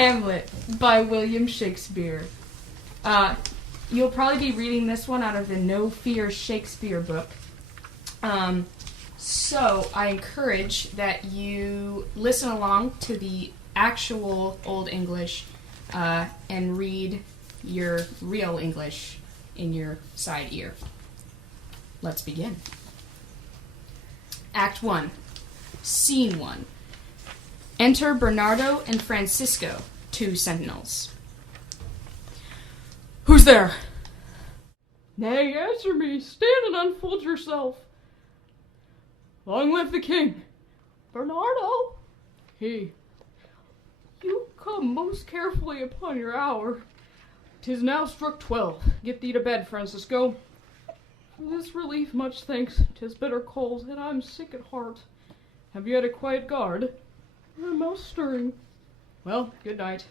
Hamlet by William Shakespeare. You'll probably be reading this one out of the No Fear Shakespeare book. So I encourage that you listen along to the actual Old English and read your real English in your side ear. Let's begin. Act 1. Scene 1. Enter Bernardo and Francisco, 2 sentinels. Who's there? Nay, answer me. Stand and unfold yourself. Long live the king. Bernardo. He. You come most carefully upon your hour. 'Tis now struck 12. Get thee to bed, Francisco. For this relief much thanks. 'Tis bitter cold, and I'm sick at heart. Have you had a quiet guard? I'm most stirring. Well, good night.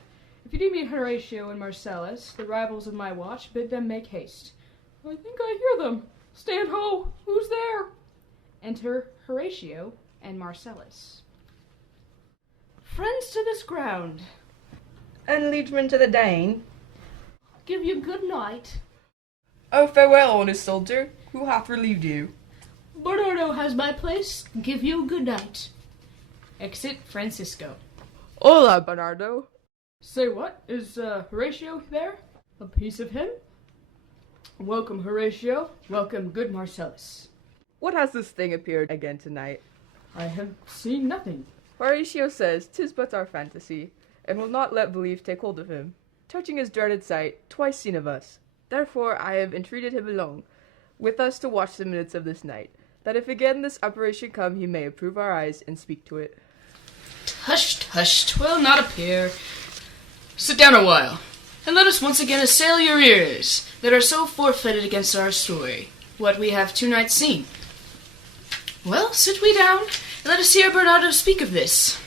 If you do meet Horatio and Marcellus, the rivals of my watch, bid them make haste. I think I hear them. Stand ho! Who's there? Enter Horatio and Marcellus. Friends to this ground. And liegemen to the Dane. Give you good night. Oh, farewell, honest soldier. Who hath relieved you? Bernardo has my place. Give you good night. Exit Francisco. Hola, Bernardo. Say what? Is Horatio there? A piece of him? Welcome, Horatio. Welcome, good Marcellus. What has this thing appeared again tonight? I have seen nothing. Horatio says 'tis but our fantasy, and will not let belief take hold of him, touching his dreaded sight, twice seen of us. Therefore I have entreated him along with us to watch the minutes of this night, that if again this apparition come, he may approve our eyes and speak to it. Tush, tush, 'twill not appear. Sit down a while, and let us once again assail your ears, that are so forfeited against our story, what we have 2 nights seen. Well, sit we down, and let us hear Bernardo speak of this.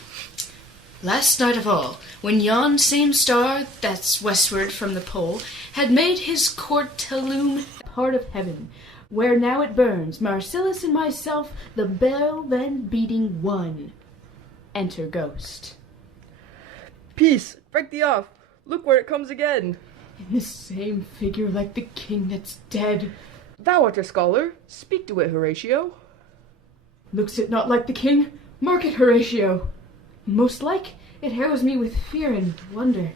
Last night of all, when yon same star, that's westward from the pole, had made his court to loom part of heaven, where now it burns, Marcellus and myself, the bell then beating one. Enter Ghost. Peace! Break thee off! Look where it comes again! In the same figure like the king that's dead. Thou art a scholar. Speak to it, Horatio. Looks it not like the king? Mark it, Horatio. Most like, it harrows me with fear and wonder.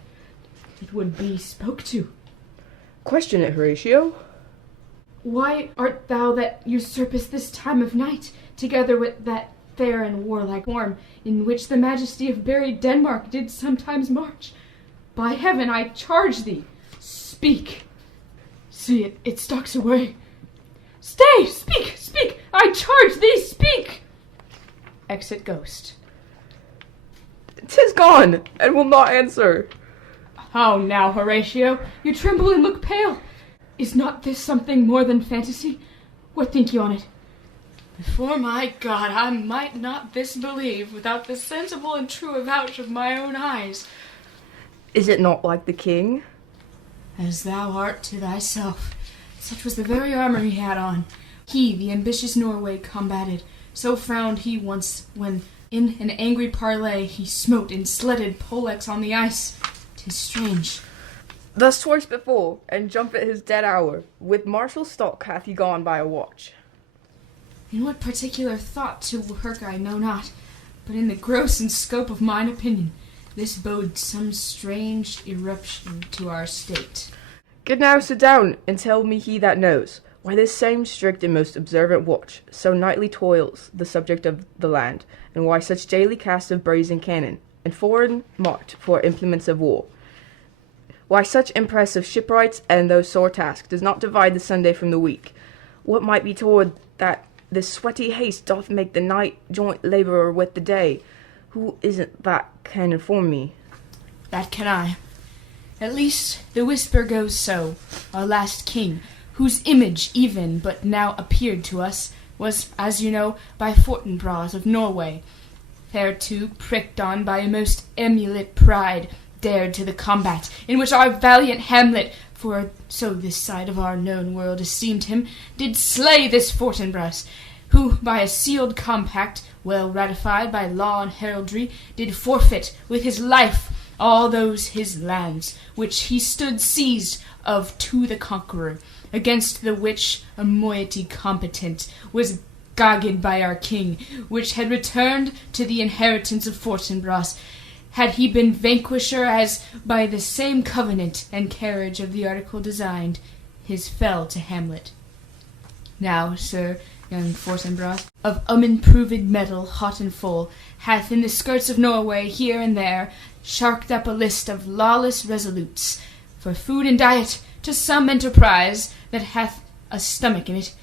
It would be spoke to. Question it, Horatio. Why art thou that usurpest this time of night, together with that fair and warlike form, in which the majesty of buried Denmark did sometimes march? By heaven, I charge thee, speak. See, it stalks away. Stay! Speak! Speak! I charge thee, speak! Exit Ghost. 'Tis gone, and will not answer. How now, Horatio? You tremble and look pale. Is not this something more than fantasy? What think you on it? Before my God, I might not this believe without the sensible and true avouch of my own eyes. Is it not like the king? As thou art to thyself. Such was the very armour he had on. He, the ambitious Norway, combated. So frowned he once, when in an angry parley he smote and sledded Polex on the ice. 'Tis strange. Thus twice before, and jump at his dead hour, with martial stalk hath he gone by a watch. In what particular thought to work I know not, but in the gross and scope of mine opinion, this bodes some strange eruption to our state. Good now sit down, and tell me he that knows, why this same strict and most observant watch so nightly toils the subject of the land, and why such daily cast of brazen cannon, and foreign marked for implements of war, why such impress of shipwrights and those sore tasks does not divide the Sunday from the week, what might be toward that this sweaty haste doth make the night joint labourer with the day. Who isn't that can inform me? That can I. At least the whisper goes so. Our last king, whose image even but now appeared to us, was, as you know, by Fortinbras of Norway. Thereto, pricked on by a most emulate pride, dared to the combat, in which our valiant Hamlet, for so this side of our known world esteemed him, did slay this Fortinbras, who by a sealed compact, well ratified by law and heraldry, did forfeit with his life all those his lands, which he stood seized of to the conqueror, against the which a moiety competent was gagged by our king, which had returned to the inheritance of Fortinbras, had he been vanquisher, as by the same covenant and carriage of the article designed, his fell to Hamlet. Now, sir, young Fortinbras, of unimproved metal, hot and full, hath in the skirts of Norway, here and there, sharked up a list of lawless resolutes, for food and diet, to some enterprise that hath a stomach in it,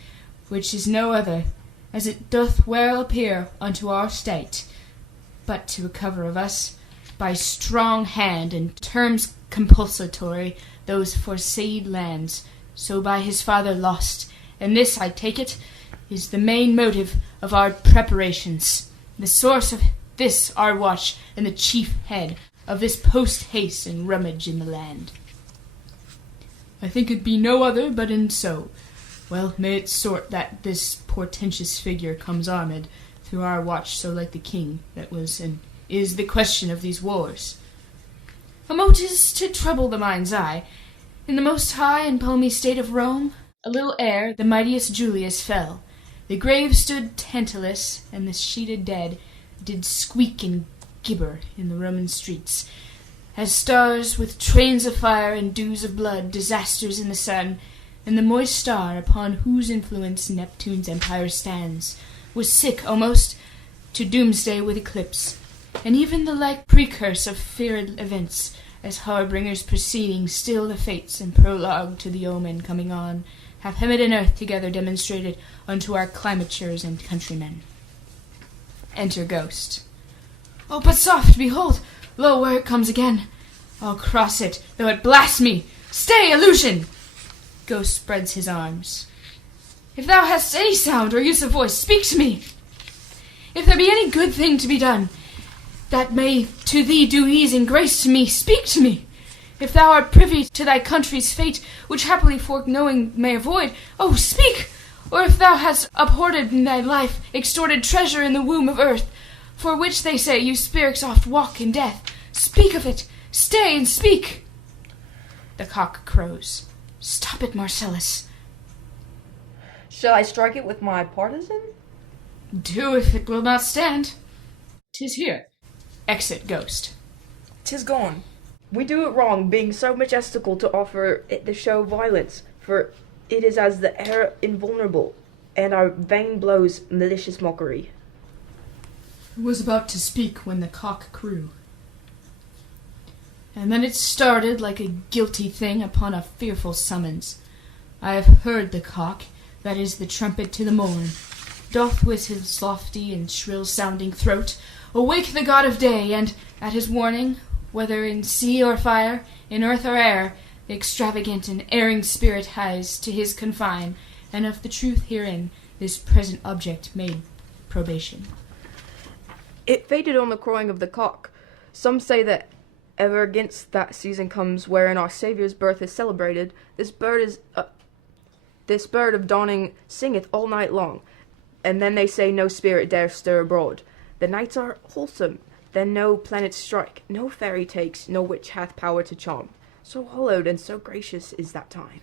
which is no other, as it doth well appear unto our state, but to recover of us, by strong hand and terms compulsatory, those foresaid lands, so by his father lost, and this, I take it, is the main motive of our preparations, the source of this our watch, and the chief head of this post-haste and rummage in the land. I think it be no other but in so. Well, may it sort that this portentous figure comes armed through our watch so like the king that was and is the question of these wars. A mote is to trouble the mind's eye. In the most high and palmy state of Rome, a little ere the mightiest Julius fell, the grave stood Tantalus, and the sheeted dead did squeak and gibber in the Roman streets, as stars with trains of fire and dews of blood, disasters in the sun, and the moist star upon whose influence Neptune's empire stands, was sick almost to doomsday with eclipse, and even the like precurse of feared events, as harbingers preceding still the fates and prologue to the omen coming on, have heaven and earth together demonstrated unto our climatures and countrymen. Enter Ghost. Oh, but soft, behold, lo, where it comes again. I'll cross it, though it blast me. Stay, illusion! Ghost spreads his arms. If thou hast any sound or use of voice, speak to me. If there be any good thing to be done, that may to thee do ease and grace to me, speak to me. If thou art privy to thy country's fate, which happily foreknowing may avoid, oh, speak! Or if thou hast uphoarded in thy life extorted treasure in the womb of earth, for which they say you spirits oft walk in death, speak of it, stay and speak. The cock crows. Stop it, Marcellus. Shall I strike it with my partisan? Do, if it will not stand. 'Tis here. Exit Ghost. 'Tis gone. We do it wrong, being so majestical to offer it the show of violence, for it is as the air invulnerable, and our vain blows malicious mockery. I was about to speak when the cock crew. And then it started like a guilty thing upon a fearful summons. I have heard the cock, that is the trumpet to the morn, doth with his lofty and shrill-sounding throat awake the god of day, and, at his warning, whether in sea or fire, in earth or air, the extravagant and erring spirit hies to his confine, and of the truth herein this present object made probation. It faded on the crowing of the cock. Some say that ever against that season comes wherein our Saviour's birth is celebrated, this bird of dawning singeth all night long, and then they say no spirit dare stir abroad. The nights are wholesome, then no planet strike, no fairy takes, no witch hath power to charm. So hallowed and so gracious is that time.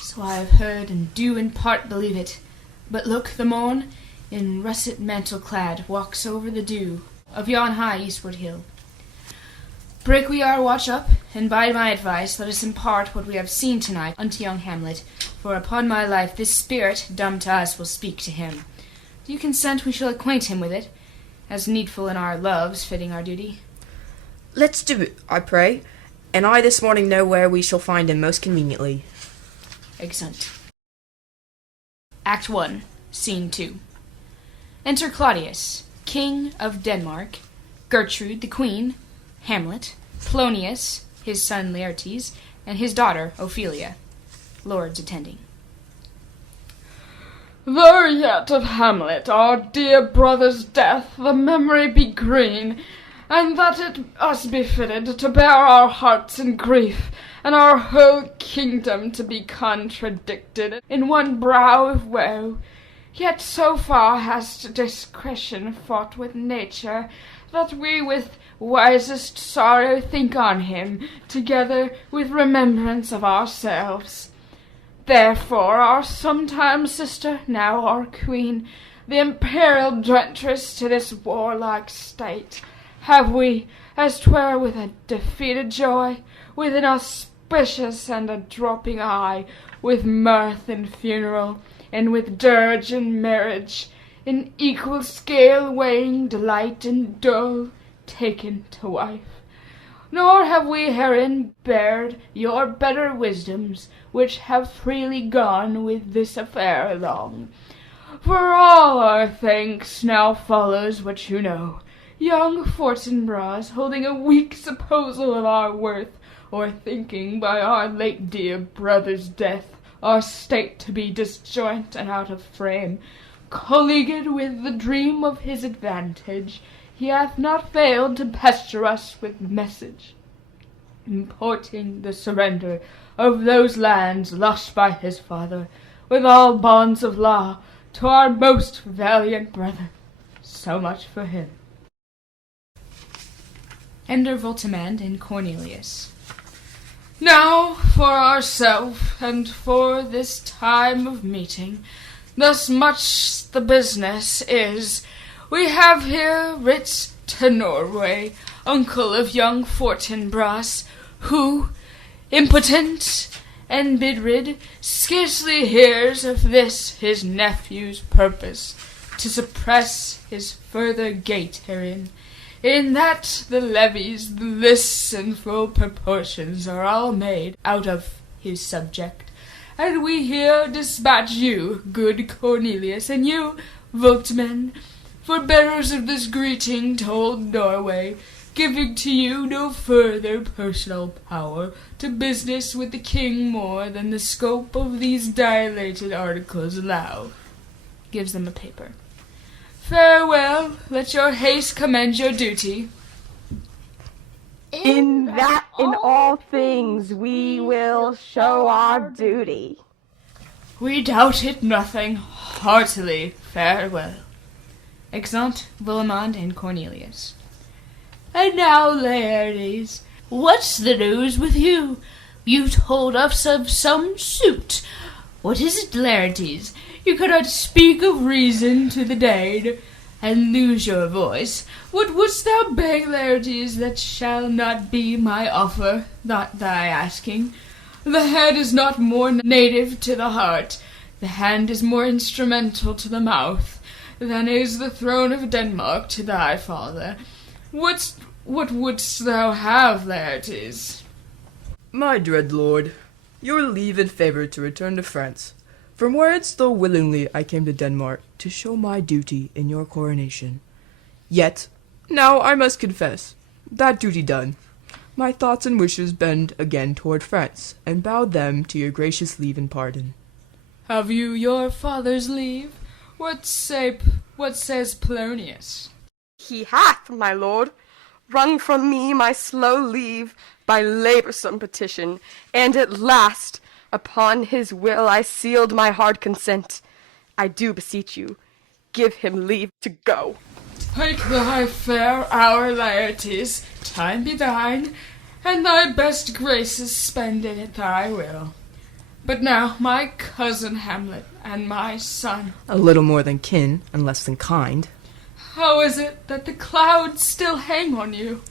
So I have heard, and do in part believe it. But look, the morn, in russet mantle clad, walks over the dew of yon high eastward hill. Break we our watch up, and by my advice let us impart what we have seen tonight unto young Hamlet, for upon my life this spirit, dumb to us, will speak to him. Do you consent we shall acquaint him with it, as needful in our loves, fitting our duty? Let's do it, I pray, and I this morning know where we shall find him most conveniently. Excellent. Act 1, Scene 2. Enter Claudius, King of Denmark, Gertrude the Queen, Hamlet, Polonius, his son Laertes, and his daughter Ophelia, lords attending. Though yet of Hamlet, our dear brother's death, the memory be green, and that it us be fitted to bear our hearts in grief, and our whole kingdom to be contradicted in one brow of woe, yet so far has discretion fought with nature, that we with wisest sorrow think on him, together with remembrance of ourselves. Therefore our sometime sister, now our queen, the imperial drentress to this warlike state, have we, as 'twere with a defeated joy, with an auspicious and a dropping eye, with mirth and funeral, and with dirge and marriage, in equal scale weighing delight and dole, taken to wife. Nor have we herein bared your better wisdoms, which have freely gone with this affair along. For all our thanks now follows what you know, young Fortinbras holding a weak supposal of our worth, or thinking by our late dear brother's death our state to be disjoint and out of frame, colleagued with the dream of his advantage, he hath not failed to pester us with message, importing the surrender of those lands lost by his father, with all bonds of law, to our most valiant brother. So much for him. Enter Voltimand and Cornelius. Now for ourself, and for this time of meeting, thus much the business is, we have here writs to Norway, uncle of young Fortinbras, who, impotent and bedrid, scarcely hears of this his nephew's purpose, to suppress his further gait herein, in that the levies, the lists, and full proportions are all made out of his subject. And we here dispatch you, good Cornelius, and you, Voltman, for bearers of this greeting to old Norway, giving to you no further personal power to business with the king more than the scope of these dilated articles allow. Gives them a paper. Farewell, let your haste commend your duty. In that in all things we will show our duty. We doubt it nothing. Heartily farewell. Exeunt Voltimand and Cornelius. And now, Laertes, what's the news with you? You told us of some suit. What is it, Laertes? You cannot speak of reason to the Dane, and lose your voice. What wouldst thou beg, Laertes, that shall not be my offer, not thy asking? The head is not more native to the heart, the hand is more instrumental to the mouth, than is the throne of Denmark to thy father. What wouldst thou have, Laertes? My dread lord, your leave and favour to return to France, from whence though willingly I came to Denmark to show my duty in your coronation. Yet, now I must confess, that duty done, my thoughts and wishes bend again toward France, and bow them to your gracious leave and pardon. Have you your father's leave? What says Polonius? He hath, my lord, wrung from me my slow leave by laboursome petition, and at last upon his will I sealed my hard consent. I do beseech you, give him leave to go. Take thy fair hour, Laertes, time be thine, and thy best graces spend in it thy will. But now, my cousin Hamlet, and my son, A little more than kin, and less than kind. how is it that the clouds still hang on you?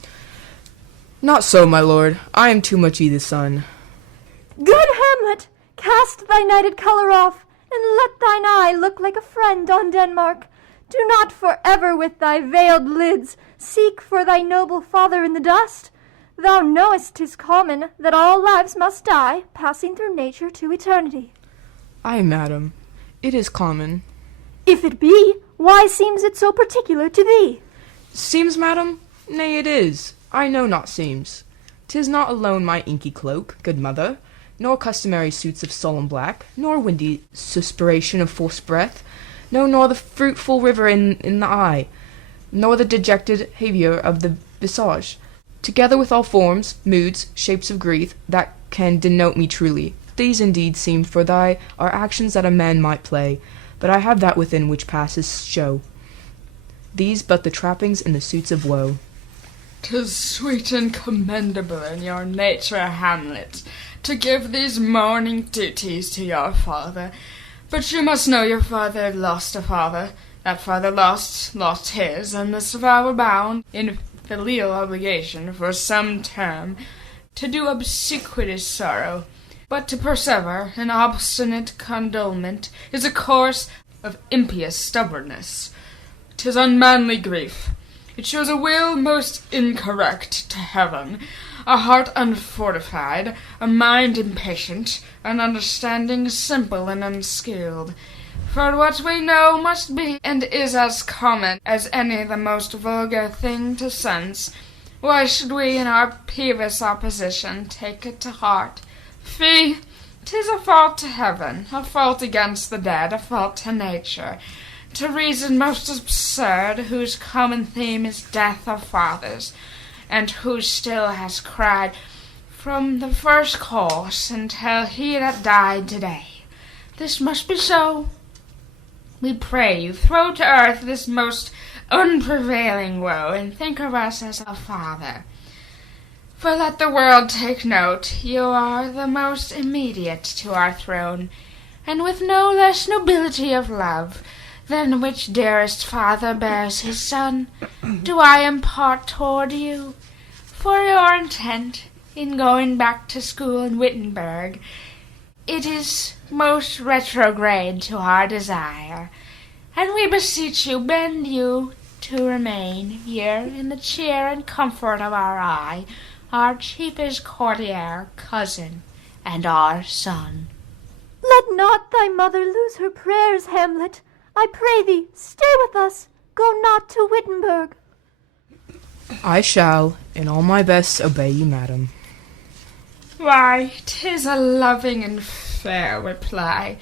Not so, my lord, I am too much the sun. Good Hamlet, cast thy nighted colour off, and let thine eye look like a friend on Denmark. Do not for ever with thy veiled lids seek for thy noble father in the dust. Thou knowest 'tis common that all lives must die, passing through nature to eternity. Ay, madam, it is common. If it be, why seems it so particular to thee? Seems, madam? Nay, it is. I know not seems. 'Tis not alone my inky cloak, good mother, nor customary suits of solemn black, nor windy suspiration of false breath, no, nor the fruitful river in the eye, nor the dejected haviour of the visage, together with all forms, moods, shapes of grief, that can denote me truly. These indeed seem for thy are actions that a man might play, but I have that within which passes show. These but the trappings and the suits of woe. 'Tis sweet and commendable in your nature, Hamlet, to give these mourning duties to your father. But you must know your father had lost a father. That father lost his, and thus I were bound, in filial obligation, for some term, to do obsequious sorrow. But to persevere in obstinate condolement is a course of impious stubbornness. 'Tis unmanly grief. It shows a will most incorrect to heaven, a heart unfortified, a mind impatient, an understanding simple and unskilled. For what we know must be and is as common as any the most vulgar thing to sense. Why should we in our peevish opposition take it to heart? Fie! 'Tis a fault to heaven, a fault against the dead, a fault to nature, to reason most absurd, whose common theme is death of fathers, and who still has cried, from the first course until he that died today. This must be so. We pray you, throw to earth this most unprevailing woe, and think of us as a father. For let the world take note, you are the most immediate to our throne, and with no less nobility of love than which dearest father bears his son, do I impart toward you. For your intent in going back to school in Wittenberg, it is most retrograde to our desire, and we beseech you, bend you to remain here in the cheer and comfort of our eye, our chiefest courtier, cousin, and our son. Let not thy mother lose her prayers, Hamlet. I pray thee, stay with us. Go not to Wittenberg. I shall, in all my best, obey you, madam. Why, 'tis a loving and fair reply.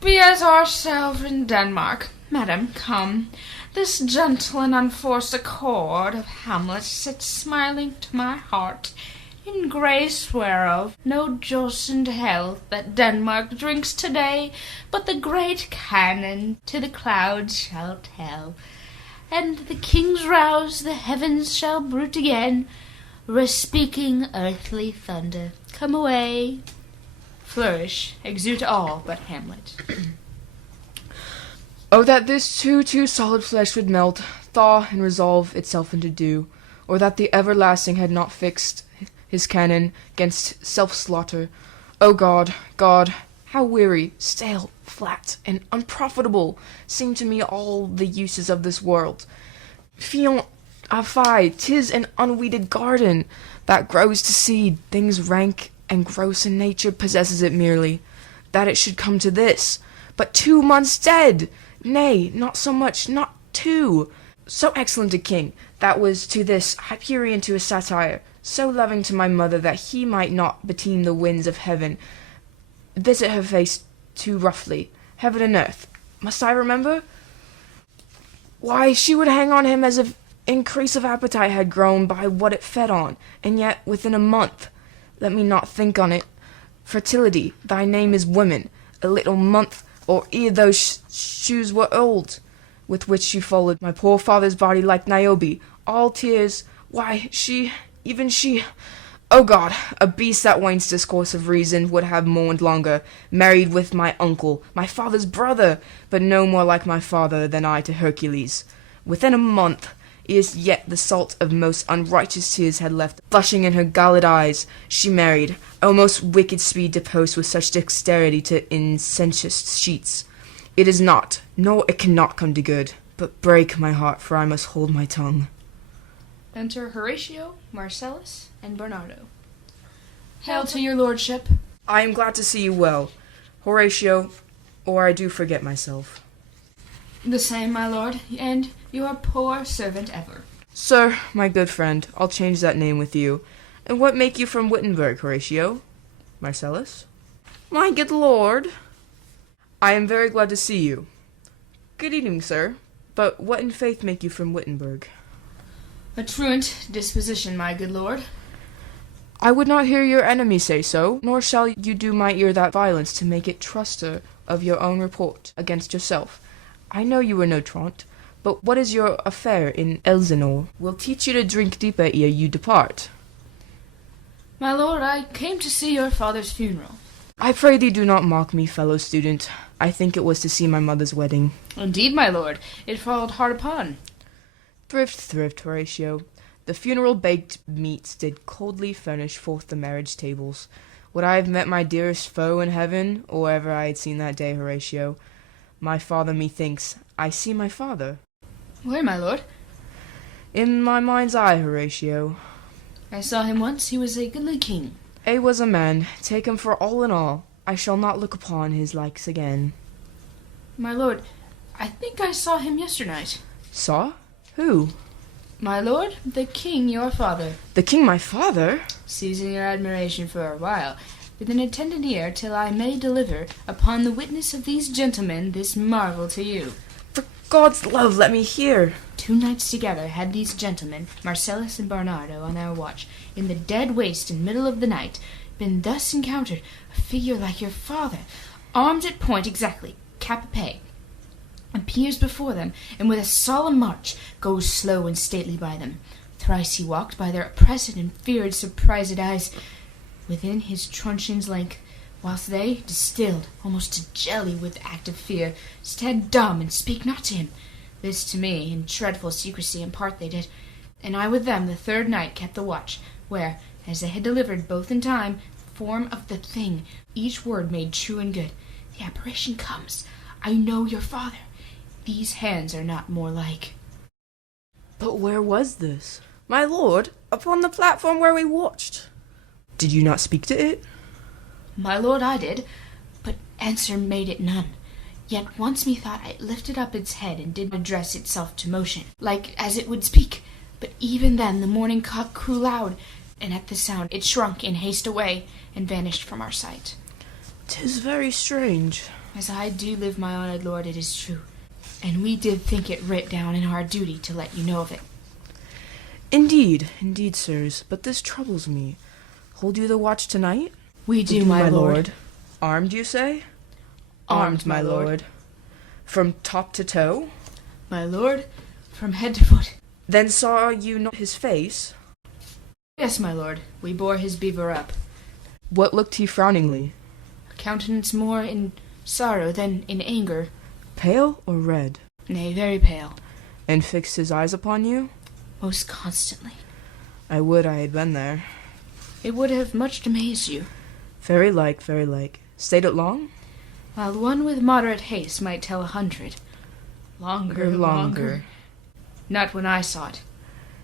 Be as ourselves in Denmark. Madam, come. This gentle and unforced accord of Hamlet sits smiling to my heart, in grace whereof no jocund health that Denmark drinks today, but the great cannon to the clouds shall tell. And the king's rouse, the heavens shall bruit again, respeaking earthly thunder. Come away. Flourish, exude all but Hamlet. Oh, that this too solid flesh would melt, thaw, and resolve itself into dew, or that the everlasting had not fixed his cannon gainst self-slaughter. O God, God, how weary, stale, flat, and unprofitable seem to me all the uses of this world. Fiant, fie, 'tis an unweeded garden, that grows to seed, things rank and gross in nature possesses it merely. That it should come to this, but 2 months dead! Nay, not so much, not 2. So excellent a king, that was to this Hyperion to a satire, so loving to my mother that he might not beteem the winds of heaven, visit her face too roughly. Heaven and earth, must I remember? Why, she would hang on him as if increase of appetite had grown by what it fed on, and yet within a month. Let me not think on it. Fertility, thy name is woman. A little month, or ere those shoes were old, with which she followed my poor father's body like Niobe, all tears. Why, even she, O God, a beast that wains discourse of reason would have mourned longer, married with my uncle, my father's brother, but no more like my father than I to Hercules. Within a month, is yet the salt of most unrighteous tears had left flushing in her galled eyes, she married, O most wicked speed to post with such dexterity to incensous sheets. It is not, nor it cannot come to good, but break my heart, for I must hold my tongue. Enter Horatio, Marcellus, and Bernardo. Hail to your lordship. I am glad to see you well, Horatio, or I do forget myself. The same, my lord, and your poor servant ever. Sir, my good friend, I'll change that name with you. And what make you from Wittenberg, Horatio? Marcellus? My good lord. I am very glad to see you. Good evening, sir. But what in faith make you from Wittenberg? A truant disposition, my good lord. I would not hear your enemy say so, nor shall you do my ear that violence to make it truster of your own report against yourself. I know you were no truant, But what is your affair in Elsinore? We'll teach you to drink deeper ere you depart. My lord, I came to see your father's funeral. I pray thee do not mock me, fellow student. I think it was to see my mother's wedding. Indeed, my lord, it followed hard upon. Thrift, Horatio. The funeral baked meats did coldly furnish forth the marriage tables. Would I have met my dearest foe in heaven, or ever I had seen that day, Horatio? My father, methinks, I see my father. Where, my lord? In my mind's eye, Horatio. I saw him once. He was a goodly king. A was a man. Take him for all in all. I shall not look upon his likes again. My lord, I think I saw him yesternight. Saw? Who? My lord, the king, your father. The king, my father? Seizing your admiration for a while, with an attendant ear till I may deliver, upon the witness of these gentlemen, this marvel to you. For God's love, let me hear. 2 nights together had these gentlemen, Marcellus and Bernardo, on their watch, in the dead waste and middle of the night, been thus encountered, a figure like your father, armed at point exactly, cap a peg, appears before them, and with a solemn march goes slow and stately by them. Thrice he walked by their oppressed and feared surprised eyes, within his truncheon's length, whilst they, distilled almost to jelly with active fear, stand dumb and speak not to him. This to me, in dreadful secrecy, impart they did, and I with them the 3rd night kept the watch, where, as they had delivered both in time, form of the thing, each word made true and good. The apparition comes. I know your father. These hands are not more like. But where was this? My lord, upon the platform where we watched. Did you not speak to it? My lord, I did, but answer made it none. Yet once methought I lifted up its head and did address itself to motion, like as it would speak. But even then the morning cock crew loud, and at the sound it shrunk in haste away, and vanished from our sight. 'Tis very strange. As I do live, my honoured lord, it is true, and we did think it writ down in our duty to let you know of it. Indeed, sirs, but this troubles me. Hold you the watch tonight? We do, my lord. Armed, you say? Armed, my lord. From top to toe? My lord, from head to foot. Then saw you not his face? Yes, my lord, we bore his beaver up. What looked he frowningly? A countenance more in sorrow than in anger. Pale or red? Nay, very pale. And fixed his eyes upon you? Most constantly. I would I had been there. It would have much amazed you. Very like. Stayed it long? While one with moderate haste might tell 100. Longer. Not when I saw it.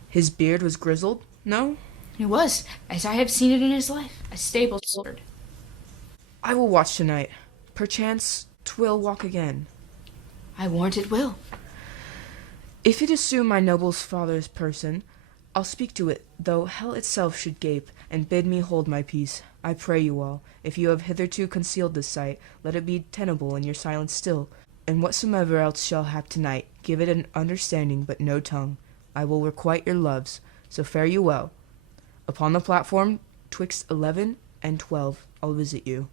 His beard was grizzled? No? It was, as I have seen it in his life, a stable sword. I will watch tonight. Perchance 'twill walk again. I warrant it will. If it assume my noble's father's person, I'll speak to it, though hell itself should gape, and bid me hold my peace. I pray you all, if you have hitherto concealed this sight, let it be tenable in your silence still, and whatsoever else shall hap tonight, give it an understanding but no tongue. I will requite your loves, so fare you well. Upon the platform, 'twixt 11 and 12, I'll visit you.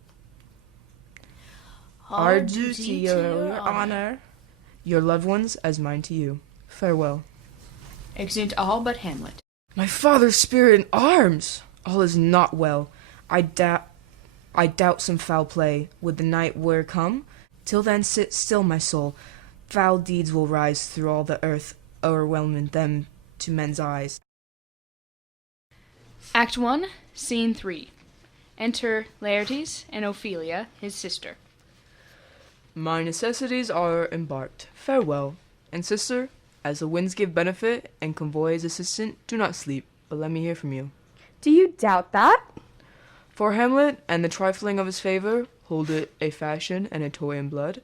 Our duty, your honor, your loved ones as mine to you. Farewell. Exeunt all but Hamlet. My father's spirit in arms! All is not well. I doubt some foul play. Would the night were come? Till then sit still, my soul. Foul deeds will rise through all the earth, o'erwhelming them to men's eyes. Act 1, Scene 3. Enter Laertes and Ophelia, his sister. My necessities are embarked. Farewell. And sister, as the winds give benefit, and convoy his assistant, do not sleep, but let me hear from you. Do you doubt that? For Hamlet, and the trifling of his favour, hold it a fashion and a toy in blood,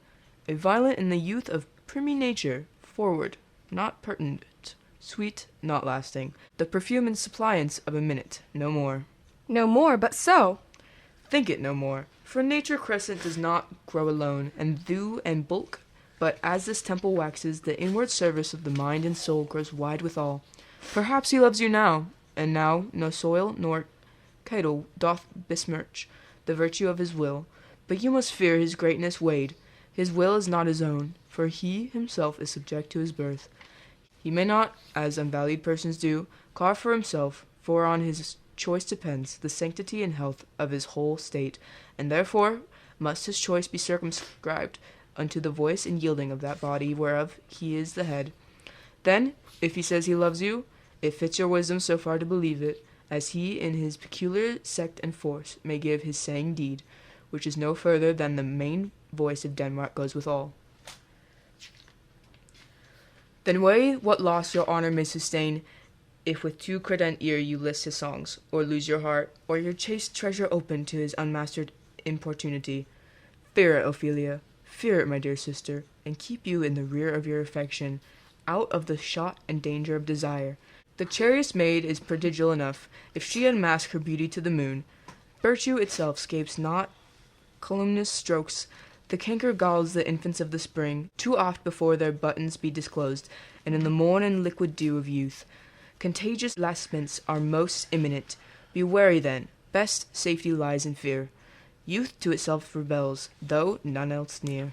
a violent in the youth of primy nature, forward, not pertinent, sweet, not lasting, the perfume and suppliance of a minute, no more. No more, but so. Think it no more, for nature crescent does not grow alone, and dew and bulk, but as this temple waxes, the inward service of the mind and soul grows wide withal. Perhaps he loves you now, and now no soil nor kittle doth besmirch the virtue of his will, but you must fear his greatness weighed, His will is not his own, for he himself is subject to his birth. He may not, as unvalued persons do, carve for himself, for on his choice depends the sanctity and health of his whole state, and therefore must his choice be circumscribed unto the voice and yielding of that body whereof he is the head. Then, if he says he loves you, it fits your wisdom so far to believe it, as he in his peculiar sect and force may give his saying deed, which is no further than the main voice of Denmark goes with all. Then weigh what loss your honour may sustain, if with too credent ear you list his songs, or lose your heart, or your chaste treasure open to his unmastered importunity. Fear it, Ophelia, fear it, my dear sister, and keep you in the rear of your affection, out of the shot and danger of desire. The chariest maid is prodigal enough, if she unmask her beauty to the moon. Virtue itself scapes not calumnious strokes. The canker galls the infants of the spring, too oft before their buttons be disclosed, and in the morn and liquid dew of youth. Contagious lastmints are most imminent. Be wary then, best safety lies in fear. Youth to itself rebels, though none else near.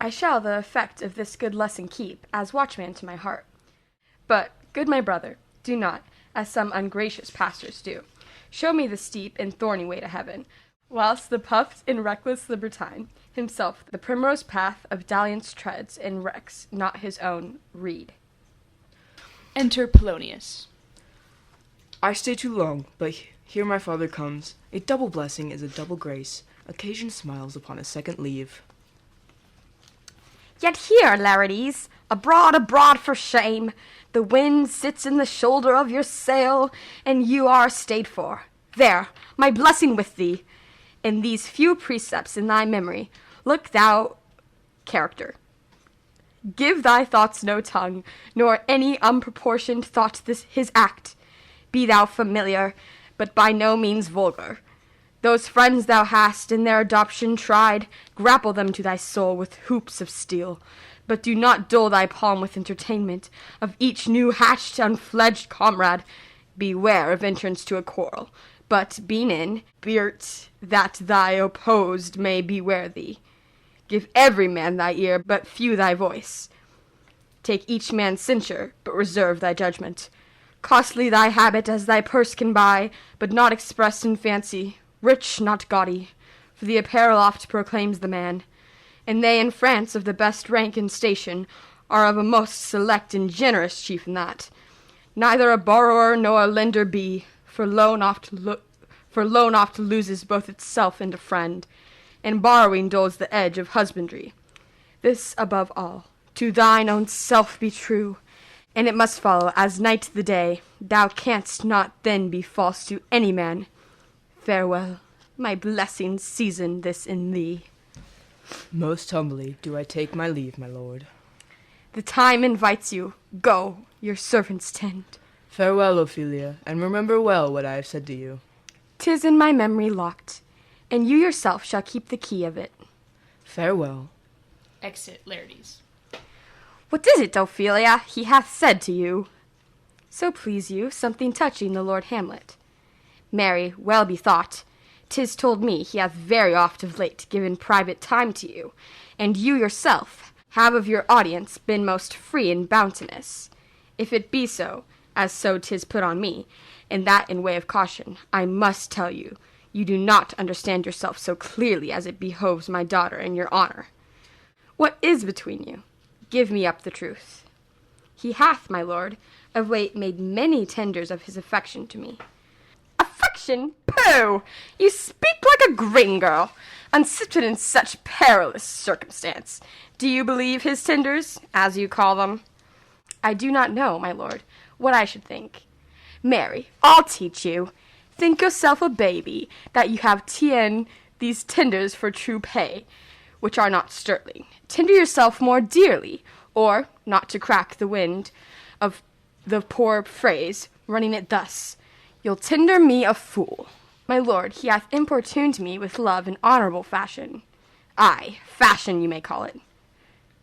I shall the effect of this good lesson keep, as watchman to my heart. But, good my brother, do not, as some ungracious pastors do, show me the steep and thorny way to heaven, whilst the puffed and reckless libertine himself the primrose path of dalliance treads and recks not his own reed. Enter Polonius. I stay too long, but here my father comes. A double blessing is a double grace. Occasion smiles upon a second leave. Yet here, Larides, abroad for shame. The wind sits in the shoulder of your sail, and you are stayed for. There, my blessing with thee. In these few precepts in thy memory, look thou character. Give thy thoughts no tongue, nor any unproportioned thought his act. Be thou familiar, but by no means vulgar. Those friends thou hast in their adoption tried, grapple them to thy soul with hoops of steel. But do not dull thy palm with entertainment of each new hatched unfledged comrade. Beware of entrance to a quarrel, but being in, be't that thy opposed may beware thee. Give every man thy ear, but few thy voice. Take each man's censure, but reserve thy judgment. Costly thy habit as thy purse can buy, but not expressed in fancy. Rich, not gaudy, for the apparel oft proclaims the man. And they in France of the best rank and station are of a most select and generous chief in that. Neither a borrower nor a lender be, for loan oft loses both itself and a friend, and borrowing dulls the edge of husbandry. This above all, to thine own self be true, and it must follow as night the day. Thou canst not then be false to any man. Farewell, my blessing season this in thee. Most humbly do I take my leave, my lord. The time invites you. Go, your servants tend. Farewell, Ophelia, and remember well what I have said to you. 'Tis in my memory locked, and you yourself shall keep the key of it. Farewell. Exit Larides. What is it, Ophelia, he hath said to you? So please you, something touching the Lord Hamlet. Marry, well bethought, 'tis told me he hath very oft of late given private time to you, and you yourself have of your audience been most free and bounteous. If it be so, as so 'tis put on me, and that in way of caution, I must tell you, you do not understand yourself so clearly as it behoves my daughter and your honor. What is between you? Give me up the truth. He hath, my lord, of late made many tenders of his affection to me. Affection? Pooh! You speak like a green girl, unsifted in such perilous circumstance. Do you believe his tenders, as you call them? I do not know, my lord, what I should think. Marry, I'll teach you. Think yourself a baby, that you have ta'en these tenders for true pay, which are not sterling. Tender yourself more dearly, or, not to crack the wind of the poor phrase, running it thus, you'll tender me a fool. My lord, he hath importuned me with love in honourable fashion. Ay, fashion you may call it.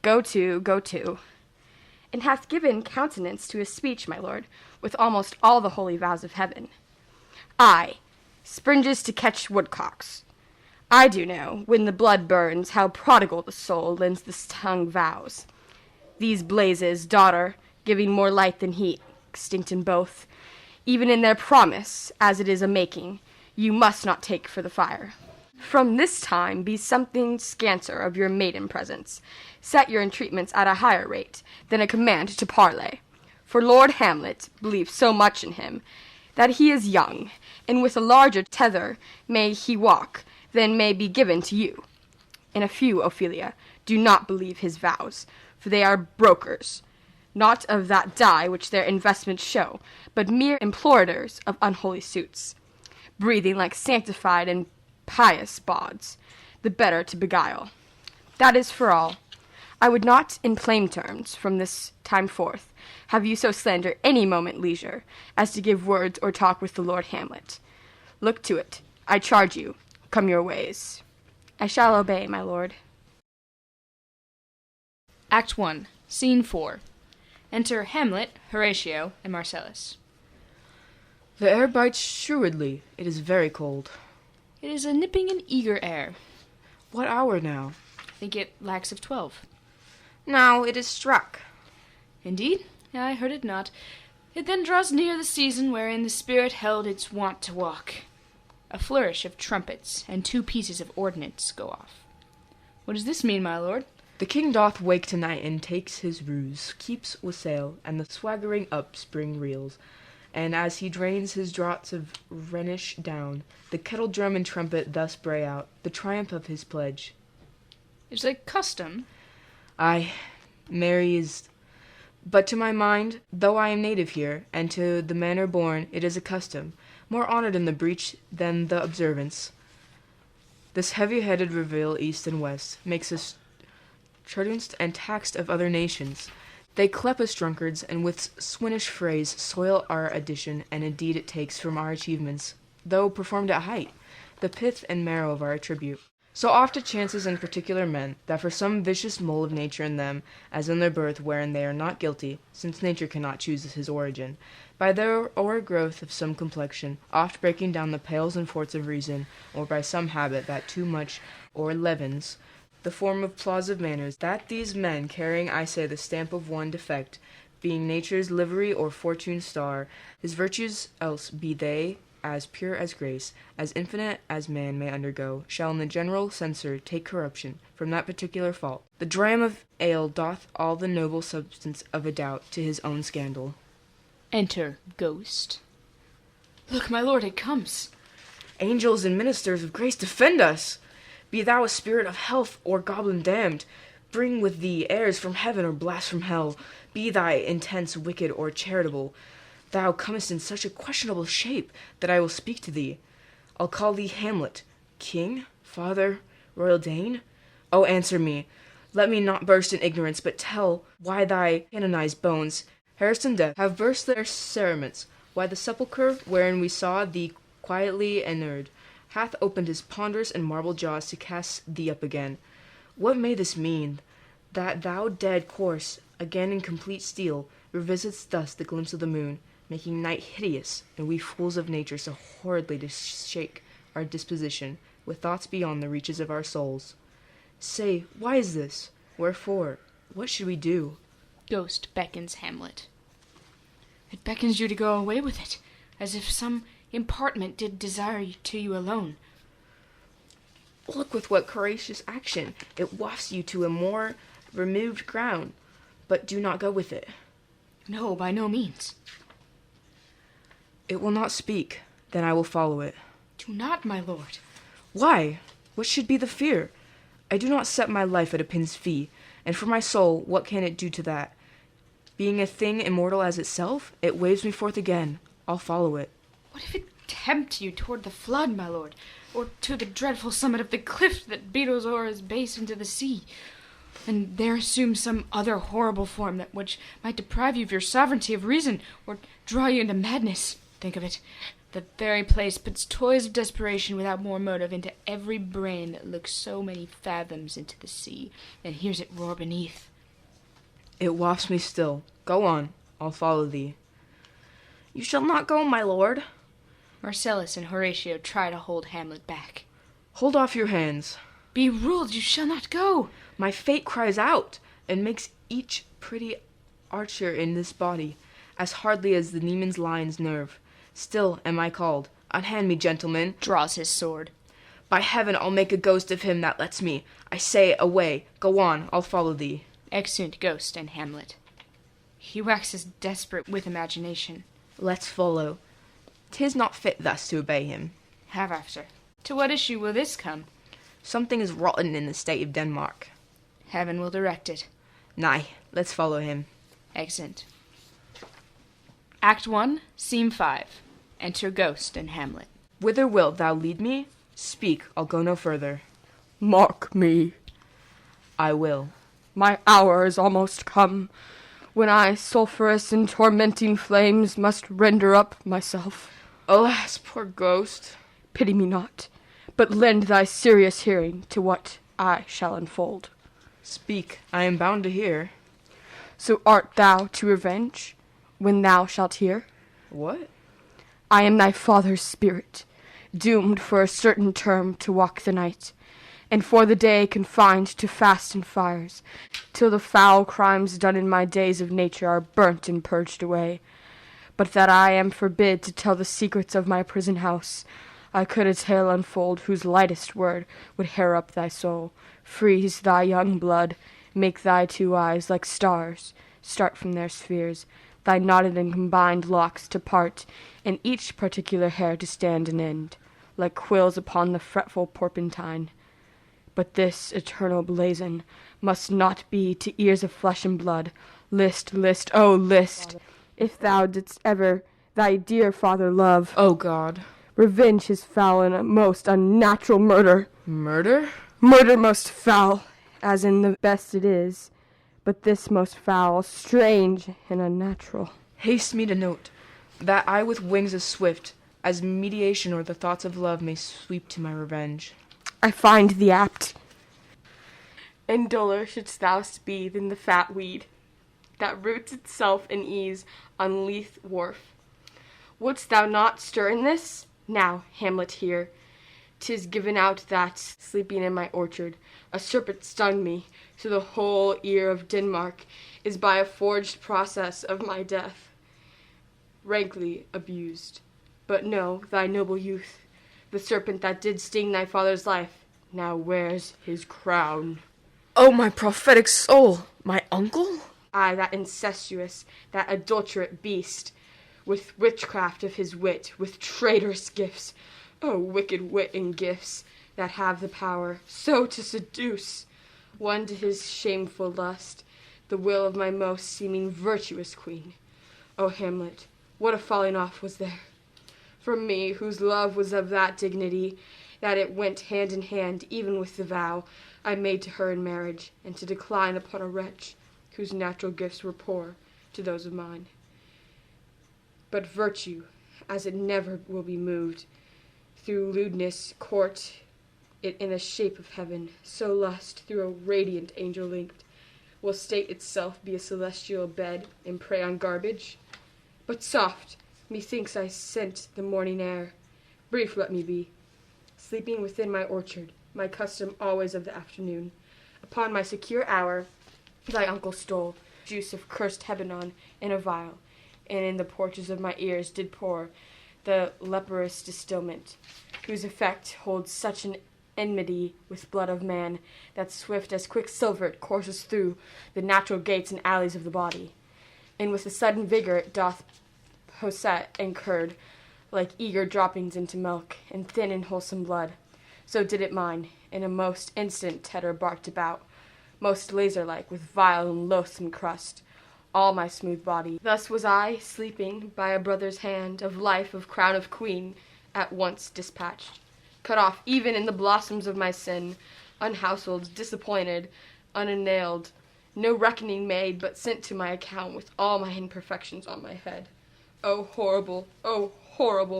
Go to. And hath given countenance to his speech, my lord, with almost all the holy vows of heaven. Ay, springes to catch woodcocks. I do know, when the blood burns, how prodigal the soul lends this tongue vows. These blazes, daughter, giving more light than heat, extinct in both, even in their promise, as it is a making, you must not take for the fire. From this time be something scancer of your maiden presence. Set your entreatments at a higher rate than a command to parley. For Lord Hamlet believes so much in him, that he is young, and with a larger tether may he walk than may be given to you. And a few, Ophelia, do not believe his vows, for they are brokers, not of that dye which their investments show, but mere implorators of unholy suits, breathing like sanctified and pious bawds, the better to beguile. That is for all. I would not, in plain terms, from this time forth, have you so slender any moment leisure, as to give words or talk with the Lord Hamlet. Look to it, I charge you, come your ways. I shall obey, my lord. Act 1, Scene 4. Enter Hamlet, Horatio, and Marcellus. The air bites shrewdly. It is very cold. It is a nipping and eager air. What hour now? I think it lacks of 12. Now it is struck. Indeed, I heard it not. It then draws near the season wherein the spirit held its wont to walk. A flourish of trumpets, and 2 pieces of ordnance go off. What does this mean, my lord? The king doth wake tonight and takes his ruse, keeps wassail, and the swaggering up spring reels. And as he drains his draughts of Rhenish down, the kettle drum and trumpet thus bray out the triumph of his pledge. It's a custom. Aye, marry is. But to my mind, though I am native here, and to the manner born, it is a custom, more honoured in the breach than the observance. This heavy-headed reveal east and west makes us traduced and taxed of other nations. They clep us drunkards, and with swinish phrase soil our addition, and indeed it takes from our achievements, though performed at height, the pith and marrow of our attribute. So oft it chances in particular men, that for some vicious mole of nature in them, as in their birth wherein they are not guilty, since nature cannot choose his origin, by their o'ergrowth of some complexion, oft breaking down the pales and forts of reason, or by some habit that too much o'erleavens the form of plausive manners, that these men, carrying, I say, the stamp of one defect, being nature's livery or fortune's star, his virtues else be they as pure as grace, as infinite as man may undergo, shall in the general censor take corruption from that particular fault. The dram of ale doth all the noble substance of a doubt to his own scandal. Enter Ghost. Look, my lord, it comes. Angels and ministers of grace, defend us! Be thou a spirit of health or goblin damned, bring with thee airs from heaven or blast from hell, be thy intents wicked or charitable, thou comest in such a questionable shape that I will speak to thee. I'll call thee Hamlet, king, father, royal Dane. Oh, answer me. Let me not burst in ignorance, but tell why thy canonized bones, harassed in death, have burst their cerements, why the sepulchre wherein we saw thee quietly inurned hath opened his ponderous and marble jaws to cast thee up again. What may this mean, that thou dead corse, again in complete steel, revisits thus the glimpse of the moon, making night hideous, and we fools of nature so horridly to shake our disposition with thoughts beyond the reaches of our souls? Say, why is this? Wherefore? What should we do? Ghost beckons Hamlet. It beckons you to go away with it, as if some impartment did desire to you alone. Look with what courageous action it wafts you to a more removed ground, but do not go with it. No, by no means. It will not speak, then I will follow it. Do not, my lord. Why? What should be the fear? I do not set my life at a pin's fee, and for my soul, what can it do to that? Being a thing immortal as itself, it waves me forth again. I'll follow it. What if it tempt you toward the flood, my lord, or to the dreadful summit of the cliff that beetles o'er his base into the sea, and there assume some other horrible form that which might deprive you of your sovereignty of reason, or draw you into madness? Think of it. The very place puts toys of desperation without more motive into every brain that looks so many fathoms into the sea, and hears it roar beneath. It wafts me still. Go on. I'll follow thee. You shall not go, my lord. Marcellus and Horatio try to hold Hamlet back. Hold off your hands. Be ruled, you shall not go. My fate cries out, and makes each pretty archer in this body, as hardly as the Nemon's lion's nerve. Still am I called. Unhand me, gentlemen. Draws his sword. By heaven, I'll make a ghost of him that lets me. I say, away. Go on, I'll follow thee. Exeunt Ghost and Hamlet. He waxes desperate with imagination. Let's follow. 'Tis not fit thus to obey him. Have after. To what issue will this come? Something is rotten in the state of Denmark. Heaven will direct it. Nay, let's follow him. Exeunt. Act 1, Scene 5. Enter Ghost and Hamlet. Whither wilt thou lead me? Speak, I'll go no further. Mark me. I will. My hour is almost come, when I, sulphurous in tormenting flames, must render up myself. Alas, poor ghost. Pity me not, but lend thy serious hearing to what I shall unfold. Speak, I am bound to hear. So art thou to revenge, when thou shalt hear? What? I am thy father's spirit, doomed for a certain term to walk the night, and for the day confined to fast and fires, till the foul crimes done in my days of nature are burnt and purged away. But that I am forbid to tell the secrets of my prison house, I could a tale unfold whose lightest word would hair up thy soul, freeze thy young blood, make thy two eyes like stars start from their spheres, thy knotted and combined locks to part, and each particular hair to stand an end, like quills upon the fretful porpentine. But this eternal blazon must not be to ears of flesh and blood. List, list, oh list, if thou didst ever thy dear father love. Oh God. Revenge his foul and most unnatural murder. Murder? Murder most foul, as in the best it is, but this most foul, strange, and unnatural. Haste me to note, that I with wings as swift as mediation or the thoughts of love may sweep to my revenge. I find thee apt. And duller shouldst thou be than the fat weed, that roots itself in ease on Leith wharf. Wouldst thou not stir in this? Now, Hamlet, hear. 'Tis given out that, sleeping in my orchard, a serpent stung me, so the whole ear of Denmark is by a forged process of my death, rankly abused. But know, thy noble youth, the serpent that did sting thy father's life, now wears his crown. Oh, my prophetic soul! My uncle? Ay, that incestuous, that adulterate beast, with witchcraft of his wit, with traitorous gifts, oh, wicked wit and gifts, that have the power so to seduce one to his shameful lust, the will of my most seeming virtuous queen. O Hamlet, what a falling off was there! From me, whose love was of that dignity, that it went hand in hand even with the vow I made to her in marriage, and to decline upon a wretch whose natural gifts were poor to those of mine. But virtue, as it never will be moved, through lewdness court it in the shape of heaven, so lust, through a radiant angel linked, will state itself be a celestial bed, and prey on garbage. But soft, methinks I scent the morning air. Brief let me be, sleeping within my orchard, my custom always of the afternoon. Upon my secure hour, thy uncle stole juice of cursed Hebanon in a vial, and in the porches of my ears did pour the leprous distilment, whose effect holds such an enmity with blood of man, that swift as quicksilver it courses through the natural gates and alleys of the body, and with a sudden vigor it doth posset and curd, like eager droppings into milk, and thin and wholesome blood. So did it mine, in a most instant tetter barked about, most laser-like, with vile and loathsome crust, all my smooth body. Thus was I, sleeping, by a brother's hand, of life, of crown of queen, at once dispatched, cut off even in the blossoms of my sin, unhouseled, disappointed, unannailed, no reckoning made, but sent to my account with all my imperfections on my head. O horrible,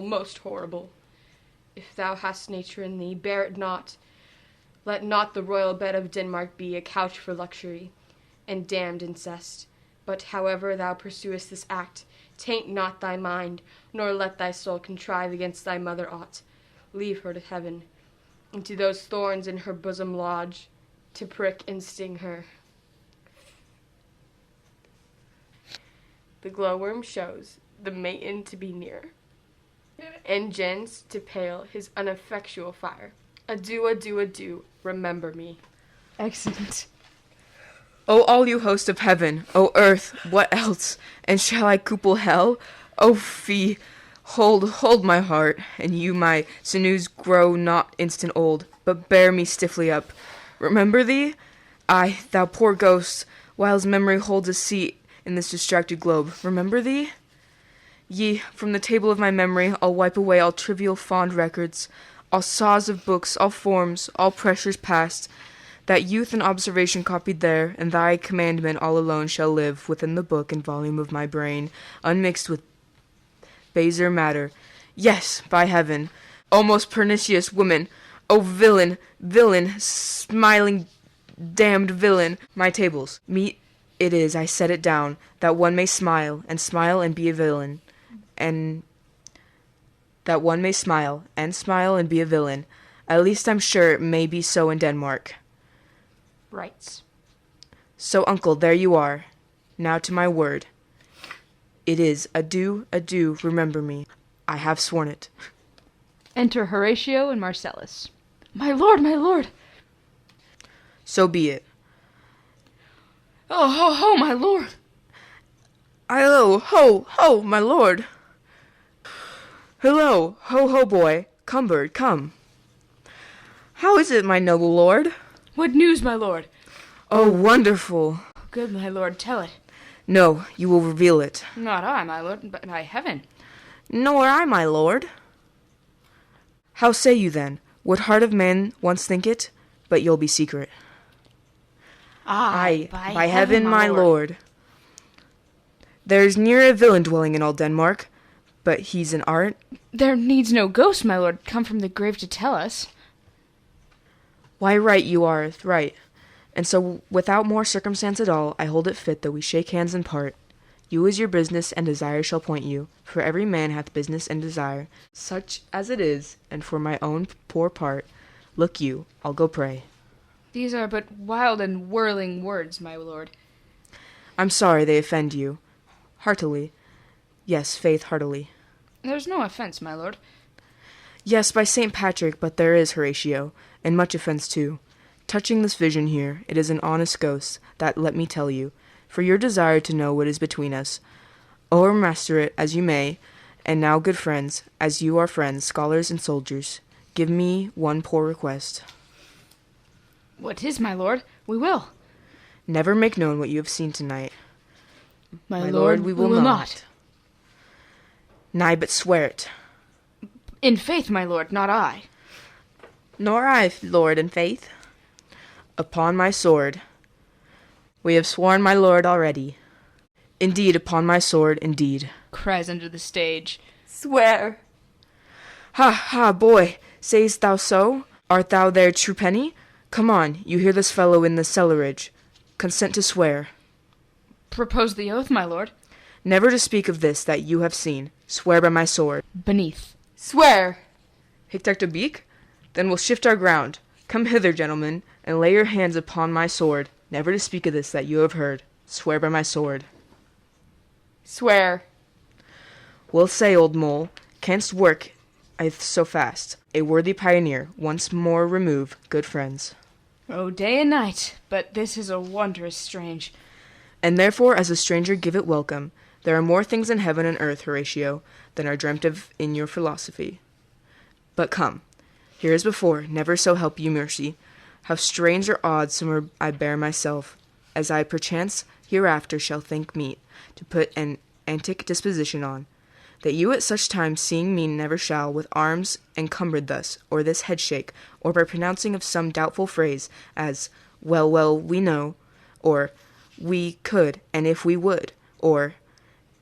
most horrible! If thou hast nature in thee, bear it not. Let not the royal bed of Denmark be a couch for luxury, and damned incest. But however thou pursuest this act, taint not thy mind, nor let thy soul contrive against thy mother aught. Leave her to heaven. and to those thorns in her bosom lodge, to prick and sting her. The glowworm shows the maiden to be near, and gents to pale his ineffectual fire. Adieu, adieu, adieu, remember me. Excellent. O all you host of heaven, O earth, what else? And shall I couple hell? O fie, hold my heart, and you my sinews grow not instant old, but bear me stiffly up. Remember thee? Ay, thou poor ghost, whiles memory holds a seat in this distracted globe. Remember thee? Ye, from the table of my memory, I'll wipe away all trivial fond records, all saws of books, all forms, all pressures past, that youth and observation copied there, and thy commandment all alone shall live within the book and volume of my brain, unmixed with baser matter. Yes, by heaven, O most pernicious woman, O villain, smiling damned villain, my tables, meet it is, I set it down, that one may smile and be a villain, and that one may smile and be a villain. At least I'm sure it may be so in Denmark. Rights. So, uncle, there you are. Now to my word. It is adieu, adieu, remember me. I have sworn it. Enter Horatio and Marcellus. My lord, my lord! So be it. Oh, ho, ho, my lord! Hello, ho, my lord. Hello, ho, boy. Come, bird, come. How is it, my noble lord? What news, my lord? Oh, wonderful. Good, my lord, tell it. No, you will reveal it. Not I, my lord, but by heaven. Nor I, my lord. How say you then? Would heart of man once think it? But you'll be secret. Aye, by heaven, my lord. There's near a villain dwelling in all Denmark, but he's an art. There needs no ghost, my lord, come from the grave to tell us. Why, right you are, right. And so, without more circumstance at all, I hold it fit that we shake hands and part. You as your business and desire shall point you, for every man hath business and desire, such as it is, and for my own poor part, look you, I'll go pray. These are but wild and whirling words, my lord. I'm sorry they offend you. Heartily. Yes, faith, heartily. There's no offence, my lord. Yes, by St. Patrick, but there is, Horatio, and much offence too. Touching this vision here, it is an honest ghost, that let me tell you, for your desire to know what is between us. O'ermaster it as you may, and now, good friends, as you are friends, scholars and soldiers, give me one poor request. What is, my lord? We will. Never make known what you have seen tonight. My lord, we will not. Nay, but swear it. In faith, my lord, not I. Nor I, lord, in faith. Upon my sword. We have sworn, my lord, already. Indeed, upon my sword, indeed. Cries under the stage. Swear. Ha, boy, say'st thou so? Art thou there, true penny? Come on, you hear this fellow in the cellarage. Consent to swear. Propose the oath, my lord. Never to speak of this that you have seen. Swear by my sword. Beneath. Swear. Hic beak? Then we'll shift our ground. Come hither, gentlemen, and lay your hands upon my sword. Never to speak of this that you have heard. Swear by my sword. Swear. We'll say, old mole, canst work so fast. A worthy pioneer, once more remove, good friends. Oh, day and night, but this is a wondrous strange. And therefore, as a stranger, give it welcome. There are more things in heaven and earth, Horatio, than are dreamt of in your philosophy. But come, here as before, never so help you mercy. How strange or odd somewhere I bear myself, as I perchance hereafter shall think meet to put an antic disposition on, that you at such time seeing me never shall, with arms encumbered thus, or this head shake, or by pronouncing of some doubtful phrase, as, well, we know, or, we could, and if we would, or,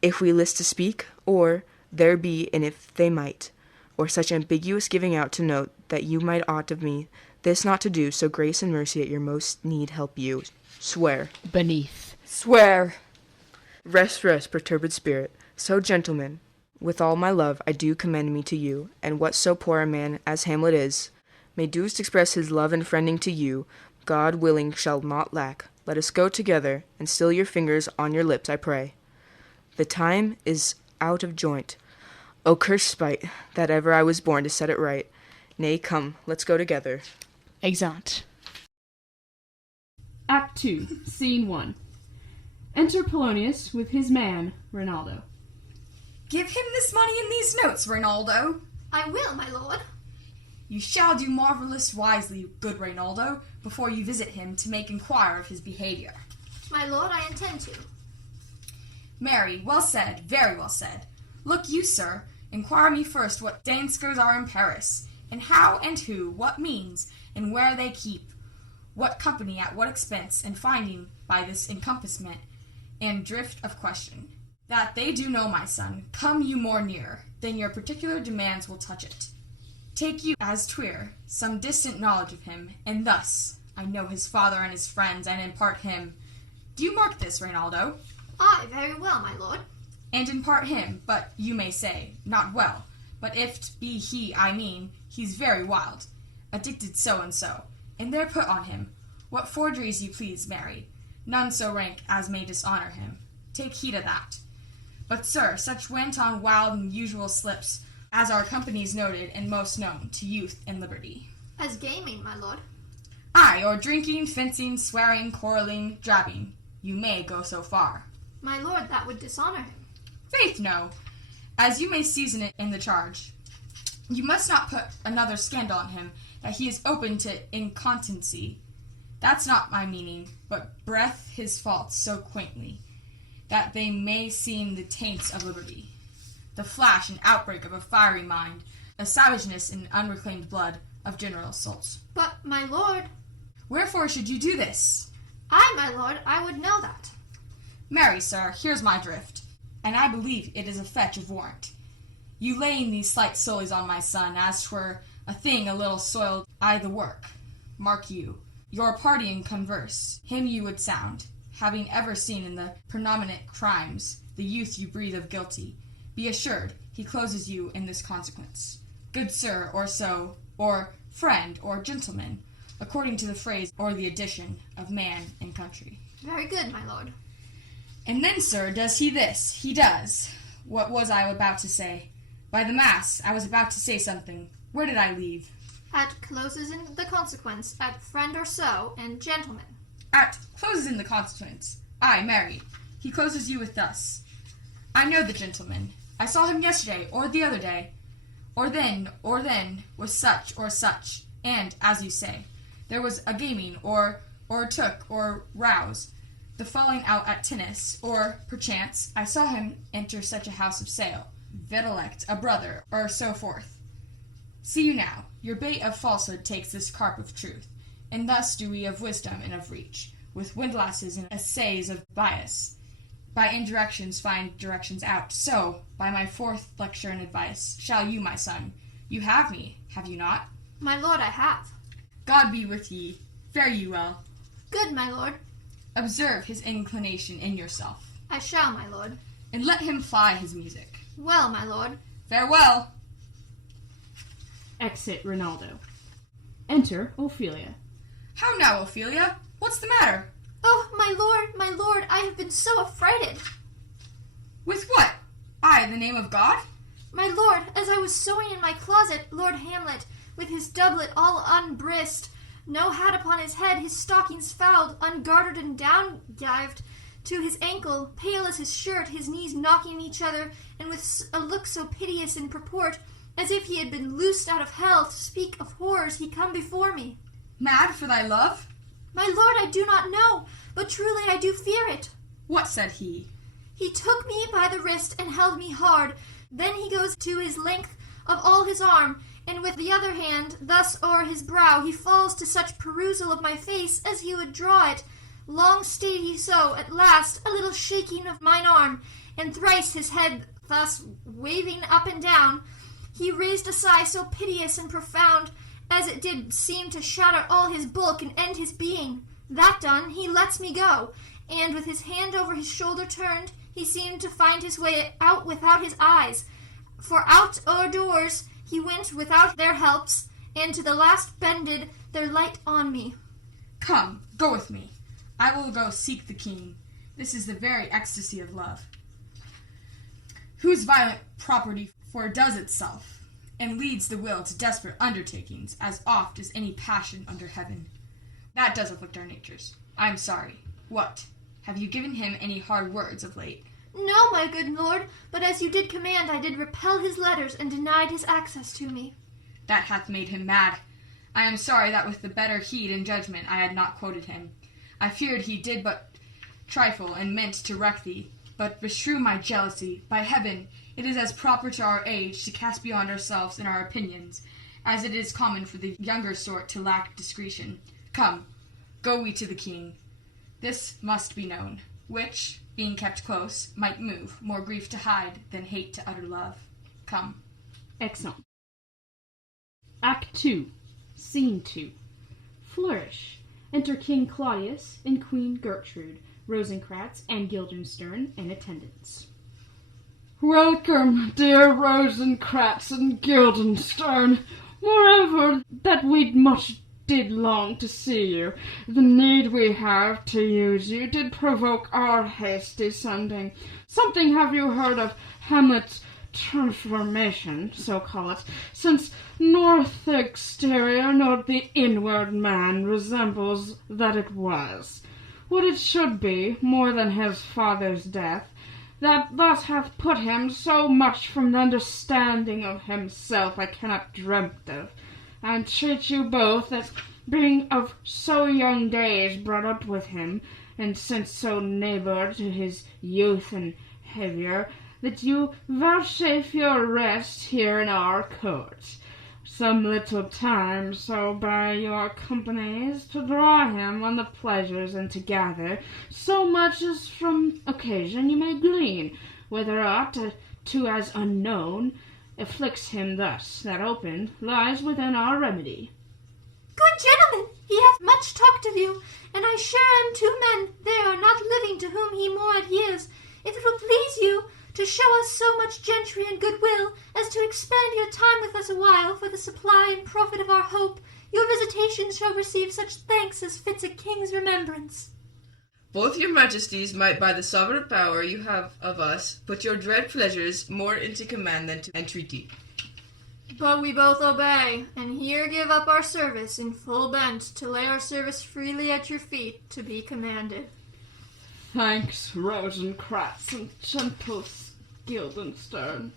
if we list to speak, or, there be, and if they might, or such ambiguous giving out to note that you might ought of me, this not to do, so grace and mercy at your most need help you. Swear. Beneath. Swear. Rest, perturbed spirit. So, gentlemen, with all my love I do commend me to you, and what so poor a man as Hamlet is, May Deuce express his love and friending to you. God willing shall not lack. Let us go together, and still your fingers on your lips, I pray. The time is out of joint. O cursed spite, that ever I was born to set it right. Nay, come, let's go together. Exeunt. Act 2, Scene 1. Enter Polonius with his man, Rinaldo. Give him this money and these notes, Rinaldo. I will, my lord. You shall do marvelous wisely, good Rinaldo, before you visit him to make inquire of his behavior. My lord, I intend to. Marry, well said, very well said. Look you, sir, inquire me first what Danskers are in Paris, and how and who, what means, and where they keep, what company at what expense, and finding by this encompassment and drift of question, that they do know my son, come you more near, than your particular demands will touch it. Take you, as 'twere, some distant knowledge of him, and thus I know his father and his friends, and impart him. Do you mark this, Rinaldo? Aye, very well, my lord. And impart him, but you may say, not well, but if 't be he I mean, he's very wild, addicted so and so, and there put on him, what forgeries you please, Mary, none so rank as may dishonor him. Take heed of that. But, sir, such went on wild and usual slips, as our companies noted and most known to youth and liberty. As gaming, my lord. Aye, or drinking, fencing, swearing, quarrelling, drabbing. You may go so far. My lord, that would dishonor him. Faith, no. As you may season it in the charge. You must not put another scandal on him, that he is open to incontinency. That's not my meaning, but breath his faults so quaintly, that they may seem the taints of liberty, the flash and outbreak of a fiery mind, a savageness in unreclaimed blood of general assaults. But, my lord... Wherefore should you do this? I, my lord, I would know that. Marry, sir, here's my drift, and I believe it is a fetch of warrant. You laying these slight sullies on my son, as 'twere a thing a little soiled I the work. Mark you, your party in converse, him you would sound, having ever seen in the predominant crimes the youth you breathe of guilty. Be assured, he closes you in this consequence. Good sir, or so, or friend, or gentleman, according to the phrase or the addition of man and country. Very good, my lord. And then, sir, does he this? He does. What was I about to say? By the mass, I was about to say something. Where did I leave? At closes in the consequence, at friend or so, and gentleman. At closes in the consequence. Aye, marry. He closes you with thus. I know the gentleman. I saw him yesterday, or the other day. Or then, was such, or such. And, as you say, there was a gaming, or took, or rouse, the falling out at tennis, or, perchance, I saw him enter such a house of sale, videlect, a brother, or so forth. See you now, your bait of falsehood takes this carp of truth, and thus do we of wisdom and of reach, with windlasses and essays of bias, by indirections find directions out. So, by my fourth lecture and advice, shall you, my son. You have me, have you not? My lord, I have. God be with ye. Fare you well. Good, my lord. Observe his inclination in yourself, I shall, my lord. and let him ply his music. Well, my lord. Farewell. Exit Rinaldo. Enter Ophelia. How now, Ophelia? What's the matter? Oh, my lord, I have been so affrighted. With what? I, the name of God? My lord, as I was sewing in my closet, Lord Hamlet, with his doublet all unbrist, no hat upon his head, his stockings fouled, ungartered and down-gyved to his ankle, pale as his shirt, his knees knocking each other, and with a look so piteous in purport, as if he had been loosed out of hell, to speak of horrors, he come before me. Mad for thy love? My lord, I do not know, but truly I do fear it. What said he? He took me by the wrist and held me hard. Then he goes to his length of all his arm, and with the other hand, thus o'er his brow, he falls to such perusal of my face as he would draw it. Long stayed he so, at last, a little shaking of mine arm, and thrice his head thus waving up and down, he raised a sigh so piteous and profound, as it did seem to shatter all his bulk and end his being. That done, he lets me go, and with his hand over his shoulder turned, he seemed to find his way out without his eyes, for out o'er doors he went without their helps, and to the last bended their light on me. Come, go with me. I will go seek the king. This is the very ecstasy of love, whose violent property foredoes itself, and leads the will to desperate undertakings as oft as any passion under heaven. That does afflict our natures. I am sorry. What? Have you given him any hard words of late? No, my good lord, but as you did command, I did repel his letters and denied his access to me. That hath made him mad. I am sorry that with the better heed and judgment I had not quoted him. I feared he did but trifle and meant to wreck thee, but beshrew my jealousy. By heaven, it is as proper to our age to cast beyond ourselves in our opinions, as it is common for the younger sort to lack discretion. Come, go we to the king. This must be known, which, being kept close, might move more grief to hide than hate to utter love. Come. Excellent. Act 2, Scene 2. Flourish. Enter King Claudius and Queen Gertrude, Rosencrantz and Guildenstern in attendance. Welcome, dear Rosencrantz and Guildenstern. Moreover, that we much did long to see you. The need we have to use you did provoke our hasty sending. Something have you heard of Hamlet's transformation, so call it, since north the exterior nor the inward man resembles that it was, what it should be, more than his father's death, that thus hath put him so much from the understanding of himself I cannot dreamt of, and treat you both as being of so young days brought up with him, and since so neighbour to his youth and heavier, that you vouchsafe your rest here in our court, some little time, so by your companies to draw him on the pleasures, and to gather so much as from occasion you may glean, whether aught to as unknown afflicts him thus, that open lies within our remedy. Good gentlemen, he hath much talked of you, and I sure am 2 men there are not living to whom he more adheres. If it will please you to show us so much gentry and goodwill as to expend your time with us a while for the supply and profit of our hope, your visitation shall receive such thanks as fits a king's remembrance. Both your majesties might by the sovereign power you have of us put your dread pleasures more into command than to entreaty. But we both obey, and here give up our service in full bent to lay our service freely at your feet to be commanded. Thanks, Rosencrantz and gentle Guildenstern.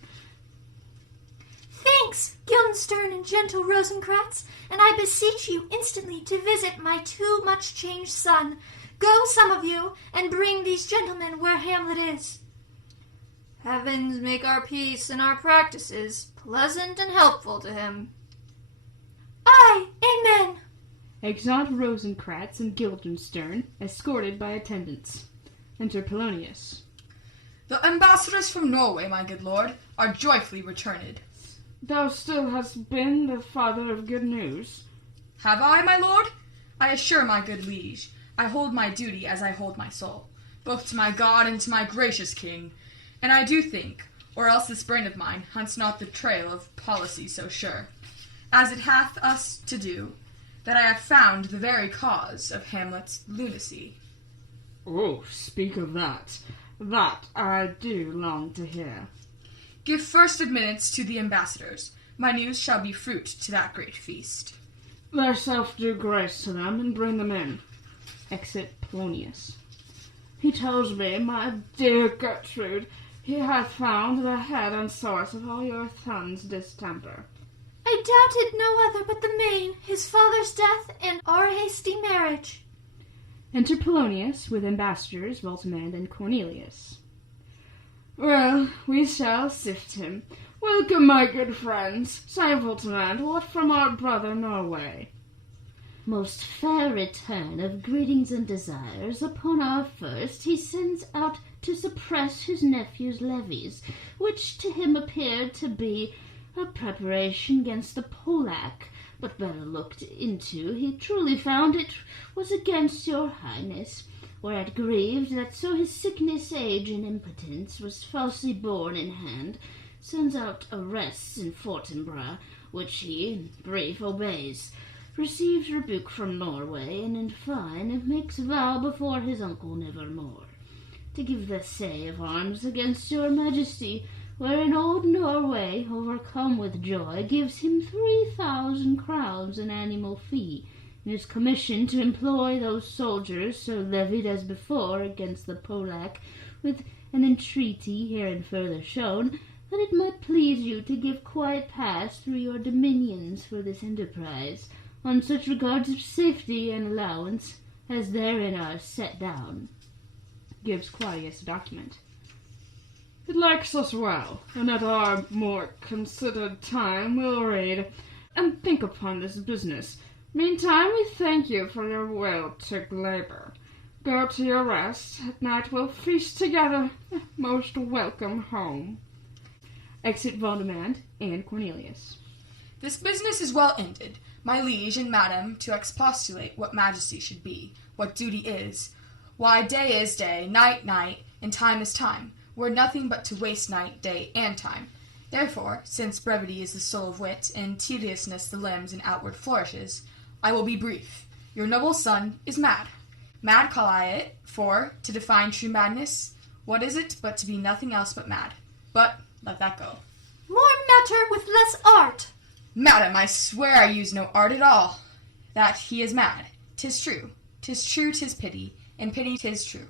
Thanks, Guildenstern and gentle Rosencrantz, and I beseech you instantly to visit my too much changed son. Go, some of you, and bring these gentlemen where Hamlet is. Heavens make our peace and our practices pleasant and helpful to him. Aye, amen. Exeunt Rosencrantz and Guildenstern, escorted by attendants. Enter Polonius. The ambassadors from Norway, my good lord, are joyfully returned. Thou still hast been the father of good news. Have I, my lord? I assure my good liege, I hold my duty as I hold my soul, both to my God and to my gracious king. And I do think, or else this brain of mine hunts not the trail of policy so sure, as it hath us to do, that I have found the very cause of Hamlet's lunacy. Oh, speak of that. That I do long to hear. Give first admittance to the ambassadors. My news shall be fruit to that great feast. Thyself do grace to them, and bring them in. Exit Polonius. He tells me, my dear Gertrude, he hath found the head and source of all your son's distemper. I doubted no other but the main, his father's death and our hasty marriage. Enter Polonius with ambassadors Voltimand and Cornelius. Well, we shall sift him. Welcome, my good friends. Say, Voltimand, what from our brother Norway? Most fair return of greetings and desires. Upon our first, he sends out to suppress his nephew's levies, which to him appeared to be a preparation against the Polack, but better looked into, he truly found it was against your highness, whereat grieved that so his sickness, age, and impotence was falsely borne in hand, sends out arrests in Fortinbras, which he, in brief, obeys. Receives rebuke from Norway, and in fine makes vow before his uncle nevermore, to give the say of arms against your majesty, wherein old Norway, overcome with joy, gives him 3,000 crowns an annual fee, and is commissioned to employ those soldiers so levied as before against the Polack, with an entreaty herein further shown, that it might please you to give quiet pass through your dominions for this enterprise, on such regards of safety and allowance as therein are set down. Gives Claudius a document. It likes us well, and at our more considered time we'll read and think upon this business. Meantime, we thank you for your well-took labor. Go to your rest. At night we'll feast together. Most welcome home. Exit Valdemand and Cornelius. This business is well ended, my liege and madam, to expostulate what majesty should be, what duty is. Why, day is day, night night, and time is time. We're nothing but to waste night, day, and time. Therefore, since brevity is the soul of wit, and tediousness the limbs and outward flourishes, I will be brief. Your noble son is mad. Mad call I it, for, to define true madness, what is it but to be nothing else but mad? But let that go. More matter with less art. Madam, I swear I use no art at all. That he is mad. 'Tis true. 'Tis true, 'tis pity, and pity 'tis true.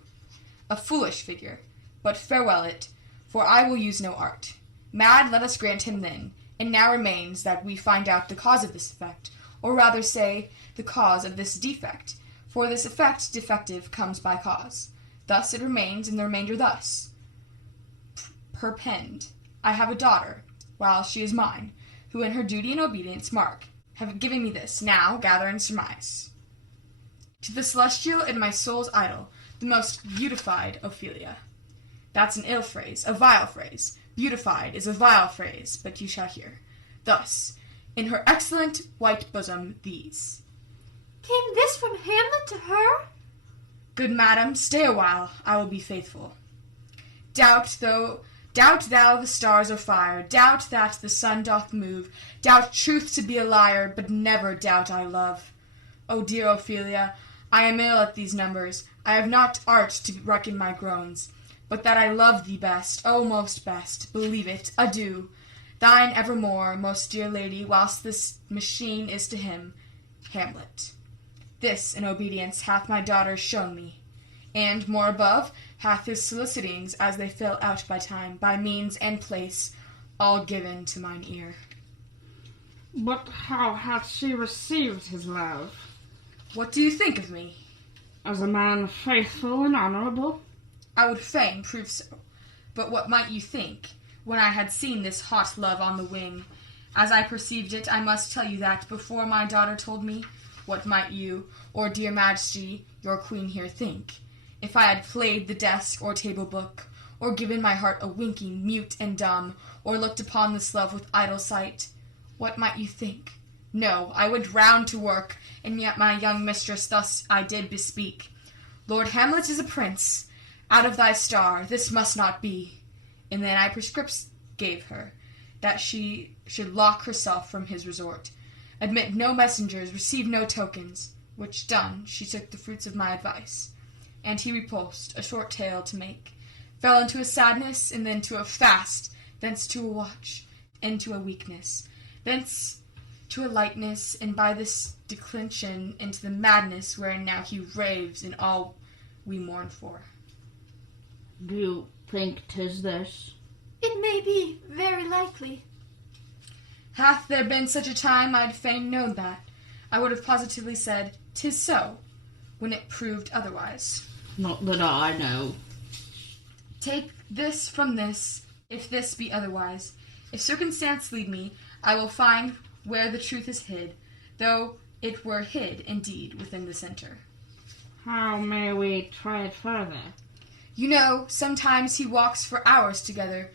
A foolish figure, but farewell it, for I will use no art. Mad let us grant him then, and now remains that we find out the cause of this effect, or rather say, the cause of this defect, for this effect defective comes by cause. Thus it remains, and the remainder thus. Perpend. I have a daughter, while she is mine, who in her duty and obedience mark, have given me this, now gather and surmise. To the celestial and my soul's idol, the most beautified Ophelia. That's an ill phrase, a vile phrase. Beautified is a vile phrase, but you shall hear. Thus, in her excellent white bosom, these. Came this from Hamlet to her? Good madam, stay a while, I will be faithful. Doubt thou the stars are fire, doubt that the sun doth move, doubt truth to be a liar, but never doubt I love. O dear Ophelia, I am ill at these numbers, I have not art to reckon my groans, but that I love thee best, O most best, believe it, adieu. Thine evermore, most dear lady, whilst this machine is to him, Hamlet. This in obedience hath my daughter shown me, and, more above, hath his solicitings, as they fill out by time, by means and place, all given to mine ear. But how hath she received his love? What do you think of me? As a man faithful and honourable? I would fain prove so. But what might you think, when I had seen this hot love on the wing? As I perceived it, I must tell you that, before my daughter told me, what might you, or dear majesty, your queen here, think, if I had played the desk or table book, or given my heart a winking, mute and dumb, or looked upon this love with idle sight? What might you think? No, I went round to work, and yet my young mistress thus I did bespeak. Lord Hamlet is a prince. Out of thy star, this must not be. And then I prescripts gave her, that she should lock herself from his resort, admit no messengers, receive no tokens, which done, she took the fruits of my advice, and he repulsed, a short tale to make, fell into a sadness, and then to a fast, thence to a watch, and to a weakness, thence to a lightness, and by this declension into the madness wherein now he raves in all we mourn for. Do you think 'tis this? It may be, very likely. Hath there been such a time, I'd fain known that. I would have positively said, 'tis so, when it proved otherwise. Not that I know. Take this from this, if this be otherwise. If circumstance lead me, I will find where the truth is hid, though it were hid, indeed, within the centre. How may we try it further? You know, sometimes he walks for hours together,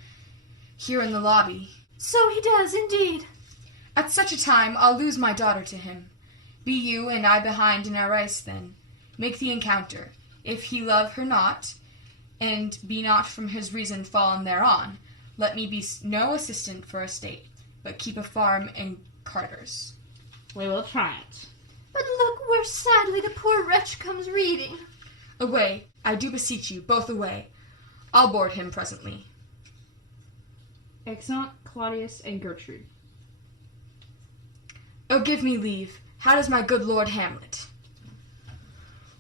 here in the lobby. So he does, indeed. At such a time, I'll lose my daughter to him. Be you and I behind in our race, then. Make the encounter. If he love her not, and be not from his reason fallen thereon, let me be no assistant for a state, but keep a farm and Carter's. We will try it. But look where sadly the poor wretch comes reading. Away, I do beseech you, both away. I'll board him presently. Exeunt Claudius and Gertrude. Oh, give me leave. How does my good Lord Hamlet?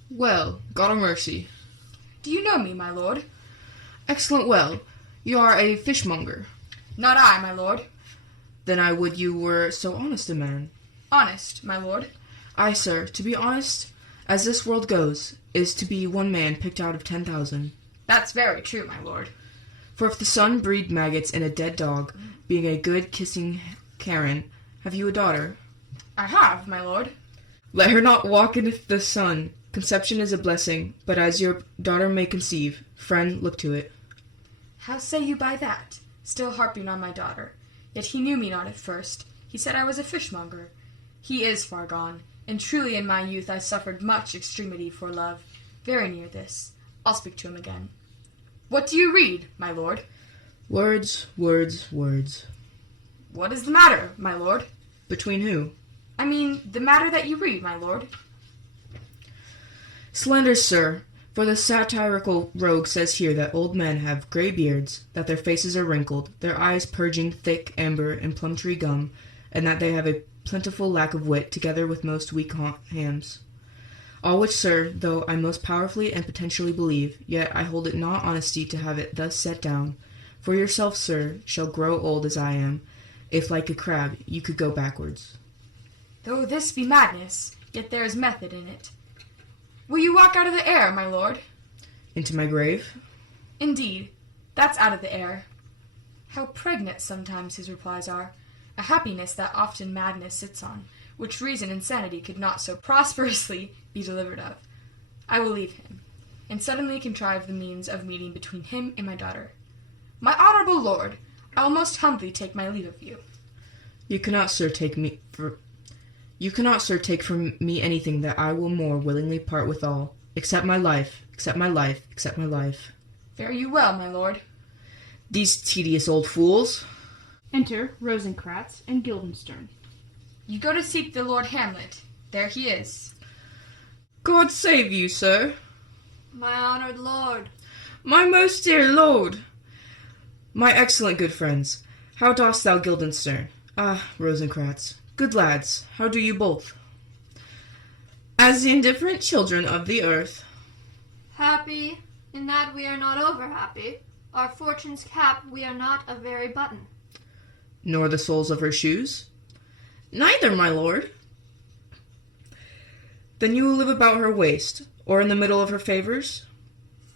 Well, God a mercy. Do you know me, my lord? Excellent well. You are a fishmonger. Not I, my lord. Then I would you were so honest a man. Honest, my lord. Aye, sir, to be honest, as this world goes, is to be one man picked out of 10,000. That's very true, my lord. For if the sun breed maggots in a dead dog, being a good kissing Karen, have you a daughter? I have, my lord. Let her not walk in the sun. Conception is a blessing, but as your daughter may conceive, friend, look to it. How say you by that? Still harping on my daughter. Yet he knew me not at first. He said I was a fishmonger. He is far gone, and truly in my youth I suffered much extremity for love. Very near this. I'll speak to him again. What do you read, my lord? Words, words, words. What is the matter, my lord? Between who? I mean, the matter that you read, my lord. Slander, sir, for the satirical rogue says here that old men have grey beards, that their faces are wrinkled, their eyes purging thick amber and plum-tree gum, and that they have a plentiful lack of wit, together with most weak hams. All which, sir, though I most powerfully and potentially believe, yet I hold it not honesty to have it thus set down. For yourself, sir, shall grow old as I am, if like a crab you could go backwards. Though this be madness, yet there is method in it. Will you walk out of the air, my lord? Into my grave? Indeed, that's out of the air. How pregnant sometimes his replies are, a happiness that often madness sits on, which reason and sanity could not so prosperously be delivered of. I will leave him, and suddenly contrive the means of meeting between him and my daughter. My honourable lord, I will most humbly take my leave of you. You cannot, sir, take from me anything that I will more willingly part withal, except my life, except my life, except my life. Fare you well, my lord. These tedious old fools. Enter Rosencrantz and Guildenstern. You go to seek the Lord Hamlet. There he is. God save you, sir. My honored lord. My most dear lord. My excellent good friends, how dost thou, Guildenstern? Ah, Rosencrantz. Good lads, how do you both? As the indifferent children of the earth. Happy in that we are not over happy. Our fortune's cap we are not a very button. Nor the soles of her shoes? Neither, my lord. Then you will live about her waist, or in the middle of her favours?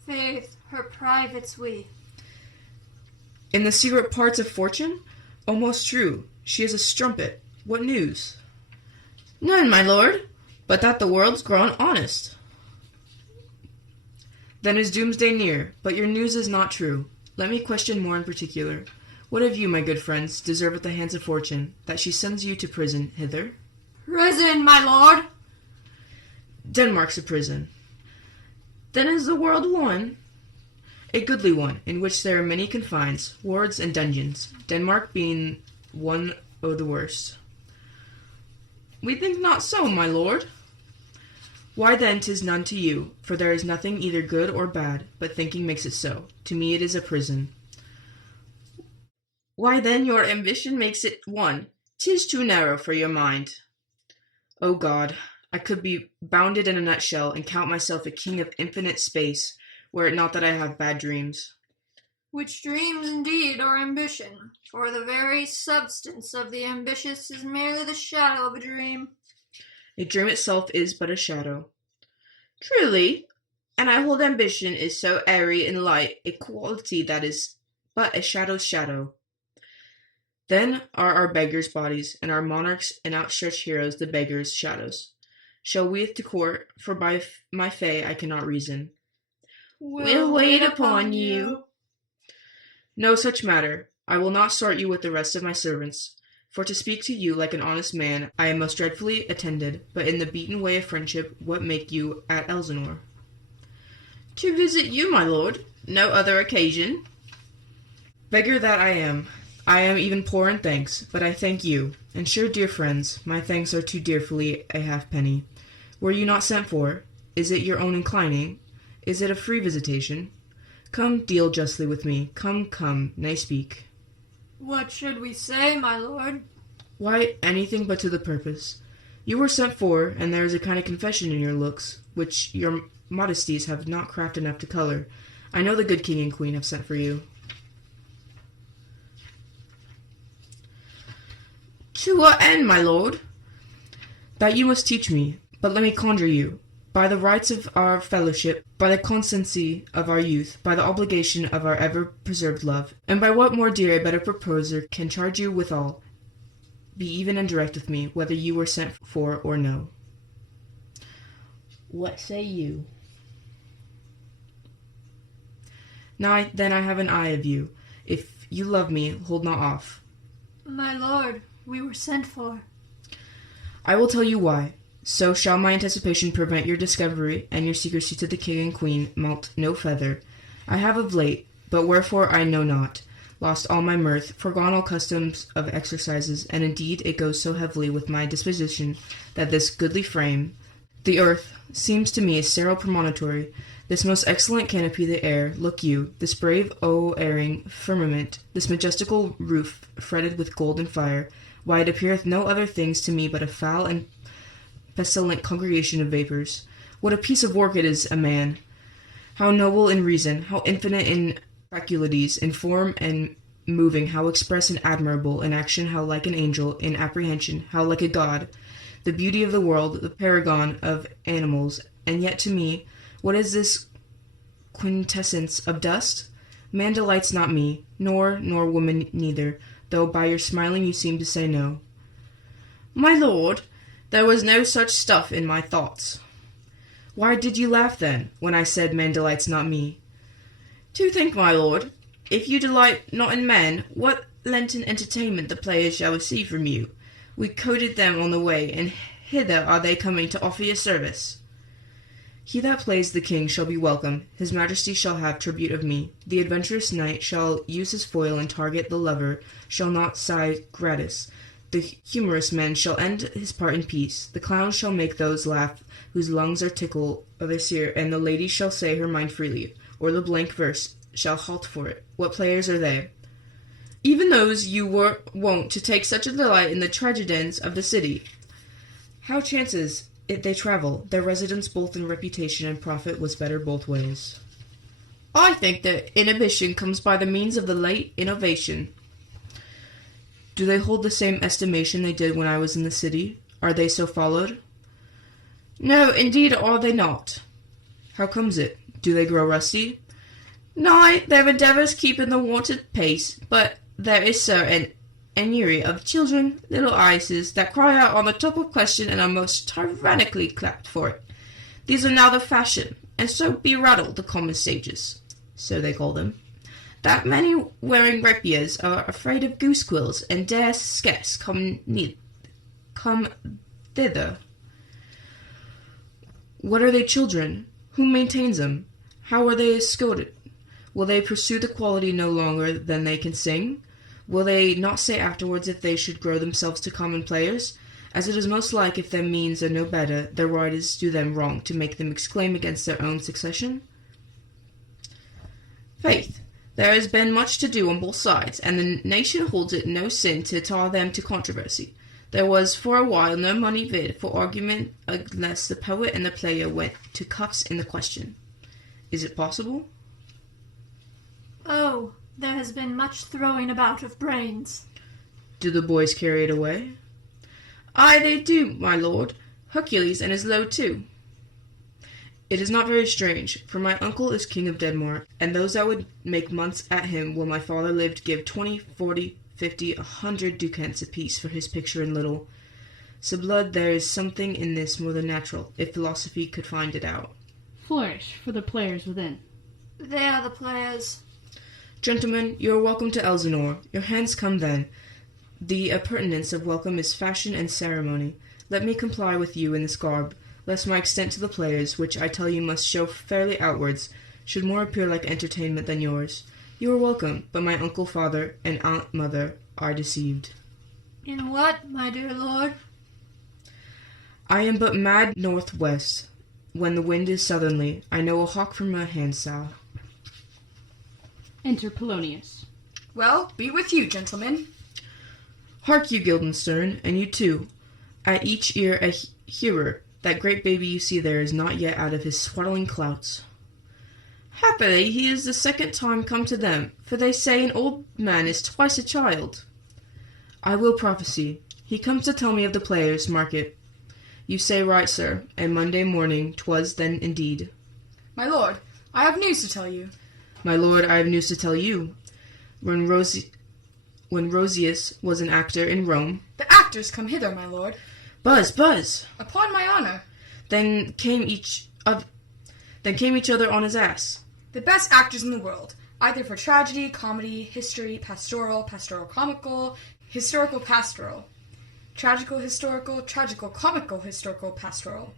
Faith, her privates we. In the secret parts of fortune? Almost true. She is a strumpet. What news? None, my lord, but that the world's grown honest. Then is doomsday near, but your news is not true. Let me question more in particular. What have you, my good friends, deserved at the hands of fortune, that she sends you to prison hither? Prison, my lord. Denmark's a prison. Then is the world one? A goodly one, in which there are many confines, wards, and dungeons, Denmark being one o' the worst. We think not so, my lord. Why then 'tis none to you, for there is nothing either good or bad, but thinking makes it so. To me it is a prison. Why then your ambition makes it one. 'Tis too narrow for your mind. O God, I could be bounded in a nutshell, and count myself a king of infinite space, were it not that I have bad dreams. Which dreams indeed are ambition, for the very substance of the ambitious is merely the shadow of a dream. A dream itself is but a shadow. Truly, and I hold ambition is so airy and light, a quality that is but a shadow's shadow. Then are our beggars' bodies, and our monarchs and outstretched heroes the beggars' shadows. Shall we to court, for by my fay I cannot reason. We'll wait upon you. No such matter. I will not sort you with the rest of my servants. For to speak to you like an honest man, I am most dreadfully attended, but in the beaten way of friendship, what make you at Elsinore? To visit you, my lord. No other occasion. Beggar that I am even poor in thanks, but I thank you, And sure, dear friends, my thanks are too dearfully a halfpenny. Were you not sent for? Is it your own inclining? Is it a free visitation? Come, deal justly with me. Come, nay speak. What should we say, my lord? Why, anything but to the purpose. You were sent for, and there is a kind of confession in your looks, which your modesties have not craft enough to color. I know the good king and queen have sent for you. To what end, my lord? That you must teach me, but let me conjure you, by the rights of our fellowship, by the constancy of our youth, by the obligation of our ever-preserved love, and by what more dear a better proposer can charge you withal, be even and direct with me, whether you were sent for or no. What say you? Now then I have an eye of you. If you love me, hold not off. My lord, we were sent for. I will tell you why. So shall my anticipation prevent your discovery, and your secrecy to the king and queen melt no feather. I have of late, but wherefore I know not, lost all my mirth, forgone all customs of exercises, and indeed it goes so heavily with my disposition that this goodly frame, the earth, seems to me a sterile promontory, this most excellent canopy the air, look you, this brave o'erring firmament, this majestical roof fretted with gold and fire, why it appeareth no other things to me but a foul and pestilent congregation of vapours. What a piece of work it is, a man! How noble in reason, how infinite in faculties, in form and moving, how express and admirable, in action how like an angel, in apprehension how like a god, the beauty of the world, the paragon of animals, and yet to me, what is this quintessence of dust? Man delights not me, nor woman neither, though by your smiling you seem to say no. My lord, there was no such stuff in my thoughts. Why did you laugh then, when I said man delights not me? To think, my lord, if you delight not in men, what Lenten entertainment the players shall receive from you. We coted them on the way, and hither are they coming to offer you service. He that plays the king shall be welcome, his majesty shall have tribute of me. The adventurous knight shall use his foil and target, the lover shall not sigh gratis. The humorous man shall end his part in peace. The clown shall make those laugh whose lungs are tickle of this year, and the lady shall say her mind freely, or the blank verse shall halt for it. What players are they? Even those you were wont to take such a delight in the tragedians of the city. How chances it they travel? Their residence both in reputation and profit was better both ways. I think that inhibition comes by the means of the late innovation. Do they hold the same estimation they did when I was in the city? Are they so followed? No, indeed are they not. How comes it? Do they grow rusty? Nay, their endeavours keep in the wonted pace, but there is, sir, an ennui of children, little ices, that cry out on the top of question and are most tyrannically clapped for it. These are now the fashion, and so berattle the common sages, so they call them, that many wearing rapiers are afraid of goose quills, and dare scarce come thither. What are they children? Who maintains them? How are they escorted? Will they pursue the quality no longer than they can sing? Will they not say afterwards if they should grow themselves to common players? As it is most like, if their means are no better, their writers do them wrong to make them exclaim against their own succession? Faith, there has been much to do on both sides, and the nation holds it no sin to tar them to controversy. There was for a while no money vid for argument unless the poet and the player went to cuffs in the question. Is it possible? Oh, there has been much throwing about of brains. Do the boys carry it away? Aye, they do, my lord. Hercules and his load too. It is not very strange, for my uncle is king of Denmark, and those that would make months at him while my father lived give 20, 40, 50, 100 ducats apiece for his picture in little. So blood, there is something in this more than natural, if philosophy could find it out. Flourish for the players within. They are the players. Gentlemen, you are welcome to Elsinore. Your hands come then. The appurtenance of welcome is fashion and ceremony. Let me comply with you in this garb, lest my extent to the players, which I tell you must show fairly outwards, should more appear like entertainment than yours. You are welcome, but my uncle father and aunt mother are deceived. In what, my dear lord? I am but mad northwest. When the wind is southerly, I know a hawk from a handsow. Enter Polonius. Well, be with you, gentlemen. Hark you, Guildenstern, and you too. At each ear a hearer. That great baby you see there is not yet out of his swaddling clouts. Happily he is the second time come to them, for they say an old man is twice a child. I will prophesy. He comes to tell me of the players' market. You say right, sir, and Monday morning 'twas then indeed. My lord, I have news to tell you. My lord, I have news to tell you. When Rosius was an actor in Rome... The actors come hither, my lord. Buzz, buzz! Upon my honor. Then came each other on his ass. The best actors in the world, either for tragedy, comedy, history, pastoral, pastoral comical, historical pastoral, tragical historical, tragical comical historical pastoral,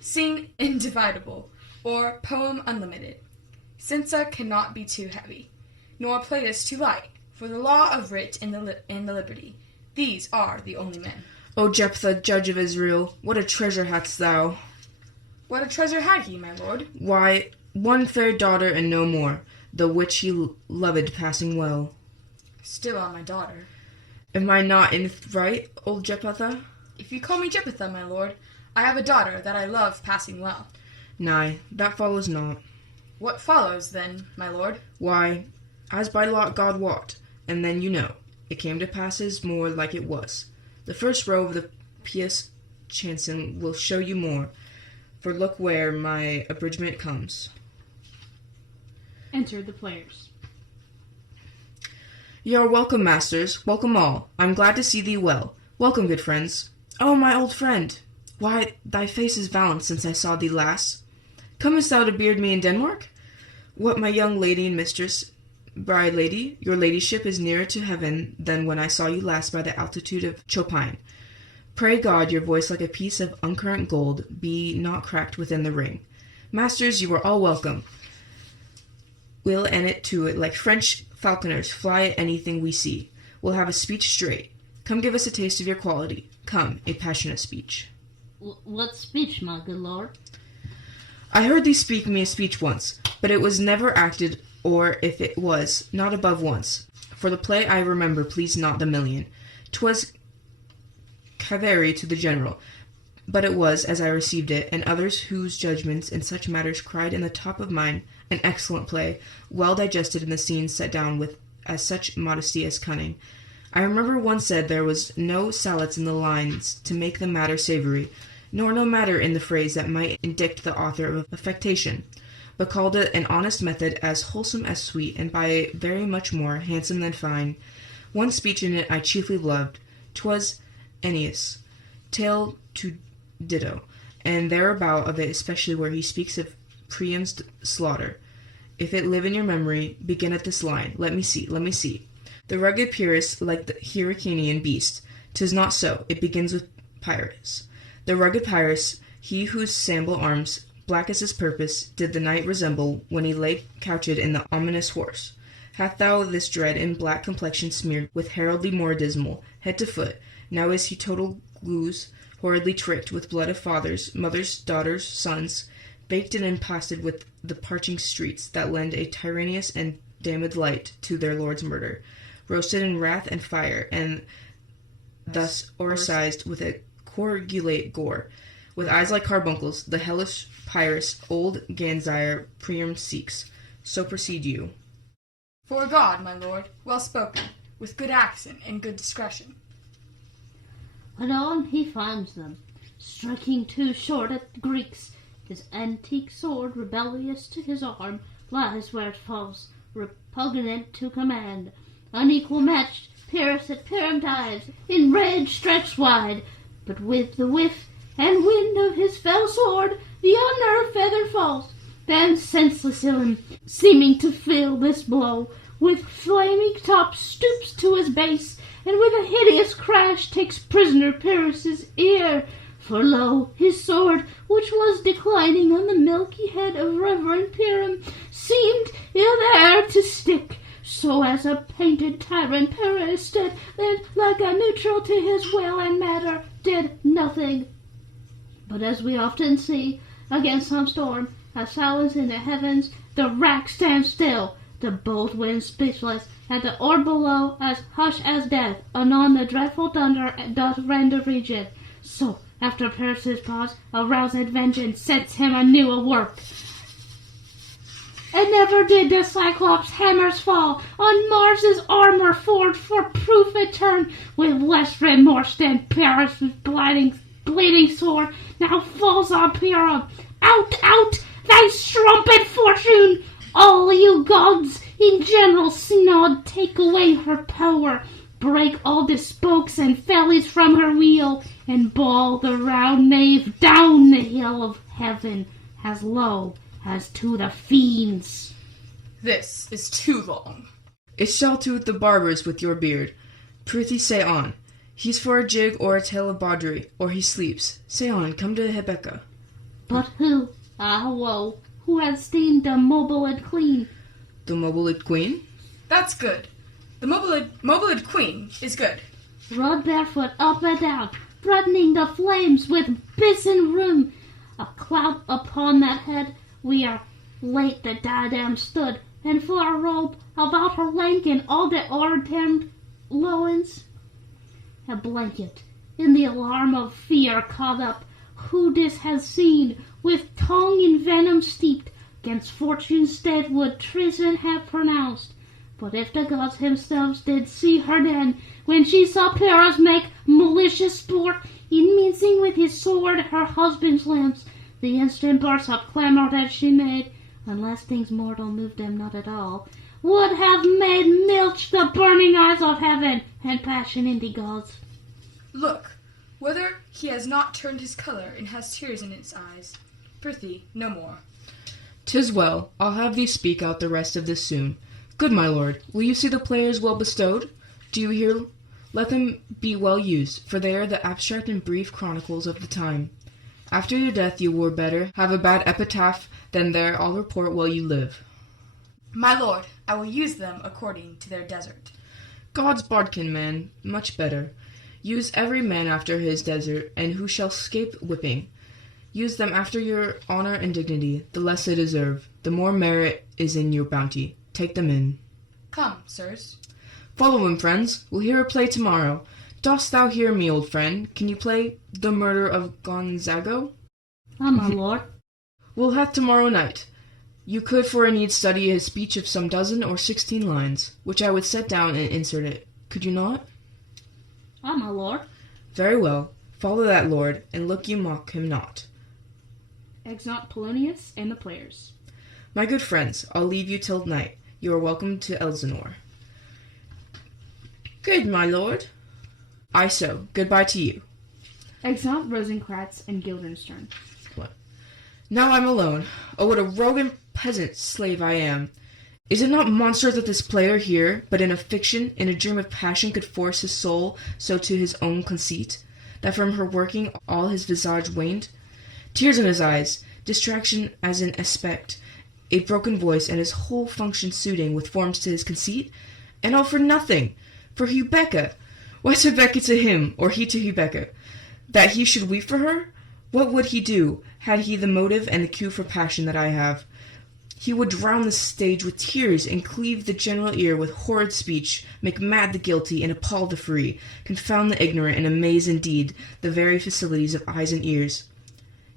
scene individable, or poem unlimited. Sensa cannot be too heavy, nor Platus too light, for the law of writ and the liberty. These are the only men. O Jephthah, judge of Israel, what a treasure hadst thou! What a treasure had he, my lord? Why, one fair daughter and no more, the which he loved passing well. Still on my daughter. Am I not in right, old Jephthah? If you call me Jephthah, my lord, I have a daughter that I love passing well. Nay, that follows not. What follows, then, my lord? Why, as by lot God wot, and then you know, it came to pass as more like it was. The first row of the Pious Chanson will show you more, for look where my abridgment comes. Enter the players. Ye are welcome, masters, welcome all. I'm glad to see thee well. Welcome, good friends. Oh, my old friend! Why, thy face is valiant since I saw thee last. Comest thou to beard me in Denmark? What, my young lady and mistress, bride lady, your ladyship is nearer to heaven than when I saw you last by the altitude of Chopine. Pray God your voice like a piece of uncurrent gold be not cracked within the ring. Masters, you are all welcome. We'll end it to it like French falconers fly at anything we see. We'll have a speech straight. Come give us a taste of your quality. Come, a passionate speech. What speech, my good lord? I heard thee speak me a speech once, but it was never acted, or if it was, not above once. For the play I remember pleased not the million. 'Twas cavalry to the general, but it was, as I received it, and others whose judgments in such matters cried in the top of mine, an excellent play, well digested in the scenes set down with as such modesty as cunning. I remember one said there was no saliets in the lines to make the matter savoury, nor no matter in the phrase that might indict the author of affectation, but called it an honest method as wholesome as sweet, and by very much more handsome than fine. One speech in it I chiefly loved. 'Twas Ennius' tale to Ditto, and thereabout of it especially where he speaks of Priam's slaughter. If it live in your memory, begin at this line. Let me see. The rugged Pyrrhus, like the Hyrcanian beast. 'Tis not so. It begins with Pyrrhus. The rugged Pyrrhus, he whose sable arms, black as his purpose, did the knight resemble when he lay couched in the ominous horse. Hath thou this dread in black complexion smeared with heraldry more dismal, head to foot? Now is he total glue, horridly tricked with blood of fathers, mothers, daughters, sons, baked and impasted with the parching streets that lend a tyrannous and damned light to their lord's murder, roasted in wrath and fire, and thus oricized with a coagulate gore, with eyes like carbuncles, the hellish Pyrrhus, old Ganzire, Priam seeks. So proceed you. For God, my lord, well spoken, with good accent and good discretion. Anon he finds them, striking too short at the Greeks. His antique sword, rebellious to his arm, lies where it falls, repugnant to command. Unequal matched, Pyrrhus at Pyrrhum dives, in rage stretched wide, but with the whiff and wind of his fell sword, the unnerved feather falls. Then senseless Ilym, seeming to feel this blow, with flaming top stoops to his base, and with a hideous crash takes prisoner Pyrrhus's ear. For lo, his sword, which was declining on the milky head of reverend Pyrrhum, seemed ill there to stick, so as a painted tyrant perished, then like a neutral to his will and matter, did nothing. But as we often see, against some storm, as silence in the heavens, the rack stands still, the bold wind speechless, and the orb below as hushed as death. Anon the dreadful thunder doth rend the region. So, after Paris' pause, a roused vengeance sets him anew a work. And never did the Cyclops' hammers fall on Mars' armor forged for proof etern, with less remorse than Paris' bleeding sword now falls on Pyrrhus. Out, out, thy strumpet fortune! All you gods in general synod take away her power, break all the spokes and fellies from her wheel, and ball the round nave down the hill of heaven, as low as to the fiends. This is too long. It shall to the barbers with your beard. Prithee, say on. He's for a jig or a tale of bawdry, or he sleeps. Say on, come to Hebecca. But who, woe, who has steamed the mobile clean? The mobile queen? That's good. The mobile queen is good. Rode barefoot up and down, threatening the flames with bison room. A cloud upon that head, we are late the diadem stood, and for a robe about her lank and all the o'erturned loins. A blanket, in the alarm of fear caught up, who this has seen, with tongue in venom steeped, 'gainst fortune's dead would treason have pronounced. But if the gods themselves did see her then, when she saw Paris make malicious sport, in mincing with his sword her husband's limbs, the instant burst of clamor that she made, unless things mortal moved them not at all, would have made milch the burning eyes of heaven, and passion in the gods. Look, whether he has not turned his colour and has tears in his eyes. Prithee, no more. 'Tis well. I'll have thee speak out the rest of this soon. Good my lord, will you see the players well bestowed? Do you hear? Let them be well used, for they are the abstract and brief chronicles of the time. After your death you were better have a bad epitaph than their all report while you live. My lord, I will use them according to their desert. God's bodkin, man, much better. Use every man after his desert, and who shall scape whipping. Use them after your honor and dignity, the less they deserve, the more merit is in your bounty. Take them in. Come, sirs. Follow him, friends. We'll hear a play tomorrow. Dost thou hear me, old friend? Can you play The Murder of Gonzago? My lord. We'll have tomorrow night. You could for a need study a speech of some 12 or 16 lines, which I would set down and insert it. Could you not? My lord. Very well. Follow that lord, and look you mock him not. Exeunt Polonius and the players. My good friends, I'll leave you till night. You are welcome to Elsinore. Good, my lord. I so. Goodbye to you. Exeunt Rosencrantz and Guildenstern. What? Now I'm alone. Oh, what a rogue and peasant slave I am. Is it not monstrous that this player here, but in a fiction, in a dream of passion, could force his soul so to his own conceit, that from her working all his visage waned? Tears in his eyes, distraction as in aspect, a broken voice, and his whole function suiting with forms to his conceit? And all for nothing! For Hebecca! What's Hebecca to him, or he to Hebecca? That he should weep for her? What would he do, had he the motive and the cue for passion that I have? He would drown the stage with tears, and cleave the general ear with horrid speech, make mad the guilty, and appall the free, confound the ignorant, and amaze indeed the very facilities of eyes and ears.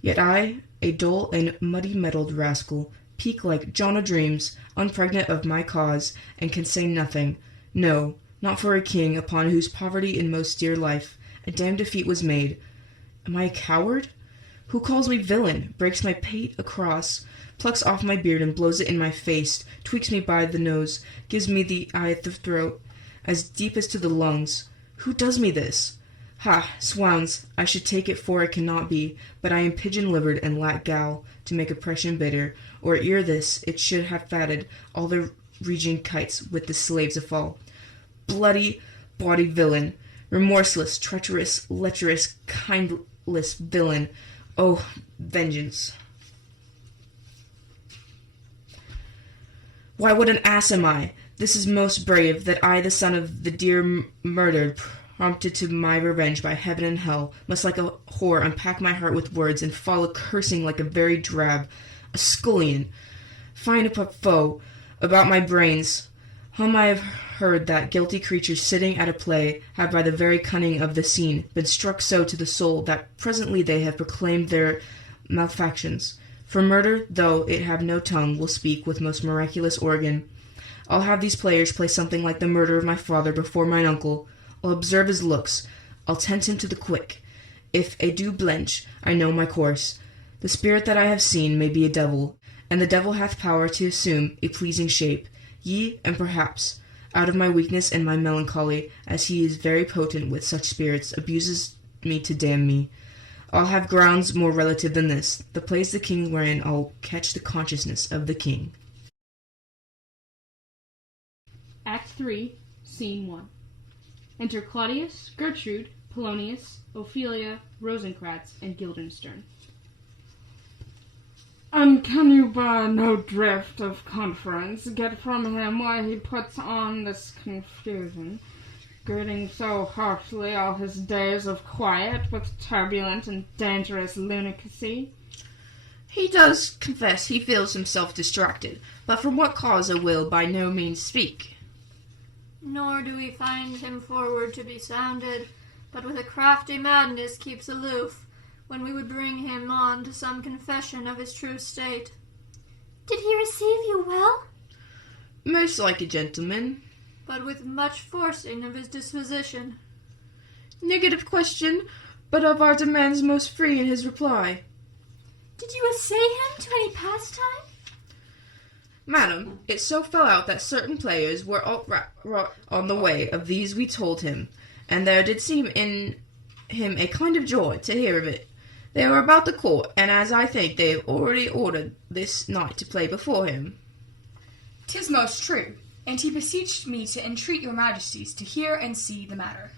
Yet I, a dull and muddy-mettled rascal, peak like John o' Dreams, unpregnant of my cause, and can say nothing, no, not for a king upon whose poverty and most dear life a damned defeat was made. Am I a coward? Who calls me villain, breaks my pate across, plucks off my beard and blows it in my face, tweaks me by the nose, gives me the eye at the throat, as deep as to the lungs? Who does me this? Ha, swounds, I should take it for it cannot be, but I am pigeon-livered and lack gall to make oppression bitter, or ere this it should have fatted all the region kites with the slaves of fall. Bloody, bawdy villain, remorseless, treacherous, lecherous, kindless villain, oh, vengeance! Why, what an ass am I! This is most brave, that I, the son of the dear murdered, prompted to my revenge by heaven and hell, must like a whore unpack my heart with words, and fall a-cursing like a very drab, a scullion, fine a foe, about my brains, whom I have heard that guilty creatures sitting at a play have by the very cunning of the scene been struck so to the soul that presently they have proclaimed their malefactions. For murder, though it have no tongue, will speak with most miraculous organ. I'll have these players play something like the murder of my father before mine uncle. I'll observe his looks. I'll tempt him to the quick. If a do blench, I know my course. The spirit that I have seen may be a devil, and the devil hath power to assume a pleasing shape. Ye, and perhaps, out of my weakness and my melancholy, as he is very potent with such spirits, abuses me to damn me. I'll have grounds more relative than this. The play's the king wherein I'll catch the consciousness of the king. Act 3, Scene 1. Enter Claudius, Gertrude, Polonius, Ophelia, Rosencrantz, and Guildenstern. And can you by no drift of conference get from him why he puts on this confusion, girding so harshly all his days of quiet with turbulent and dangerous lunacy? He does confess he feels himself distracted, but from what cause I will by no means speak. Nor do we find him forward to be sounded, but with a crafty madness keeps aloof, when we would bring him on to some confession of his true state. Did he receive you well? Most like a gentleman. But with much forcing of his disposition. Negative question, but of our demands most free in his reply. Did you essay him to any pastime? Madam, it so fell out that certain players were wrought on the way of these we told him, and there did seem in him a kind of joy to hear of it. They were about the court, and as I think they have already ordered this night to play before him. 'Tis most true, and he beseeched me to entreat your majesties to hear and see the matter.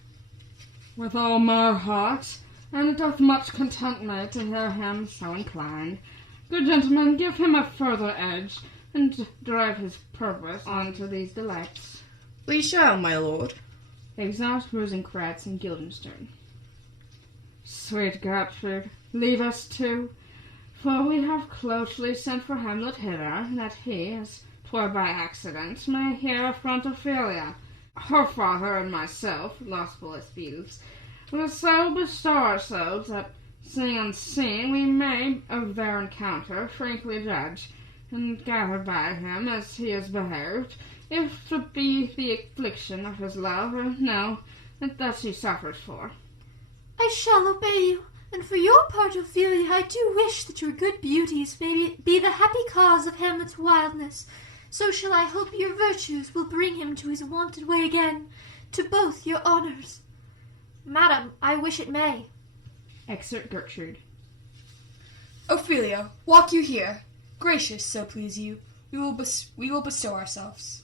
With all my heart, and it doth much content me to hear him so inclined. Good gentlemen, give him a further edge, and drive his purpose on to these delights. We shall, my lord. Exhaust Rosencrantz and Guildenstern. Sweet Gertrude, leave us too, for we have closely sent for Hamlet hither, that he, as 'twere by accident, may hear affront Ophelia. Her father and myself, lustful as beasts, will so bestow ourselves that, seeing unseen, we may of their encounter frankly judge, and gather by him as he has behaved, if it be the affliction of his love, or no, that thus he suffers for. I shall obey you, and for your part, Ophelia, I do wish that your good beauties may be the happy cause of Hamlet's wildness. So shall I hope your virtues will bring him to his wonted way again, to both your honours. Madam, I wish it may. Excerpt Gertrude. Ophelia, walk you here. Gracious, so please you, we will bestow ourselves.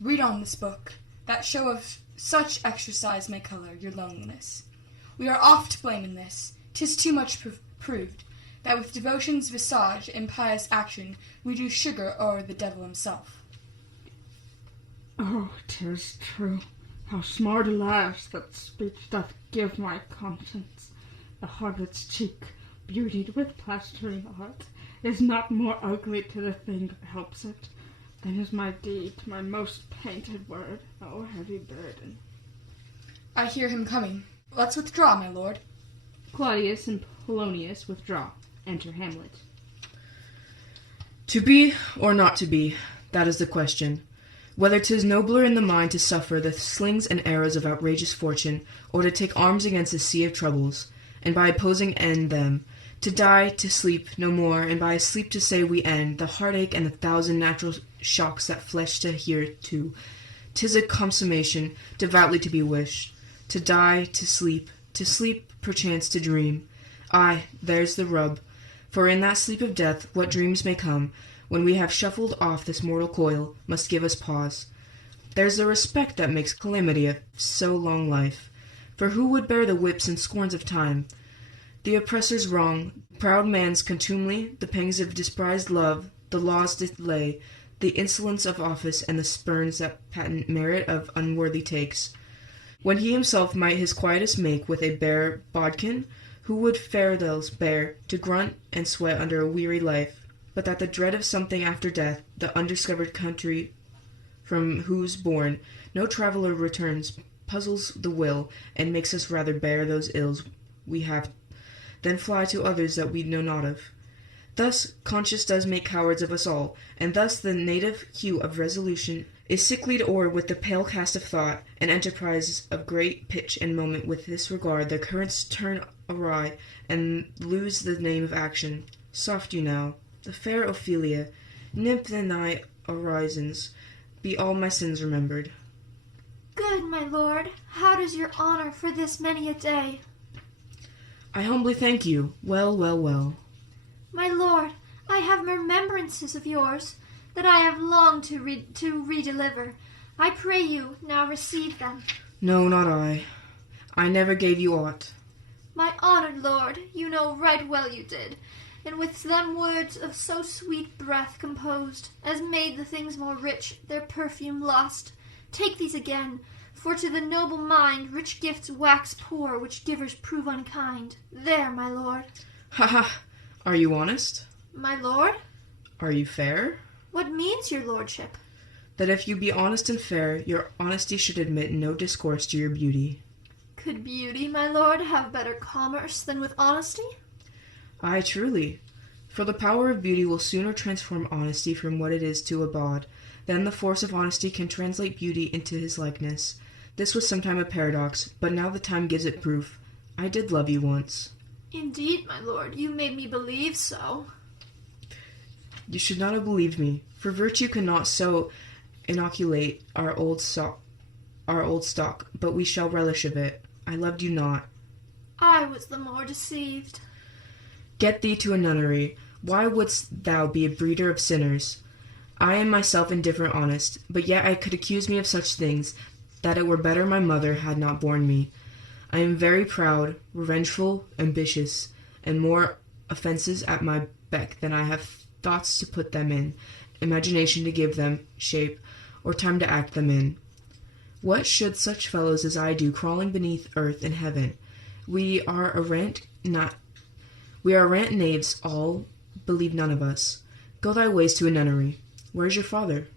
Read on this book, that show of such exercise may colour your loneliness. We are oft to blame in this. 'Tis too much proved, that with devotion's visage and pious action we do sugar o'er the devil himself. Oh, 'tis true, how smart a lash that speech doth give my conscience. The harlot's cheek, beautied with plastering art, is not more ugly to the thing that helps it, than is my deed to my most painted word. Oh, heavy burden. I hear him coming. Let's withdraw, my lord. Claudius and Polonius withdraw. Enter Hamlet. To be or not to be, that is the question. Whether 'tis nobler in the mind to suffer the slings and arrows of outrageous fortune, or to take arms against a sea of troubles, and by opposing end them, to die, to sleep no more, and by a sleep to say we end, the heartache and the thousand natural shocks that flesh to hear to. 'Tis a consummation devoutly to be wished. To die, to sleep perchance to dream. Ay, there's the rub. For in that sleep of death, what dreams may come, when we have shuffled off this mortal coil, must give us pause. There's the respect that makes calamity of so long life. For who would bear the whips and scorns of time, the oppressor's wrong, proud man's contumely, the pangs of despised love, the law's delay, the insolence of office, and the spurns that patent merit of unworthy takes. When he himself might his quietest make with a bare bodkin, who would fardels bear, to grunt and sweat under a weary life, but that the dread of something after death, the undiscovered country from whose bourne no traveller returns, puzzles the will, and makes us rather bear those ills we have than fly to others that we know not of. Thus conscience does make cowards of us all, and thus the native hue of resolution is sicklied o'er with the pale cast of thought, and enterprise of great pitch and moment with this regard the currents turn awry, and lose the name of action. Soft you now, the fair Ophelia, nymph in thy orisons, be all my sins remembered. Good, my lord. How does your honor for this many a day? I humbly thank you. Well, well, well. My lord, I have remembrances of yours that I have longed to redeliver. I pray you, now receive them. No, not I. I never gave you aught. My honored lord, you know right well you did, and with them words of so sweet breath composed, as made the things more rich, their perfume lost. Take these again, for to the noble mind rich gifts wax poor, which givers prove unkind. There, my lord. Ha ha! Are you honest? My lord? Are you fair? What means your lordship? That if you be honest and fair, your honesty should admit no discourse to your beauty. Could beauty, my lord, have better commerce than with honesty? Ay, truly. For the power of beauty will sooner transform honesty from what it is to a bawd, than the force of honesty can translate beauty into his likeness. This was sometime a paradox, but now the time gives it proof. I did love you once. Indeed, my lord, you made me believe so. You should not have believed me, for virtue cannot so inoculate our old stock, but we shall relish of it. I loved you not. I was the more deceived. Get thee to a nunnery. Why wouldst thou be a breeder of sinners? I am myself indifferent honest, but yet I could accuse me of such things, that it were better my mother had not borne me. I am very proud, revengeful, ambitious, and more offences at my beck than I have thoughts to put them in, imagination to give them shape, or time to act them in. What should such fellows as I do crawling beneath earth and heaven? We are arrant knaves all, believe none of us. Go thy ways to a nunnery. Where's your father?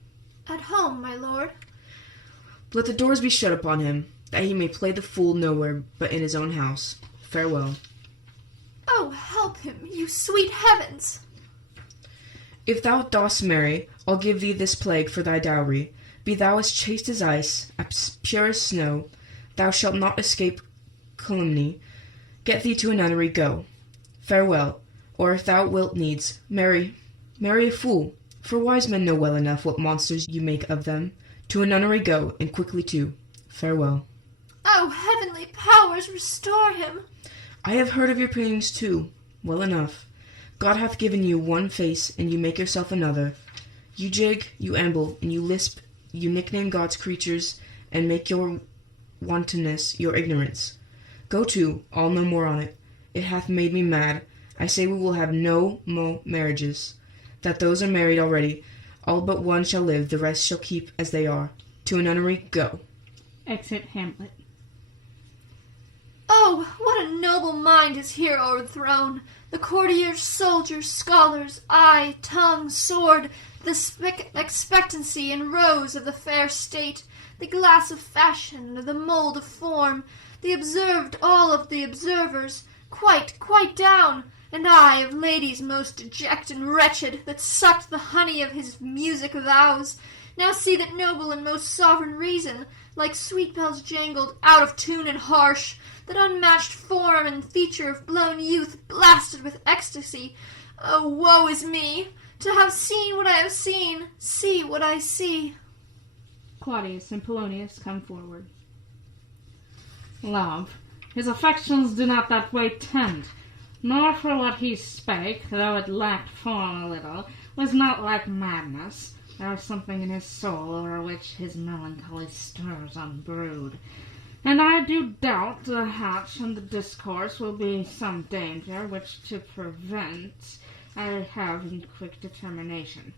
At home, my lord. Let the doors be shut upon him, that he may play the fool nowhere but in his own house. Farewell. Oh, help him, you sweet heavens! If thou dost marry, I'll give thee this plague for thy dowry. Be thou as chaste as ice, as pure as snow. Thou shalt not escape calumny. Get thee to a nunnery, go. Farewell. Or if thou wilt needs, marry a fool. For wise men know well enough what monsters you make of them. To a nunnery go, and quickly too. Farewell. Oh, heavenly powers, restore him! I have heard of your pains too. Well enough. God hath given you one face, and you make yourself another. You jig, you amble, and you lisp, you nickname God's creatures, and make your wantonness your ignorance. Go to, I'll no more on it. It hath made me mad. I say we will have no more marriages. That those are married already. All but one shall live, the rest shall keep as they are. To a nunnery, go. Exit Hamlet. Oh, what a noble mind is here o'erthrown! The courtiers, soldiers, scholars, eye, tongue, sword, the expectancy and rose of the fair state, the glass of fashion, the mould of form, the observed all of the observers, quite down, and I of ladies most deject and wretched, that sucked the honey of his music vows, now see that noble and most sovereign reason, like sweet bells jangled, out of tune and harsh, that unmatched form and feature of blown youth blasted with ecstasy. Oh, woe is me! To have seen what I have seen, see what I see. Claudius and Polonius come forward. Love, his affections do not that way tend, nor for what he spake, though it lacked form a little, was not like madness. There is something in his soul over which his melancholy stirs unbrewed. And I do doubt the hatch and the discourse will be some danger, which to prevent I have in quick determination.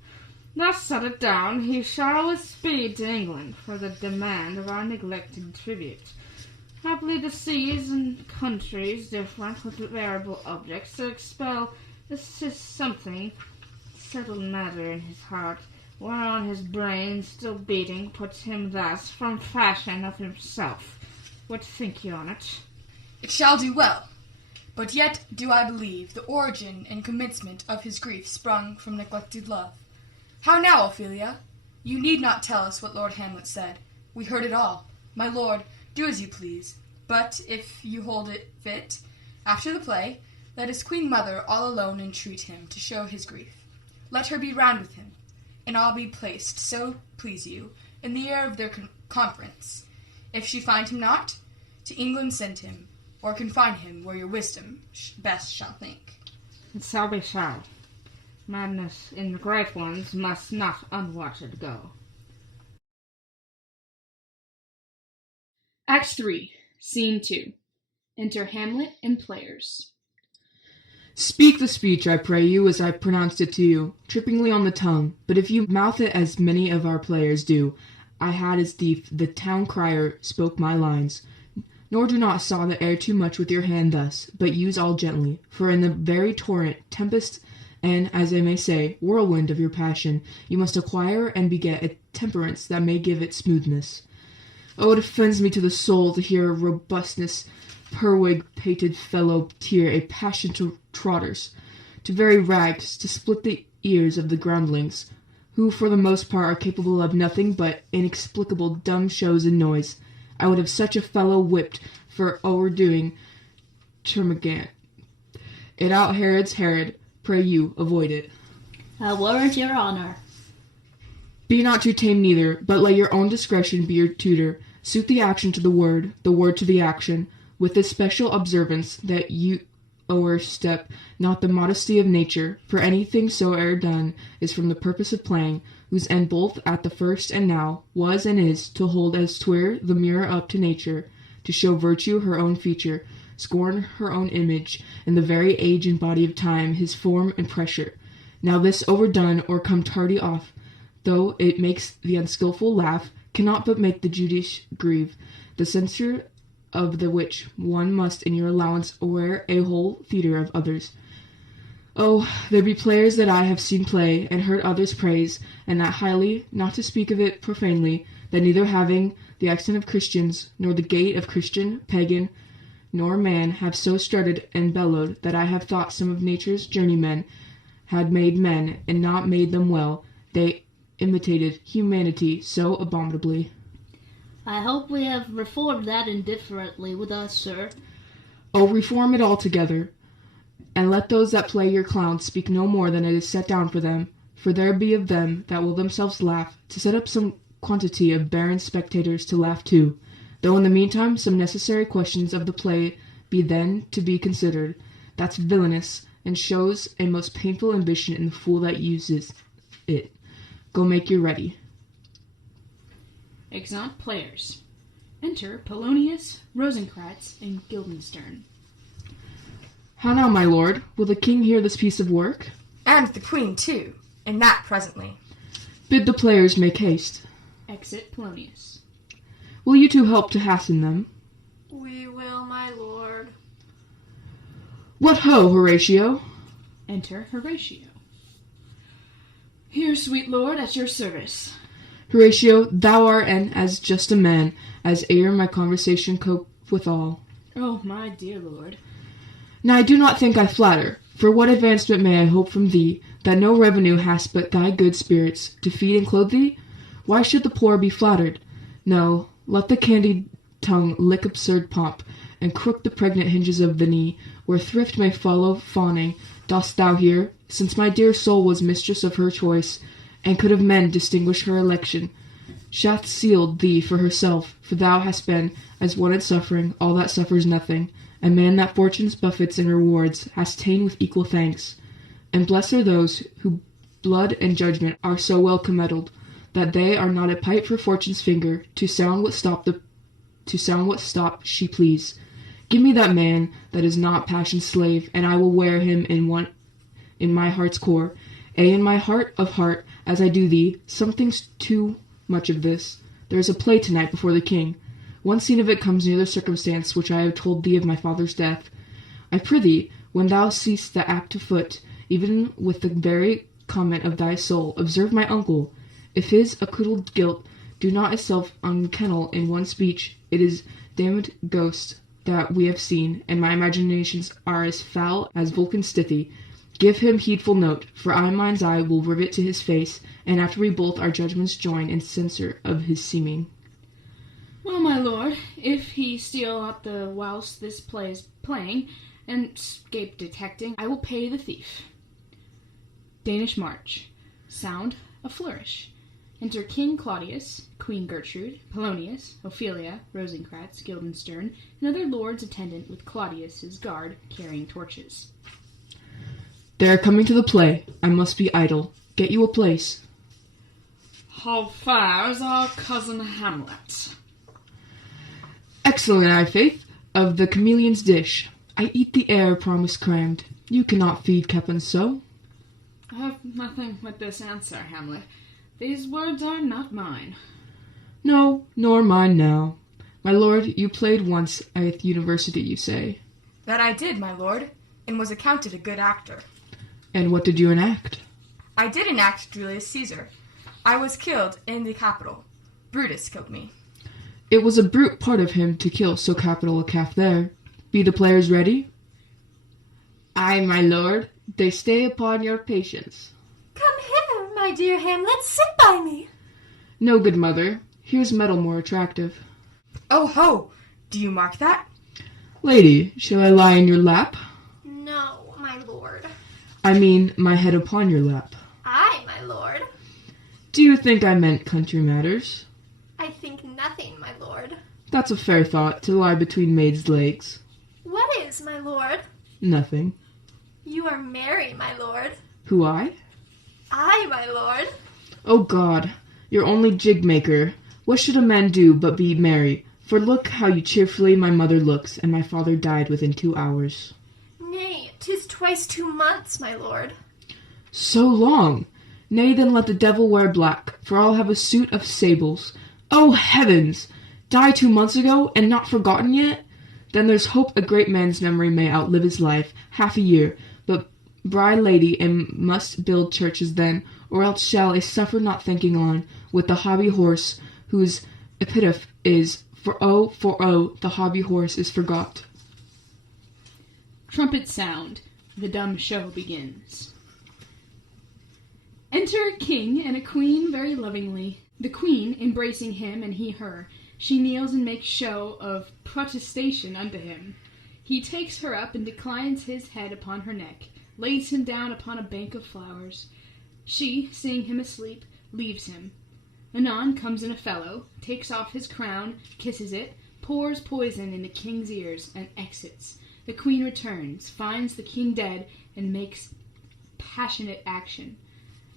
Thus set it down, he shall with speed to England for the demand of our neglected tribute. Haply the seas and countries different with variable objects to expel this is something settled matter in his heart, whereon his brain still beating puts him thus from fashion of himself. What think you on it? It shall do well. But yet do I believe the origin and commencement of his grief sprung from neglected love. How now, Ophelia? You need not tell us what Lord Hamlet said. We heard it all. My lord, do as you please. But, if you hold it fit, after the play, let his queen mother all alone entreat him to show his grief. Let her be round with him, and all be placed, so please you, in the ear of their conference. If she find him not, to England send him, or confine him where your wisdom best shall think. It shall be so. Madness in the great ones must not unwatched go. Act 3, Scene 2. Enter Hamlet and players. Speak the speech, I pray you, as I pronounced it to you, trippingly on the tongue. But if you mouth it as many of our players do, I had as thief the town crier spoke my lines. Nor do not saw the air too much with your hand thus, but use all gently, for in the very torrent, tempest, and, as I may say, whirlwind of your passion, you must acquire and beget a temperance that may give it smoothness. Oh, it offends me to the soul to hear a robustness, perwig-pated fellow tear a passion to trotters, to very rags, to split the ears of the groundlings, who for the most part are capable of nothing but inexplicable dumb shows and noise. I would have such a fellow whipped for overdoing termagant. It out Herod's Herod, pray you, avoid it. A word, your honour. Be not too tame neither, but let your own discretion be your tutor. Suit the action to the word to the action, with this special observance that you o'erstep not the modesty of nature, for anything so e'er done is from the purpose of playing, whose end both at the first and now was and is to hold as 'twere the mirror up to nature, to show virtue her own feature, scorn her own image, and the very age and body of time his form and pressure. Now this overdone or come tardy off, though it makes the unskilful laugh, cannot but make the judice grieve, the censure of the which one must in your allowance aware a whole theatre of others. Oh, there be players that I have seen play, and heard others praise, and that highly, not to speak of it profanely, that neither having the accent of Christians, nor the gait of Christian, pagan, nor man, have so strutted and bellowed, that I have thought some of nature's journeymen had made men, and not made them well, they imitated humanity so abominably. I hope we have reformed that indifferently with us, sir. Oh, reform it altogether, and let those that play your clowns speak no more than it is set down for them, for there be of them that will themselves laugh, to set up some quantity of barren spectators to laugh too, though in the meantime some necessary questions of the play be then to be considered. That's villainous, and shows a most painful ambition in the fool that uses it. Go make you ready. Exeunt players. Enter Polonius, Rosencrantz, and Guildenstern. How now, my lord? Will the king hear this piece of work? And the queen, too, and that presently. Bid the players make haste. Exit Polonius. Will you two help to hasten them? We will, my lord. What ho, Horatio? Enter Horatio. Here, sweet lord, at your service. Horatio, thou art as just a man, as e'er my conversation cope withal. Oh, my dear lord. Now I do not think I flatter, for what advancement may I hope from thee, that no revenue hast but thy good spirits, to feed and clothe thee? Why should the poor be flattered? No, let the candied tongue lick absurd pomp, and crook the pregnant hinges of the knee, where thrift may follow fawning. Dost thou hear? Since my dear soul was mistress of her choice, and could of men distinguish her election, shath sealed thee for herself, for thou hast been, as one in suffering, all that suffers nothing, a man that fortune's buffets and rewards hast ta'en with equal thanks. And blessed are those whose blood and judgment are so well commeddled, that they are not a pipe for fortune's finger, to sound what stop she please. Give me that man that is not passion's slave, and I will wear him in my heart's core, In my heart of heart, as I do thee, something's too much of this. There is a play tonight before the king. One scene of it comes near the circumstance which I have told thee of my father's death. I prithee, when thou seest the act afoot, even with the very comment of thy soul, observe my uncle. If his acquittal guilt do not itself unkennel in one speech, it is damned ghosts that we have seen, and my imaginations are as foul as Vulcan's stithy. Give him heedful note, for I mind's eye will rivet to his face, and after we both our judgments join in censure of his seeming. Well, my lord, if he steal out the whilst this play is playing, and escape detecting, I will pay the thief. Danish march. Sound a flourish. Enter King Claudius, Queen Gertrude, Polonius, Ophelia, Rosencrantz, Guildenstern, and other lords attendant with Claudius's guard carrying torches. They are coming to the play. I must be idle. Get you a place. How fares our cousin Hamlet? Excellent, I faith, of the chameleon's dish. I eat the air promise crammed. You cannot feed capons so. I have nothing with this answer, Hamlet. These words are not mine. No, nor mine now. My lord, you played once at university, you say. That I did, my lord, and was accounted a good actor. And what did you enact? I did enact Julius Caesar. I was killed in the Capitol. Brutus killed me. It was a brute part of him to kill so capital a calf there. Be the players ready? Aye, my lord. They stay upon your patience. Come hither, my dear Hamlet, sit by me. No, good mother. Here's metal more attractive. Oh ho! Do you mark that? Lady, shall I lie in your lap? No, my lord. I mean, my head upon your lap. Aye, my lord. Do you think I meant country matters? I think nothing, my lord. That's a fair thought, to lie between maids' legs. What is, my lord? Nothing. You are merry, my lord. Who, I? Aye, my lord. Oh God, you're only jig-maker. What should a man do but be merry? For look how you cheerfully my mother looks, and my father died within 2 hours. Nay, 'tis twice 2 months, my lord. So long! Nay, then let the devil wear black, for I'll have a suit of sables. Oh, heavens! Die 2 months ago, and not forgotten yet? Then there's hope a great man's memory may outlive his life, half a year, but bride lady and must build churches then, or else shall a suffer not thinking on, with the hobby horse, whose epitaph is, for oh, the hobby horse is forgot. Trumpets sound. The dumb show begins. Enter a king and a queen very lovingly. The queen embracing him and he her. She kneels and makes show of protestation unto him. He takes her up and declines his head upon her neck, lays him down upon a bank of flowers. She, seeing him asleep, leaves him. Anon comes in a fellow, takes off his crown, kisses it, pours poison in the king's ears, and exits. The queen returns, finds the king dead, and makes passionate action.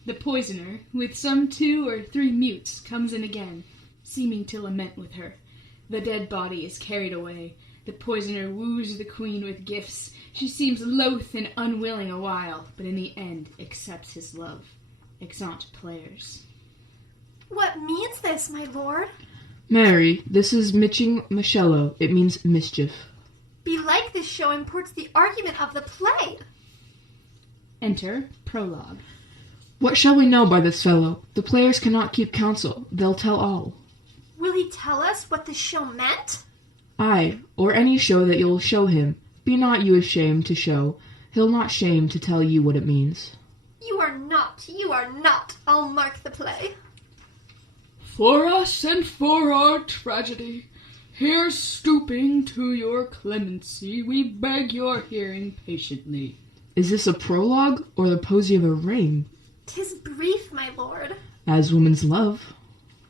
The poisoner, with some 2 or 3 mutes, comes in again, seeming to lament with her. The dead body is carried away. The poisoner woos the queen with gifts. She seems loath and unwilling a while, but in the end accepts his love. Exeunt players. What means this, my lord? Mary, this is Mitching Michello. It means mischief. Belike this show imports the argument of the play. Enter prologue. What shall we know by this fellow? The players cannot keep counsel. They'll tell all. Will he tell us what the show meant? Aye, or any show that you'll show him. Be not you ashamed to show. He'll not shame to tell you what it means. You are not. I'll mark the play. For us and for our tragedy, here stooping to your clemency, we beg your hearing patiently. Is this a prologue, or the posy of a ring? 'Tis brief, my lord. As woman's love.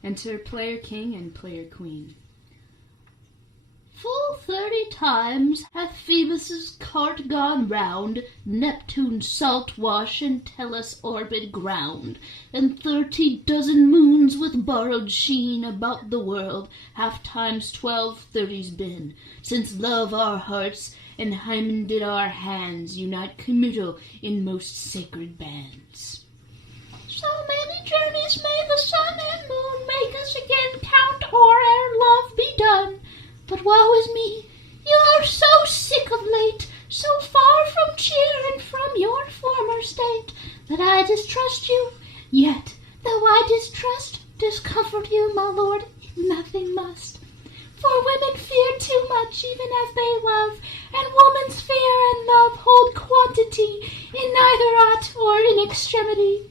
Enter player king and player queen. Full 30 times hath Phoebus's cart gone round, Neptune's salt wash and Tellus' orbit ground, and 30 dozen moons with borrowed sheen about the world have times 12 30's been, since love our hearts and Hymen did our hands unite committal in most sacred bands. So many journeys may the sun and moon make us again count o'er ere love be done. But woe is me, you are so sick of late, so far from cheer and from your former state, that I distrust you. Yet, though I distrust, discomfort you, my lord, if nothing must. For women fear too much, even as they love, and woman's fear and love hold quantity in neither aught or in extremity.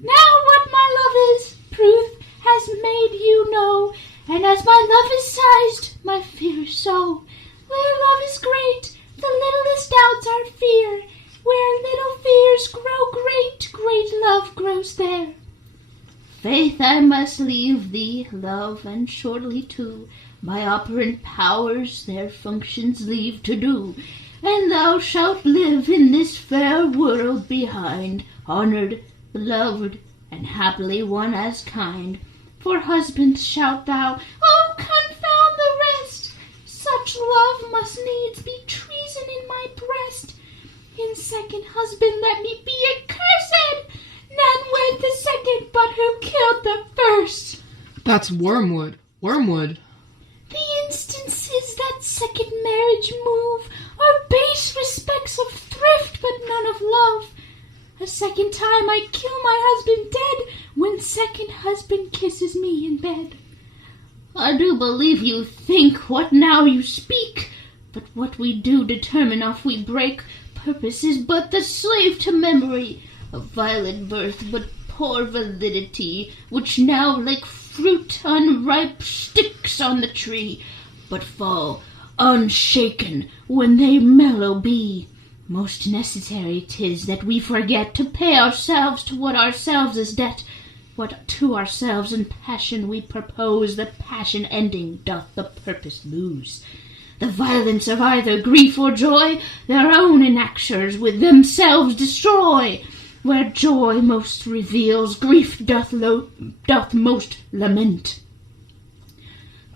Now what my love is, truth has made you know, and as my love is sized, my fear is so. Where love is great, the littlest doubts are fear. Where little fears grow great, great love grows there. Faith, I must leave thee, love, and shortly too. My operant powers their functions leave to do, and thou shalt live in this fair world behind, honoured, beloved, and happily one as kind. For husband shalt thou, oh, confound the rest! Such love must needs be treason in my breast. In second husband let me be accursed! None wed the second but who killed the first. That's wormwood. Wormwood. The instances that second marriage move are base respects of thrift, but none of love. A second time I kill my husband dead, when second husband kisses me in bed. I do believe you think what now you speak, but what we do determine off we break. Purpose is but the slave to memory, a violet birth but poor validity, which now like fruit unripe sticks on the tree, but fall unshaken when they mellow be. Most necessary 'tis that we forget to pay ourselves to what ourselves is debt. What to ourselves in passion we propose, the passion ending doth the purpose lose. The violence of either grief or joy their own enactures with themselves destroy. Where joy most reveals, grief doth most lament.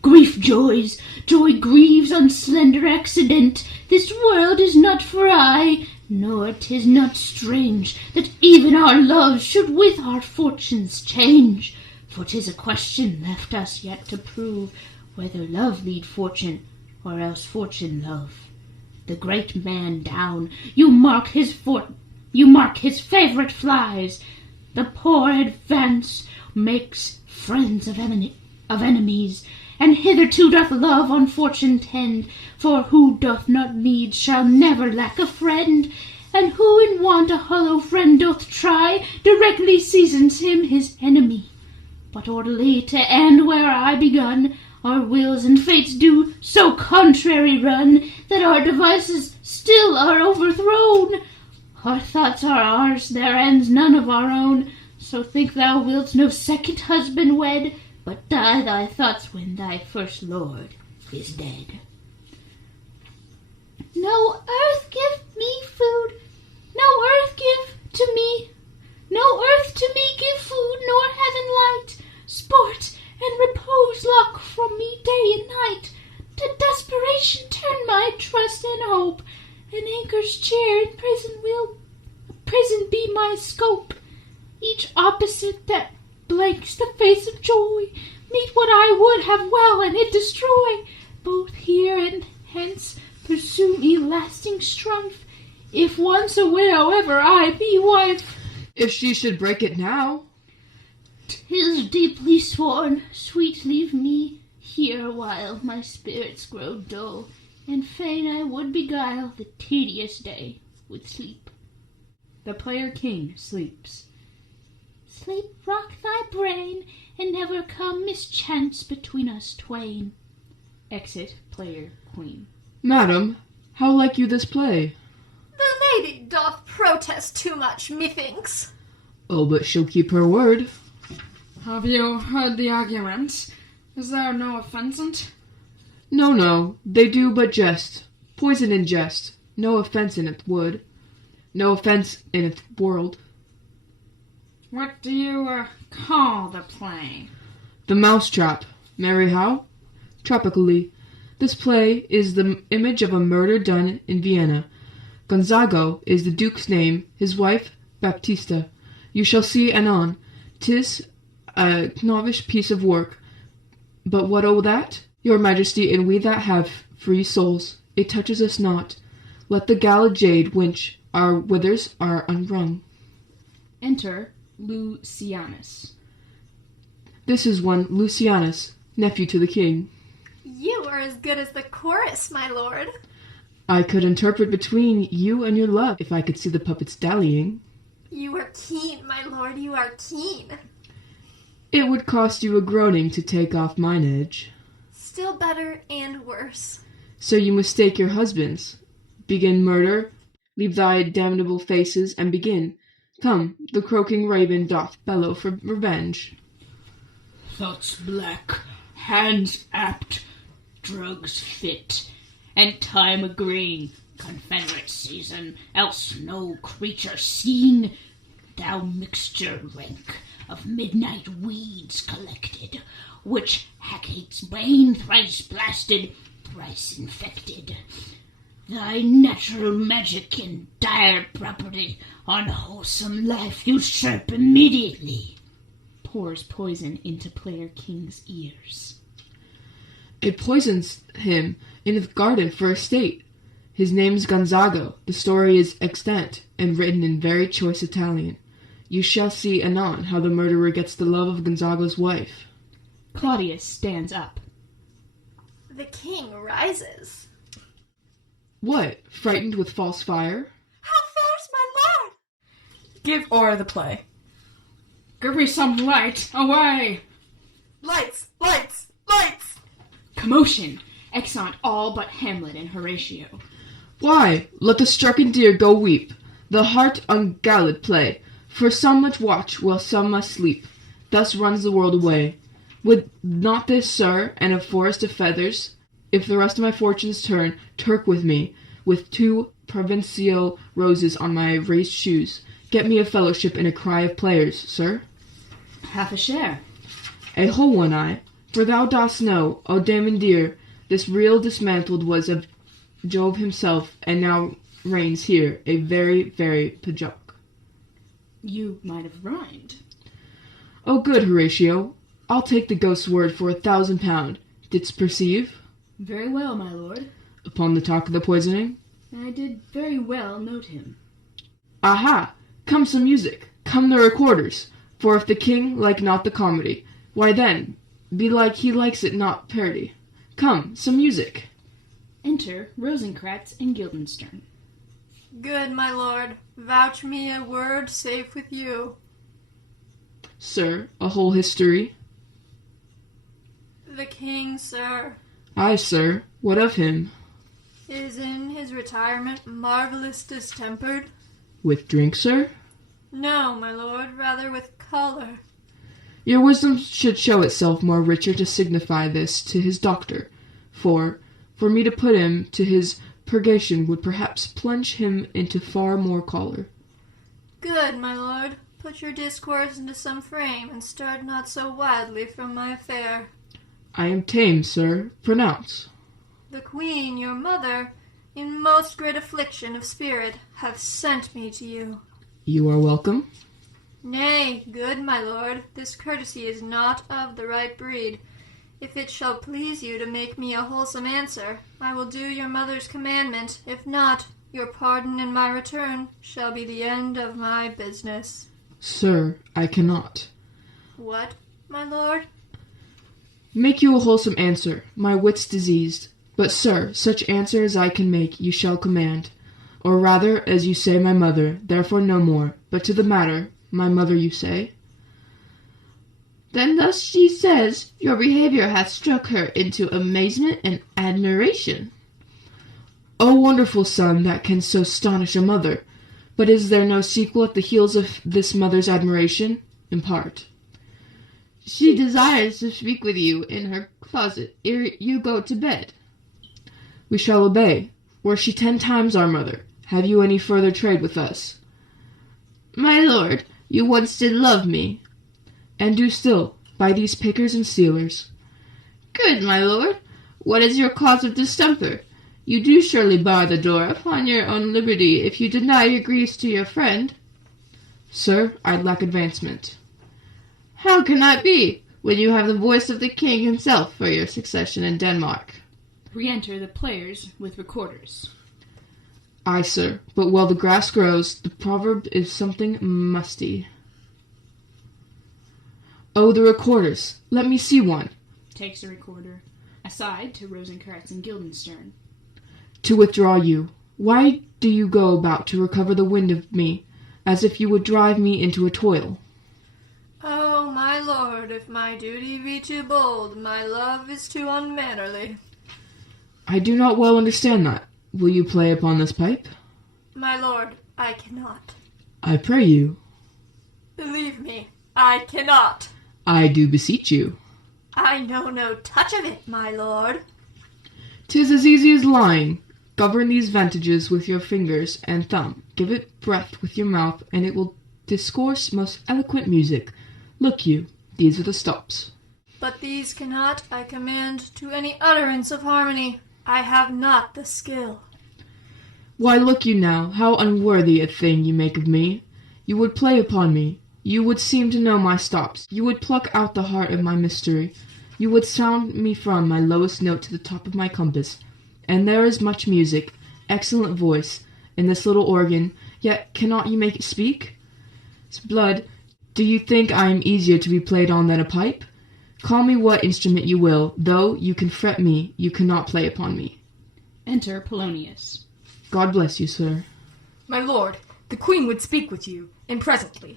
Grief joys, joy grieves on slender accident. This world is not for aye, nor 'tis not strange that even our loves should with our fortunes change. For 'tis a question left us yet to prove, whether love lead fortune, or else fortune love. The great man down, you mark his favourite flies. The poor advance, makes friends of enemies, and hitherto doth love on fortune tend. For who doth not need shall never lack a friend, and who in want a hollow friend doth try, directly seasons him his enemy. But orderly to end where I begun, our wills and fates do so contrary run, that our devices still are overthrown. Our thoughts are ours, their ends none of our own. So think thou wilt no second husband wed, but die thy thoughts when thy first lord is dead. No earth give me food, no earth give to me, no earth to me give food, nor heaven light. Sport and repose lock from me day and night. To desperation turn my trust and hope. An anchor's chair in prison be my scope. Each opposite that blanks the face of joy, meet what I would have well and it destroy. Both here and hence pursue me lasting strife, if once a widow ever I be wife. If she should break it now. 'Tis deeply sworn, sweet leave me here while my spirits grow dull, and fain I would beguile the tedious day with sleep. The player king sleeps. Sleep rock thy brain, and never come mischance between us twain. Exit player queen. Madam, how like you this play? The lady doth protest too much, methinks. Oh, but she'll keep her word. Have you heard the argument? Is there no offence in't? No, they do but jest. Poison in jest. No offence in it would. No offence in its world. What do you call the play? The Mousetrap. Marry how? Tropically. This play is the image of a murder done in Vienna. Gonzago is the duke's name, his wife Baptista. You shall see anon. 'Tis a novice piece of work. But what o' that? Your Majesty, and we that have free souls, it touches us not. Let the gala jade winch, our withers are unwrung. Enter Lucianus. This is one Lucianus, nephew to the king. You are as good as the chorus, my lord. I could interpret between you and your love if I could see the puppets dallying. You are keen, my lord, you are keen. It would cost you a groaning to take off mine edge. Still better and worse. So you mistake your husbands. Begin murder, leave thy damnable faces, and begin. Come, the croaking raven doth bellow for revenge. Thoughts black, hands apt, drugs fit, and time agreeing, Confederate season, else no creature seen. Thou mixture rank of midnight weeds collected, which Hacate's bane thrice blasted, thrice infected. Thy natural magic and dire property on wholesome life usurp immediately. Pours poison into player king's ears. It poisons him in his garden for a state. His name's Gonzago. The story is extant and written in very choice Italian. You shall see anon how the murderer gets the love of Gonzago's wife. Claudius stands up. The king rises. What, frightened with false fire? How fares my lord? Give o'er the play. give me some light, away! Lights! Lights! Lights! Commotion. Exeunt all but Hamlet and Horatio. Why, let the strucken deer go weep, the heart ungalled play, for some much watch while some must sleep. Thus runs the world away. Would not this, sir, and a forest of feathers, if the rest of my fortunes turn Turk with me, with 2 provincial roses on my raised shoes, get me a fellowship in a cry of players, sir? Half a share. A whole one, I. For thou dost know, O Damon dear, this reel dismantled was of Jove himself, and now reigns here, a very, very pajock. You might have rhymed. Oh, good, Horatio. I'll take the ghost's word for £1,000. Didst perceive? Very well, my lord. Upon the talk of the poisoning? I did very well note him. Aha! Come some music. Come the recorders. For if the king like not the comedy, why then, belike he likes it not parody. Come, some music. Enter Rosencrantz and Guildenstern. Good, my lord. Vouch me a word safe with you. Sir, a whole history. The king, sir, Aye, sir. What of him? is in his retirement marvellous distempered. With drink, sir? No, my lord, rather with colour. Your wisdom should show itself more richer to signify this to his doctor, for me to put him to his purgation would perhaps plunge him into far more choler. Good, my lord. Put your discourse into some frame, and start not so wildly from my affair. I am tame, sir. Pronounce. The queen, your mother, in most great affliction of spirit, hath sent me to you. You are welcome. Nay, good my lord, this courtesy is not of the right breed. If it shall please you to make me a wholesome answer, I will do your mother's commandment. If not, your pardon in my return shall be the end of my business. Sir, I cannot. What, my lord? Make you a wholesome answer. My wit's diseased. But, sir, such answer as I can make you shall command. Or rather, as you say, my mother, therefore no more. But to the matter, my mother, you say? Then thus she says, your behaviour hath struck her into amazement and admiration. O wonderful son, that can so astonish a mother! But is there no sequel at the heels of this mother's admiration? Impart. She desires to speak with you in her closet ere you go to bed. We shall obey. Were she 10 times our mother, have you any further trade with us? My lord, you once did love me. And do still, by these pickers and sealers. Good, my lord. What is your cause of distemper? You do surely bar the door upon your own liberty if you deny your griefs to your friend. Sir, I lack advancement. How can that be, when you have the voice of the king himself for your succession in Denmark? Re-enter the players with recorders. Aye, sir, but while the grass grows, the proverb is something musty. Oh, the recorders! Let me see one. Takes the recorder. Aside to Rosencrantz and Guildenstern. To withdraw you. Why do you go about to recover the wind of me, as if you would drive me into a toil? Oh, my lord, if my duty be too bold, my love is too unmannerly. I do not well understand that. Will you play upon this pipe? My lord, I cannot. I pray you. Believe me, I cannot. I do beseech you. I know no touch of it, my lord. 'Tis as easy as lying. Govern these vantages with your fingers and thumb. Give it breath with your mouth, and it will discourse most eloquent music. Look you, these are the stops. But these cannot, I command, to any utterance of harmony. I have not the skill. Why, look you now, how unworthy a thing you make of me. You would play upon me. You would seem to know my stops. You would pluck out the heart of my mystery. You would sound me from my lowest note to the top of my compass. And there is much music, excellent voice, in this little organ, yet cannot you make it speak? Blood, do you think I am easier to be played on than a pipe? Call me what instrument you will, though you can fret me, you cannot play upon me. Enter Polonius. God bless you, sir. My lord, the queen would speak with you, and presently.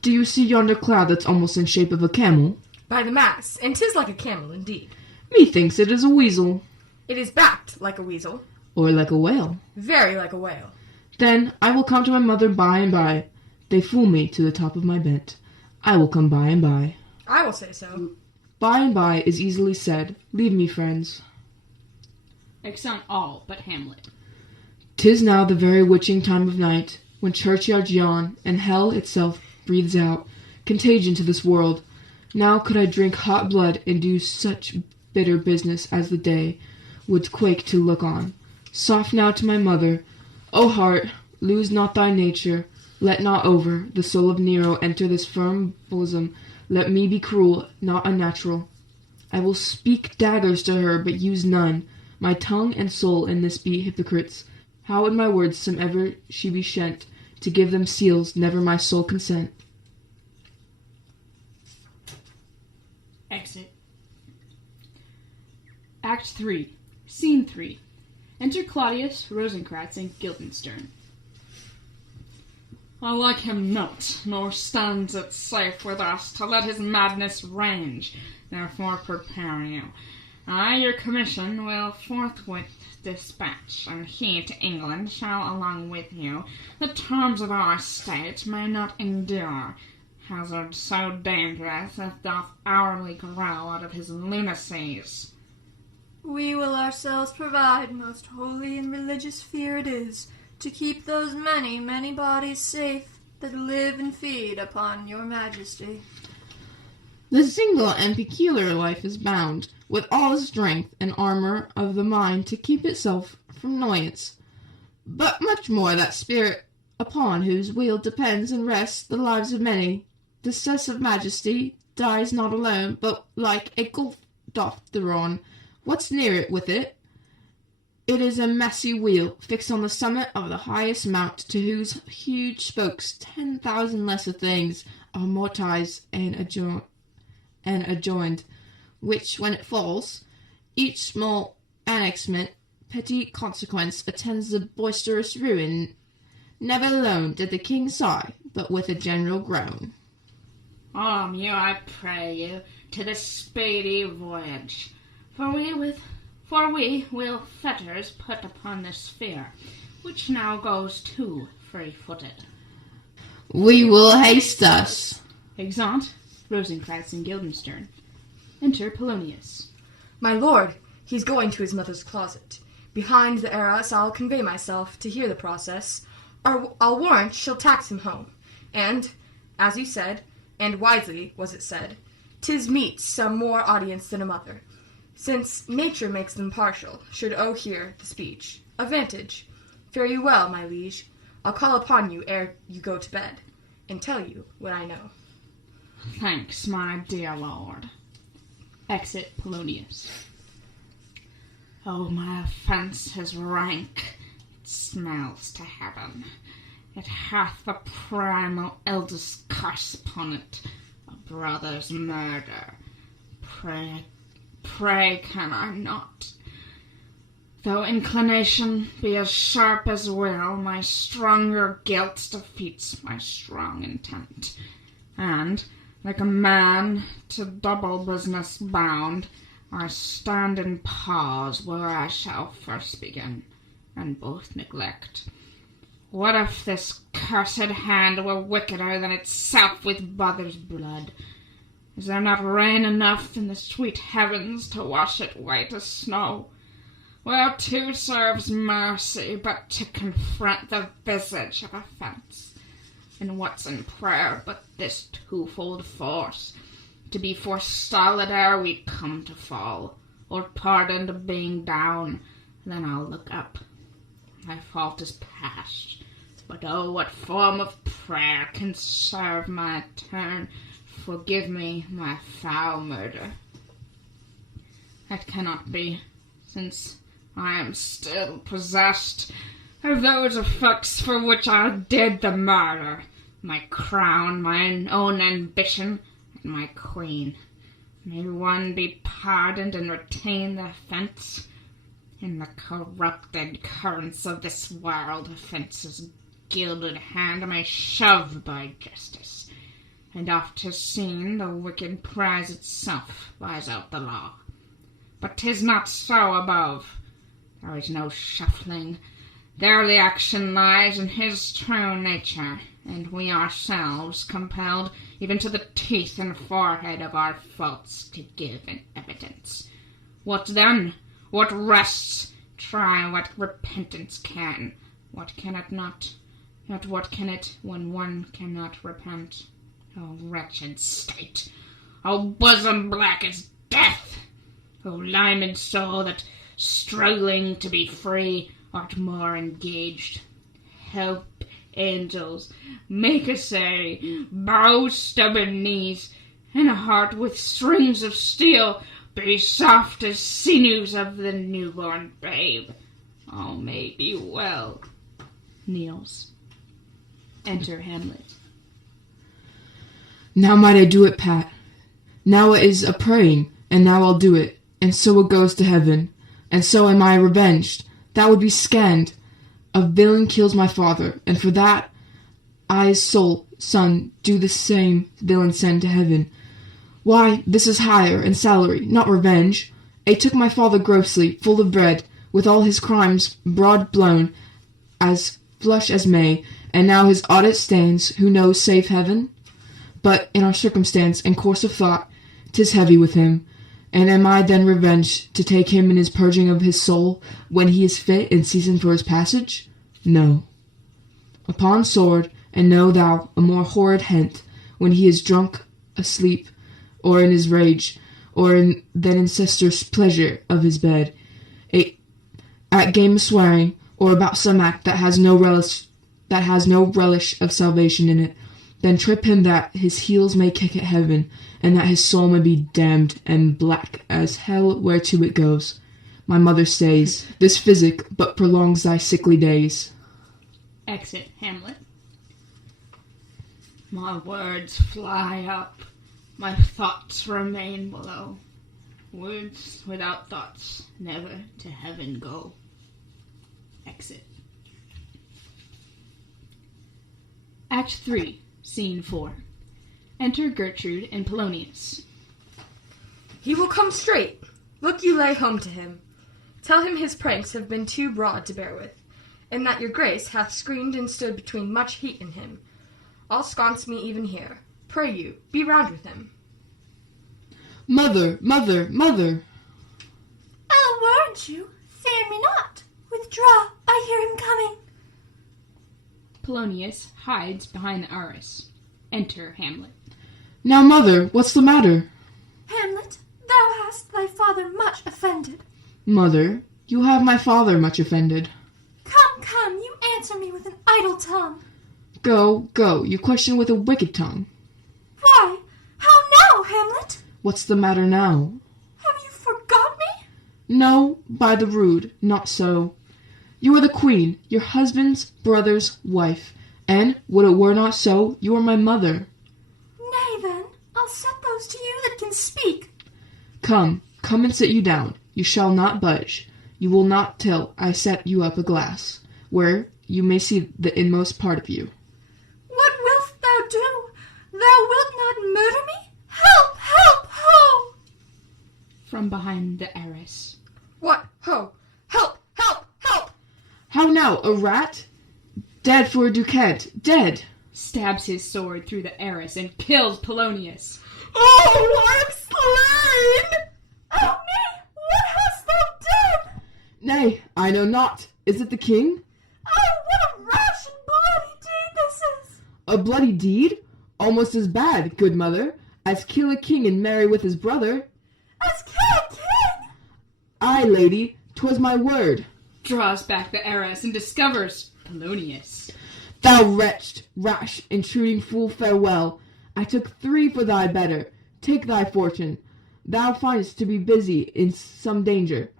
Do you see yonder cloud that's almost in shape of a camel? By the mass, and 'tis like a camel indeed. Methinks it is a weasel. It is backed like a weasel. Or like a whale. Very like a whale. Then I will come to my mother by and by. They fool me to the top of my bent. I will come by and by. I will say so. By and by is easily said. Leave me, friends. Exeunt all but Hamlet. 'Tis now the very witching time of night, when churchyards yawn, and hell itself breathes out contagion to this world. Now could I drink hot blood and do such bitter business as the day would quake to look on. Soft now to my mother. O heart, lose not thy nature. Let not over the soul of Nero enter this firm bosom. Let me be cruel, not unnatural. I will speak daggers to her, but use none. My tongue and soul in this be hypocrites. How would my words somever she be shent, to give them seals, never my soul consent. Exit. Act 3. Scene 3. Enter Claudius, Rosencrantz, and Guildenstern. I like him not, nor stands it safe with us to let his madness range. Therefore prepare you. I, your commission, will forthwith dispatch, and he to England shall along with you. The terms of our state may not endure. Hazard so dangerous as doth hourly grow out of his lunacies. We will ourselves provide, most holy and religious fear it is, to keep those many, many bodies safe that live and feed upon your majesty. The single and peculiar life is bound, with all the strength and armor of the mind to keep itself from annoyance, but much more that spirit upon whose will depends and rests the lives of many. The cess of majesty dies not alone, but like a gulf doth the run. What's near it with it? It is a massy wheel, fixed on the summit of the highest mount, to whose huge spokes 10,000 lesser things are mortised and adjoined, which, when it falls, each small annexment, petty consequence, attends the boisterous ruin. Never alone did the king sigh, but with a general groan. Arm you, I pray you, to the speedy voyage, for we will fetters put upon this sphere, which now goes too free-footed. We will haste us. Exeunt Rosencrantz and Guildenstern. Enter Polonius. My lord, he's going to his mother's closet. Behind the arras I'll convey myself to hear the process, or I'll warrant she'll tax him home. And, as you said, and wisely was it said, 'tis meet some more audience than a mother, since nature makes them partial, should hear the speech. Advantage. Fare you well, my liege. I'll call upon you ere you go to bed. and tell you what I know. Thanks, my dear lord. Exit Polonius. Oh, my offence is rank. It smells to heaven. It hath the primal eldest curse upon it, a brother's murder. Pray can I not? Though inclination be as sharp as will, my stronger guilt defeats my strong intent. And, like a man to double business bound, I stand in pause where I shall first begin, and both neglect. What if this cursed hand were wickeder than itself with brother's blood? Is there not rain enough in the sweet heavens to wash it white as snow? Whereto serves mercy but to confront the visage of offence? And what's in prayer but this twofold force, to be forestalled ere we come to fall, or pardoned being down, then I'll look up. My fault is past, but oh, what form of prayer can serve my turn? Forgive me my foul murder. That cannot be, since I am still possessed of those effects for which I did the murder, my crown, mine own ambition, and my queen. May one be pardoned and retain the offence? In the corrupted currents of this world, offence's gilded hand may shove by justice, and oft 'tis seen the wicked prize itself buys out the law. But 'tis not so above. There is no shuffling. There the action lies in his true nature, and we ourselves compelled, even to the teeth and forehead of our faults, to give an evidence. What then? What rests? Try what repentance can. What can it not? Yet what can it when one cannot repent? O wretched state! O bosom black as death! O limed soul that, struggling to be free, art more engaged! Help, angels, make essay, bow stubborn knees, and a heart with strings of steel be soft as sinews of the newborn babe. All may be well. Kneels. Enter Hamlet. Now might I do it, Pat. Now it is a praying, and now I'll do it, and so it goes to heaven, and so am I revenged. That would be scanned. A villain kills my father, and for that I's soul, son, do the same villain send to heaven. Why, this is hire and salary, not revenge. A took my father grossly, full of bread, with all his crimes broad blown, as flush as May, and now his audit stands, who knows save heaven? But in our circumstance and course of thought, 'tis heavy with him. And am I then revenged to take him in his purging of his soul, when he is fit and seasoned for his passage? No. Upon sword, and know thou a more horrid hent, when he is drunk, asleep, or in his rage, or in that incestuous pleasure of his bed, at game of swearing, or about some act that has no relish of salvation in it, then trip him that his heels may kick at heaven, and that his soul may be damned and black as hell whereto it goes. My mother says, this physic but prolongs thy sickly days. Exit Hamlet. My words fly up, my thoughts remain below. Words without thoughts never to heaven go. Exit. Act 3, Scene 4. Enter Gertrude and Polonius. He will come straight. Look you lay home to him. Tell him his pranks have been too broad to bear with, and that your grace hath screened and stood between much heat and him. I'll sconce me even here. Pray you, be round with him. Mother, mother, mother! I'll warrant you. Fear me not. Withdraw. I hear him coming. Polonius hides behind the arras. Enter Hamlet. Now, mother, what's the matter? Hamlet, thou hast thy father much offended. Mother, you have my father much offended. Come, come, you answer me with an idle tongue. Go, go, you question with a wicked tongue. Why, how now, Hamlet? What's the matter now? Have you forgot me? No, by the rood, not so. You are the queen, your husband's brother's wife, and, would it were not so, you are my mother. Nay, then, I'll set those to you that can speak. Come, come and sit you down. You shall not budge. You will not till I set you up a glass, where you may see the inmost part of you. What wilt thou do? Thou wilt not murder me? Help, help, ho! From behind the arras. What? Ho! Help! Help! Help! How now, a rat? Dead for a ducat, dead! Stabs his sword through the arras and kills Polonius. Oh, I am slain! Oh me! What hast thou done? Nay, I know not. Is it the king? Oh, what a rash and bloody deed this is! A bloody deed? Almost as bad, good mother, as kill a king and marry with his brother. As kill a king! Aye, lady, 'twas my word. Draws back the arras and discovers Polonius. Thou wretched, rash, intruding fool, farewell. I took 3 for thy better. Take thy fortune. Thou find'st to be busy in some danger.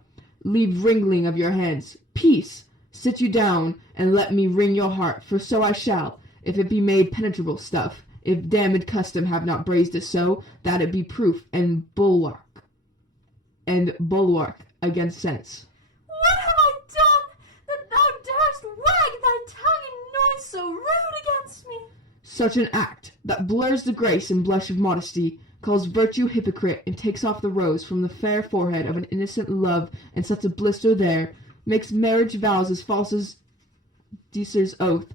Leave wringling of your hands. Peace! Sit you down, and let me wring your heart, for so I shall, if it be made penetrable stuff, if damned custom have not brazed it so, that it be proof and bulwark against sense. What have I done, that thou darest wag thy tongue and noise so rude against me? Such an act, that blurs the grace and blush of modesty, calls virtue hypocrite, and takes off the rose from the fair forehead of an innocent love, and sets a blister there, makes marriage vows as false as Decer's oath.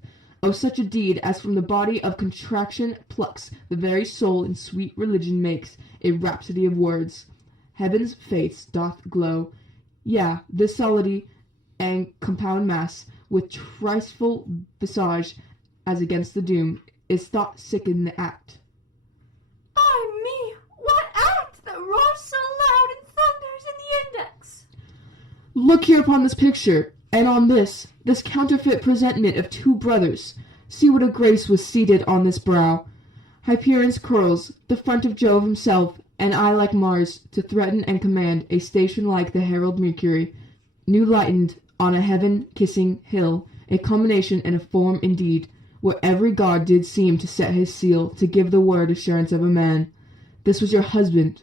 Oh, such a deed as from the body of contraction plucks the very soul, and sweet religion makes a rhapsody of words. Heaven's face doth glow. Yea, this solidity and compound mass, with triceful visage as against the doom, is thought sick in the act. Ay me, what act that roars so loud and thunders in the index? Look here upon this picture, and on this counterfeit presentment of 2 brothers. See what a grace was seated on this brow. Hyperion's curls, the front of Jove himself, an eye like Mars, to threaten and command, a station like the herald Mercury, new lightened on a heaven-kissing hill, a culmination and a form indeed, where every god did seem to set his seal, to give the word assurance of a man. This was your husband.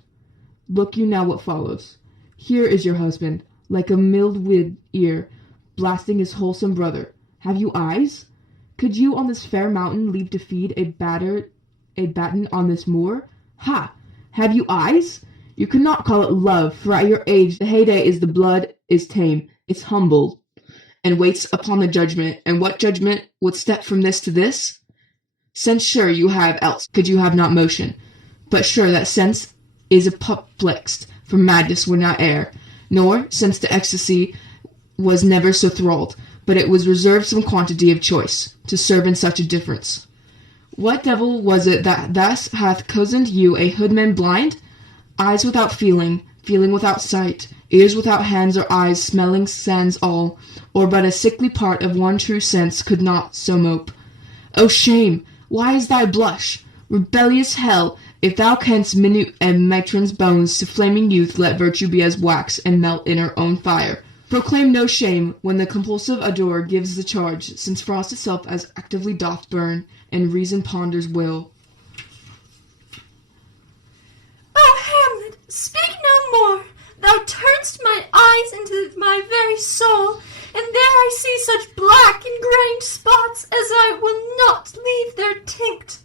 Look you now what follows. Here is your husband, like a mild-wid ear, blasting his wholesome brother. Have you eyes? Could you on this fair mountain leave to feed a batten on this moor? Ha! Have you eyes? You cannot call it love, for at your age the heyday is the blood is tame, it's humbled, and waits upon the judgment. And what judgment would step from this to this? Sense sure you have, else could you have not motion. But sure that sense is perplexed, for madness would not err, nor, since the ecstasy was never so thralled, but it was reserved some quantity of choice, to serve in such a difference. What devil was it that thus hath cozened you a hoodman blind? Eyes without feeling, feeling without sight, ears without hands or eyes, smelling sans all, or but a sickly part of one true sense could not so mope. O shame! Why is thy blush? Rebellious hell, if thou canst minute and matron's bones to flaming youth, let virtue be as wax, and melt in her own fire. Proclaim no shame when the compulsive adorer gives the charge, since frost itself as actively doth burn, and reason ponders will. Oh, Hamlet, speak no more. Thou turn'st my eyes into my very soul, and there I see such black ingrained spots as I will not leave their tinct.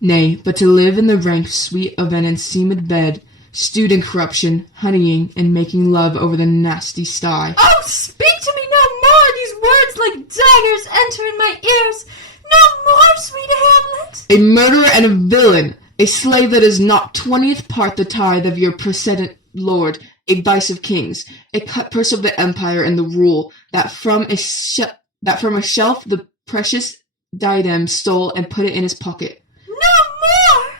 Nay, but to live in the rank sweet of an enseamed bed, stewed in corruption, honeying, and making love over the nasty sty. Oh, speak to me no more. These words like daggers enter in my ears. No more, sweet Hamlet. A murderer and a villain, a slave that is not 20th part the tithe of your precedent lord, a vice of kings, a cut purse of the empire and the rule, that from a shelf the precious diadem stole and put it in his pocket. No more!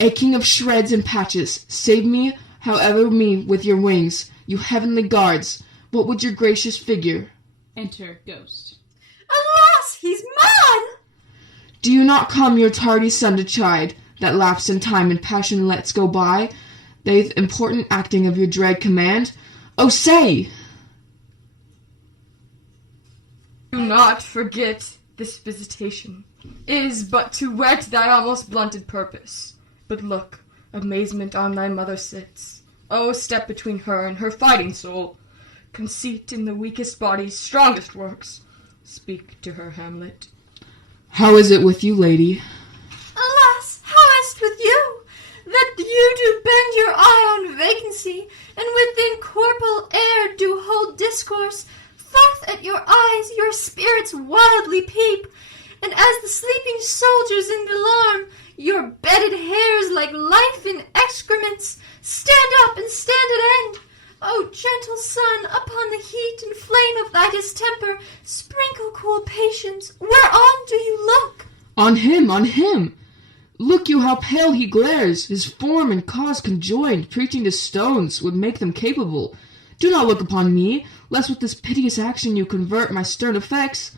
A king of shreds and patches, save me, however me, with your wings, you heavenly guards. What would your gracious figure? Enter Ghost. Alas, he's mad! Do you not come your tardy son to chide, that lapse in time and passion lets go by, the important acting of your dread command? Oh, say! Do not forget this visitation is but to whet thy almost blunted purpose. But look, amazement on thy mother sits. Oh, step between her and her fighting soul. Conceit in the weakest body's strongest works. Speak to her, Hamlet. How is it with you, lady? Alas, how is't with you, that you do bend your eye on vacancy, and with the incorporeal air do hold discourse? Forth at your eyes your spirits wildly peep, and as the sleeping soldiers in the alarm, your bedded hairs like life in excrements. Stand up and stand at end. O gentle sun, upon the heat and flame of thy distemper, sprinkle cool patience. Whereon do you look? On him, on him! Look you how pale he glares! His form and cause conjoined, preaching to stones, would make them capable. Do not look upon me, lest with this piteous action you convert my stern effects.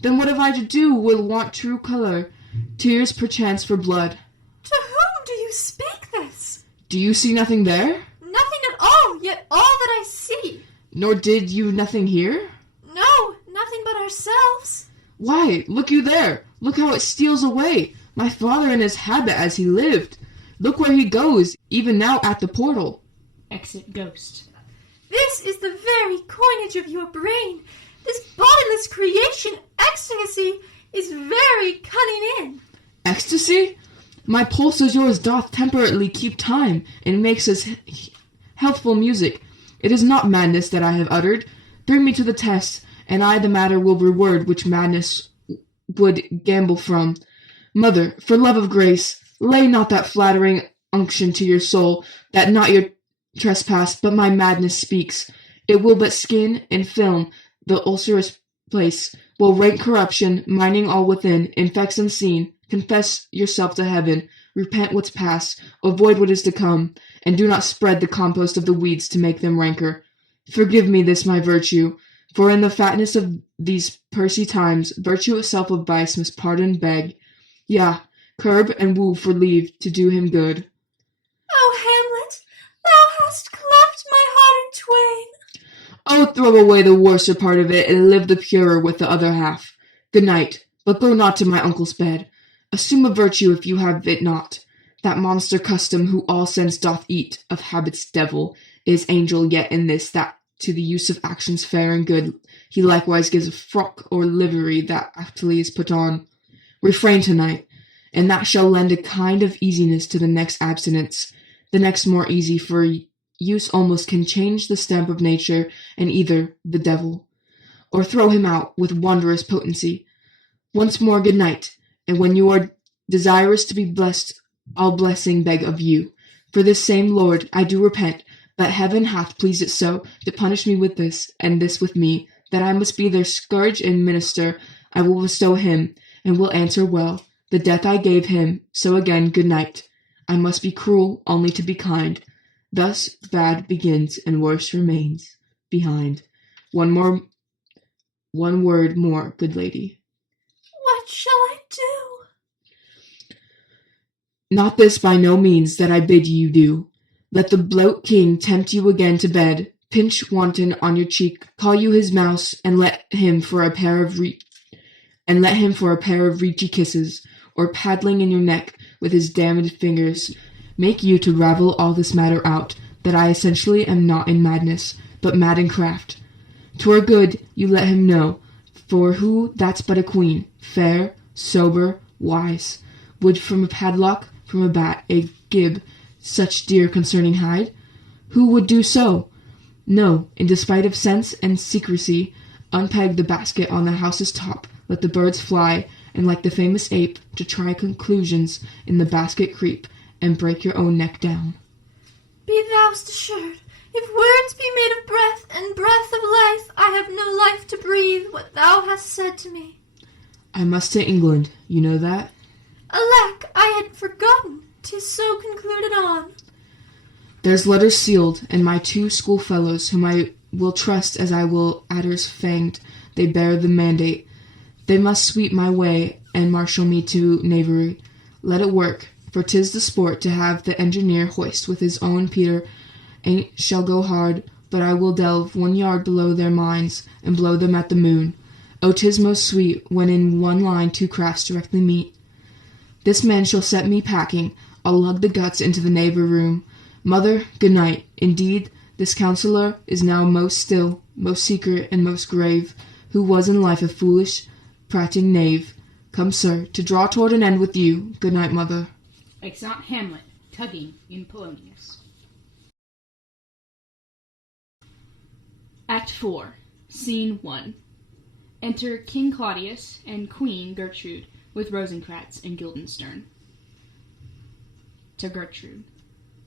Then what have I to do will want true colour, tears perchance for blood. To whom do you speak this? Do you see nothing there? Nothing at all, yet all that I see. Nor did you nothing hear? No, nothing but ourselves. Why, look you there! Look how it steals away! My father in his habit as he lived. Look where he goes, even now at the portal. Exit Ghost. This is the very coinage of your brain. This bodiless creation, ecstasy, is very cunning in. Ecstasy? My pulse as yours doth temperately keep time, and makes us healthful music. It is not madness that I have uttered. Bring me to the test, and I the matter will reward which madness would gamble from. Mother, for love of grace, lay not that flattering unction to your soul, that not your trespass, but my madness speaks. It will but skin and film the ulcerous place, will rank corruption, mining all within, infects unseen. Confess yourself to heaven, repent what's past, avoid what is to come, and do not spread the compost of the weeds to make them ranker. Forgive me this my virtue, for in the fatness of these pursy times, virtue itself of vice must pardon beg. Yea, curb and woo for leave to do him good. O Hamlet, thou hast cleft my heart in twain. Oh, throw away the worser part of it, and live the purer with the other half. Good night, but go not to my uncle's bed. Assume a virtue if you have it not. That monster custom who all sense doth eat, of habits devil, is angel yet in this, that to the use of actions fair and good, he likewise gives a frock or livery that aptly is put on. Refrain tonight, and that shall lend a kind of easiness to the next abstinence. The next more easy, for use almost can change the stamp of nature, and either the devil, or throw him out with wondrous potency. Once more good night, and when you are desirous to be blessed, all blessing beg of you. For this same Lord I do repent, that heaven hath pleased it so to punish me with this, and this with me, that I must be their scourge and minister. I will bestow him, and will answer well, the death I gave him. So again, good night. I must be cruel only to be kind. Thus bad begins and worse remains behind. One word more, good lady. What shall I do? Not this by no means that I bid you do. Let the bloat king tempt you again to bed, pinch wanton on your cheek, call you his mouse, and let him for a pair of reechy kisses, or paddling in your neck with his damned fingers, make you to ravel all this matter out, that I essentially am not in madness, but mad in craft. 'Twere good you let him know, for who that's but a queen, fair, sober, wise, would from a padlock, from a bat, a gib, such dear concerning hide? Who would do so? No, in despite of sense and secrecy, unpeg the basket on the house's top, let the birds fly, and like the famous ape, to try conclusions in the basket creep, and break your own neck down. Be thou'st assured, if words be made of breath, and breath of life, I have no life to breathe what thou hast said to me. I must to England, you know that? Alack, I had forgotten. 'Tis so concluded on. There's letters sealed, and my 2 schoolfellows, whom I will trust as I will adders fanged, they bear the mandate. They must sweep my way and marshal me to knavery. Let it work, for 'tis the sport to have the engineer hoist with his own Peter. Ain't shall go hard, but I will delve 1 yard below their mines, and blow them at the moon. Oh, 'tis most sweet, when in one line 2 crafts directly meet. This man shall set me packing, I'll lug the guts into the neighbor room. Mother, good night. Indeed, this counsellor is now most still, most secret, and most grave, who was in life a foolish, prating knave. Come, sir, to draw toward an end with you. Good night, mother. Exeunt Hamlet, tugging in Polonius. Act 4, Scene 1. Enter King Claudius and Queen Gertrude with Rosencrantz and Guildenstern. To Gertrude.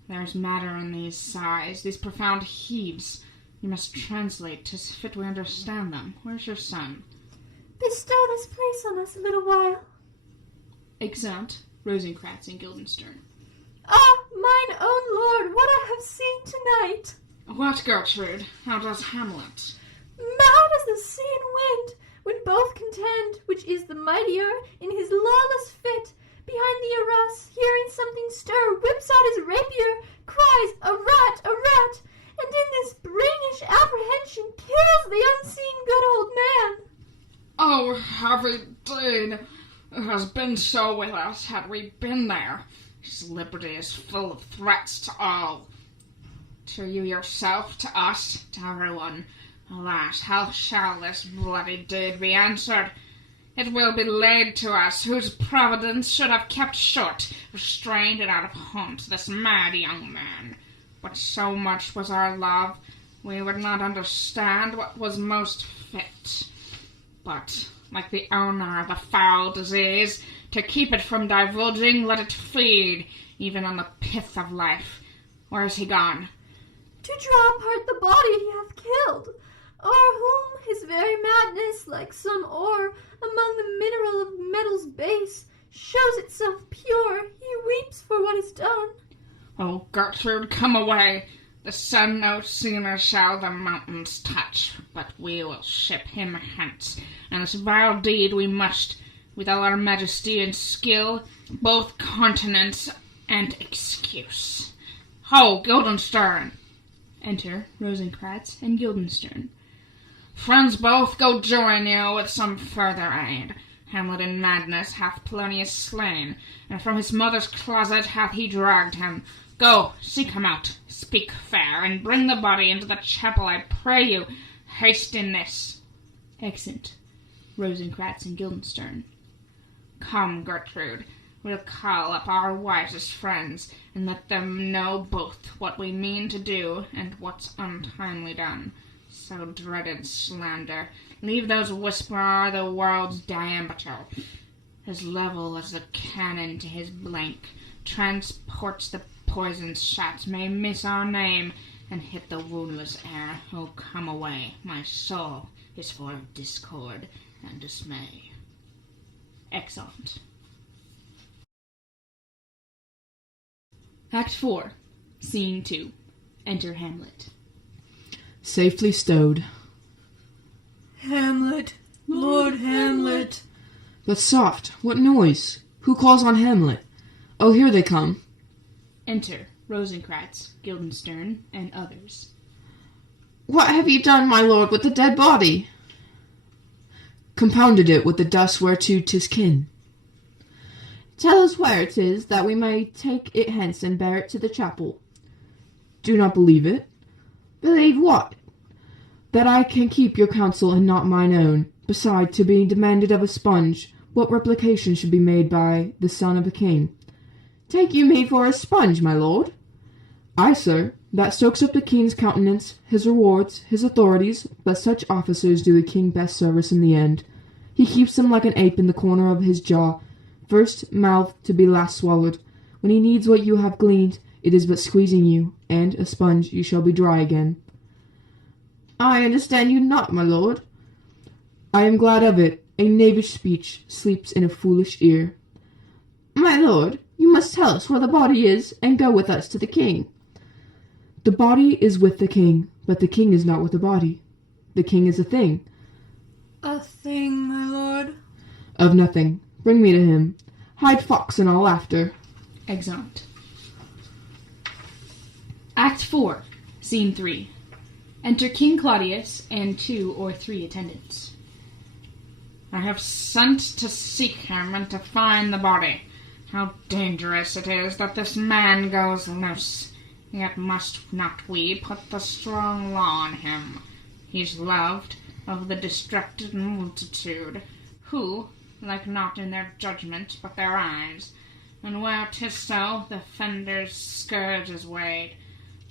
There's matter in these sighs, these profound heaves. You must translate, 'tis fit we understand them. Where's your son? Bestow this place on us a little while. Exeunt Rosencrantz and Guildenstern. Ah, mine own lord, what I have seen tonight! What, Gertrude? How does Hamlet? Mad as the sea and wind, when both contend, which is the mightier, in his lawless fit, behind the arras, hearing something stir, whips out his rapier, cries, a rat, and in this brainish apprehension kills the unseen good old man. Oh, heavy deed! It has been so with us had we been there. His liberty is full of threats to all. To you yourself, to us, to everyone. Alas, how shall this bloody deed be answered? It will be laid to us, whose providence should have kept short, restrained and out of haunt this mad young man. But so much was our love, we would not understand what was most fit. But, like the owner of a foul disease, to keep it from divulging, let it feed, even on the pith of life. Where is he gone? To draw apart the body he hath killed, o'er whom his very madness, like some ore among the mineral of metals base, shows itself pure. He weeps for what is done. Oh, Gertrude, come away. The sun no sooner shall the mountains touch, but we will ship him hence, and this vile deed we must, with all our majesty and skill, both countenance and excuse. Ho, Guildenstern! Enter Rosencrantz and Guildenstern. Friends both, go join you with some further aid. Hamlet in madness hath Polonius slain, and from his mother's closet hath he dragged him. Go, seek him out, speak fair, and bring the body into the chapel, I pray you. Haste in this. Exeunt Rosencrantz and Guildenstern. Come, Gertrude, we'll call up our wisest friends, and let them know both what we mean to do, and what's untimely done. So dreaded slander, leave those whisperer the world's diameter, as level as the cannon to his blank, transports the poisoned shot, may miss our name, and hit the woundless air. Oh, come away, my soul is full of discord and dismay. Exeunt. Act 4, Scene 2. Enter Hamlet. Safely stowed. Hamlet, Lord Hamlet. But soft, what noise? Who calls on Hamlet? Oh, here they come. Enter Rosencrantz, Guildenstern, and others. What have you done, my lord, with the dead body? Compounded it with the dust whereto 'tis kin. Tell us where it is, that we may take it hence and bear it to the chapel. Do not believe it. Believe what? That I can keep your counsel and not mine own. Beside, to be demanded of a sponge, what replication should be made by the son of a king? Take you me for a sponge, my lord? Ay, sir, that soaks up the king's countenance, his rewards, his authorities, but such officers do the king best service in the end. He keeps them like an ape in the corner of his jaw, first mouthed to be last swallowed. When he needs what you have gleaned, it is but squeezing you, and, a sponge, you shall be dry again. I understand you not, my lord. I am glad of it. A knavish speech sleeps in a foolish ear. My lord, you must tell us where the body is, and go with us to the king. The body is with the king, but the king is not with the body. The king is a thing. A thing, my lord. Of nothing. Bring me to him. Hide fox and all after. Exeunt. Act 4, Scene 3. Enter King Claudius and 2 or 3 attendants. I have sent to seek him and to find the body. How dangerous it is that this man goes loose. Yet must not we put the strong law on him? He's loved of the distracted multitude, who, like not in their judgment but their eyes, and where 'tis so, the offender's scourge is weighed,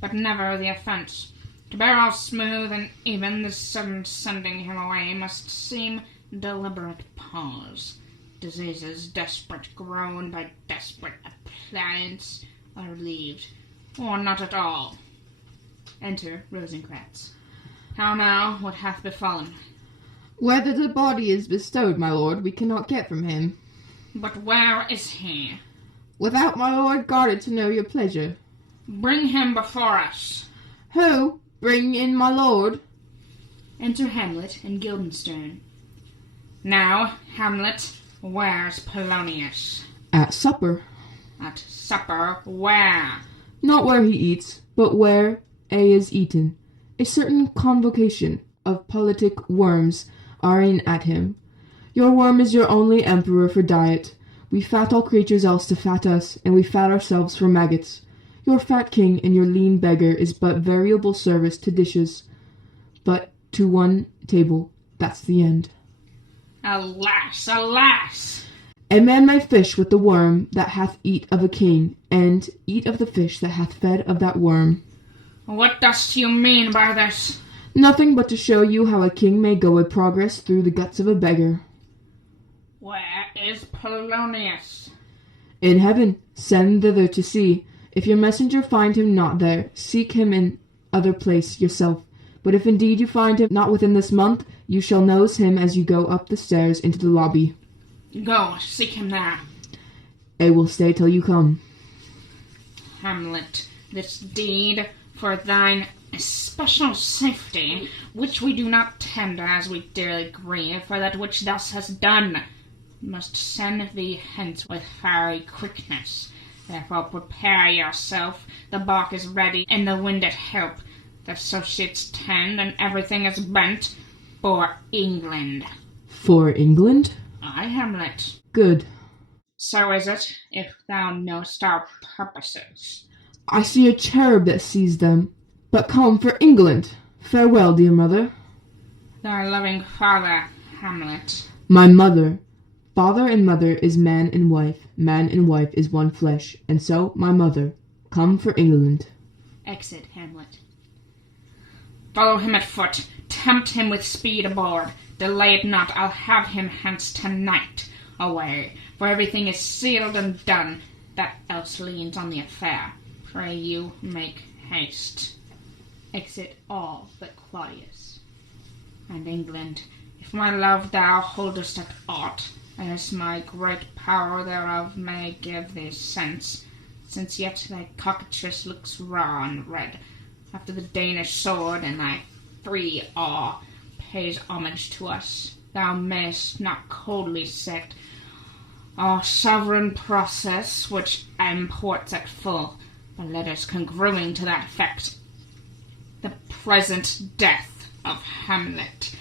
but never the offence. To bear all smooth and even, the sudden sending him away must seem deliberate pause. Diseases desperate grown by desperate appliance are relieved, or not at all. Enter Rosencrantz. How now, what hath befallen? Whether the body is bestowed, my lord, we cannot get from him. But where is he? Without my lord guarded to know your pleasure. Bring him before us. Who? Bring in my lord. Enter Hamlet and Guildenstern. Now, Hamlet, where's Polonius? At supper. At supper where? Not where he eats, but where A is eaten. A certain convocation of politic worms are in at him. Your worm is your only emperor for diet. We fat all creatures else to fat us, and we fat ourselves for maggots. Your fat king and your lean beggar is but variable service to dishes, but to one table. That's the end. Alas, alas! A man may fish with the worm that hath eat of a king, and eat of the fish that hath fed of that worm. What dost you mean by this? Nothing but to show you how a king may go a progress through the guts of a beggar. Where is Polonius? In heaven, send thither to see. If your messenger find him not there, seek him in other place yourself. But if indeed you find him not within this month, you shall nose him as you go up the stairs into the lobby. Go, seek him there. I will stay till you come. Hamlet, this deed for thine especial safety, which we do not tender as we dearly grieve for that which thus has done, must send thee hence with fiery quickness. Therefore prepare yourself, the bark is ready, and the wind at help. The associates tend, and everything is bent for England. For England? Aye, Hamlet. Good. So is it, if thou knowest our purposes. I see a cherub that sees them. But come for England. Farewell, dear mother. Thy loving father, Hamlet. My mother. Father and mother is man and wife. Man and wife is one flesh. And so, my mother. Come for England. Exit Hamlet. Follow him at foot. Tempt him with speed aboard. Delay it not. I'll have him hence tonight. Away, for everything is sealed and done. That else leans on the affair. Pray you, make haste. Exit all but Claudius. And England, if my love thou holdest at aught, as my great power thereof may give thee sense, since yet thy cockatrice looks raw and red, after the Danish sword, and thy free awe pays homage to us, thou mayst not coldly set our sovereign process, which imports at full, by letters congruing to that effect, the present death of Hamlet.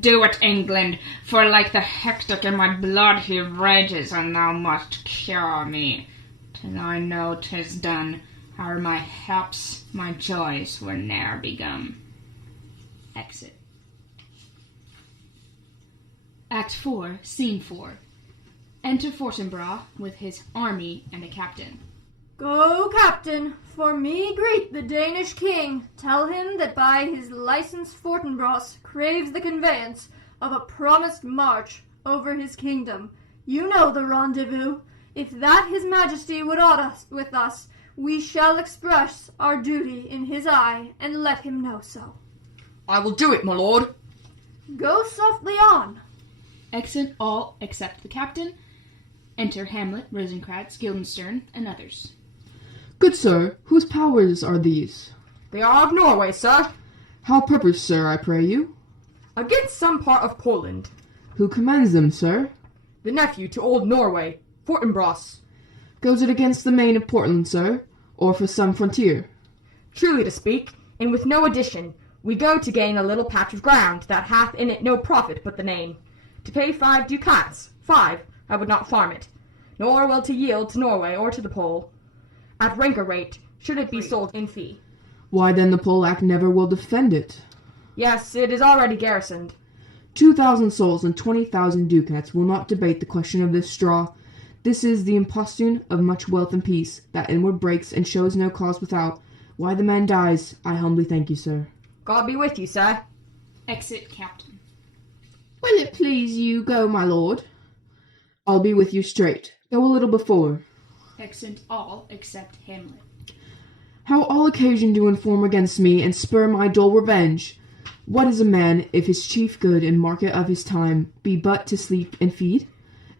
Do it, England, for like the hectic in my blood he rages, and thou must cure me, till I know 'tis done, how my helps, my joys were ne'er begun. Exit. Act 4, Scene 4. Enter Fortinbras with his army and a captain. Go, captain, for me greet the Danish king. Tell him that by his license Fortinbras craves the conveyance of a promised march over his kingdom. You know the rendezvous. If that his majesty would aught us with us, we shall express our duty in his eye, and let him know so. I will do it, my lord. Go softly on. Exit all except the captain. Enter Hamlet, Rosencrantz, Guildenstern, and others. Good sir, whose powers are these? They are of Norway, sir. How purpose, sir, I pray you? Against some part of Poland. Who commands them, sir? the nephew to old Norway, Fortinbras. Goes it against the main of Portland, sir, or for some frontier? Truly to speak, and with no addition, we go to gain a little patch of ground that hath in it no profit but the name. To pay 5 ducats, 5, I would not farm it, nor will to yield to Norway or to the Pole. At ranker rate, should it be sold in fee. Why then the Pole Act never will defend it. Yes, it is already garrisoned. 2,000 souls and 20,000 ducats will not debate the question of this straw. This is the imposthume of much wealth and peace, that inward breaks and shows no cause without. Why the man dies, I humbly thank you, sir. God be with you, sir. Exit Captain. Will it please you go, my lord? I'll be with you straight. Go a little before. Exit all except Hamlet. How all occasion do inform against me, and spur my dull revenge. What is a man, if his chief good and market of his time be but to sleep and feed?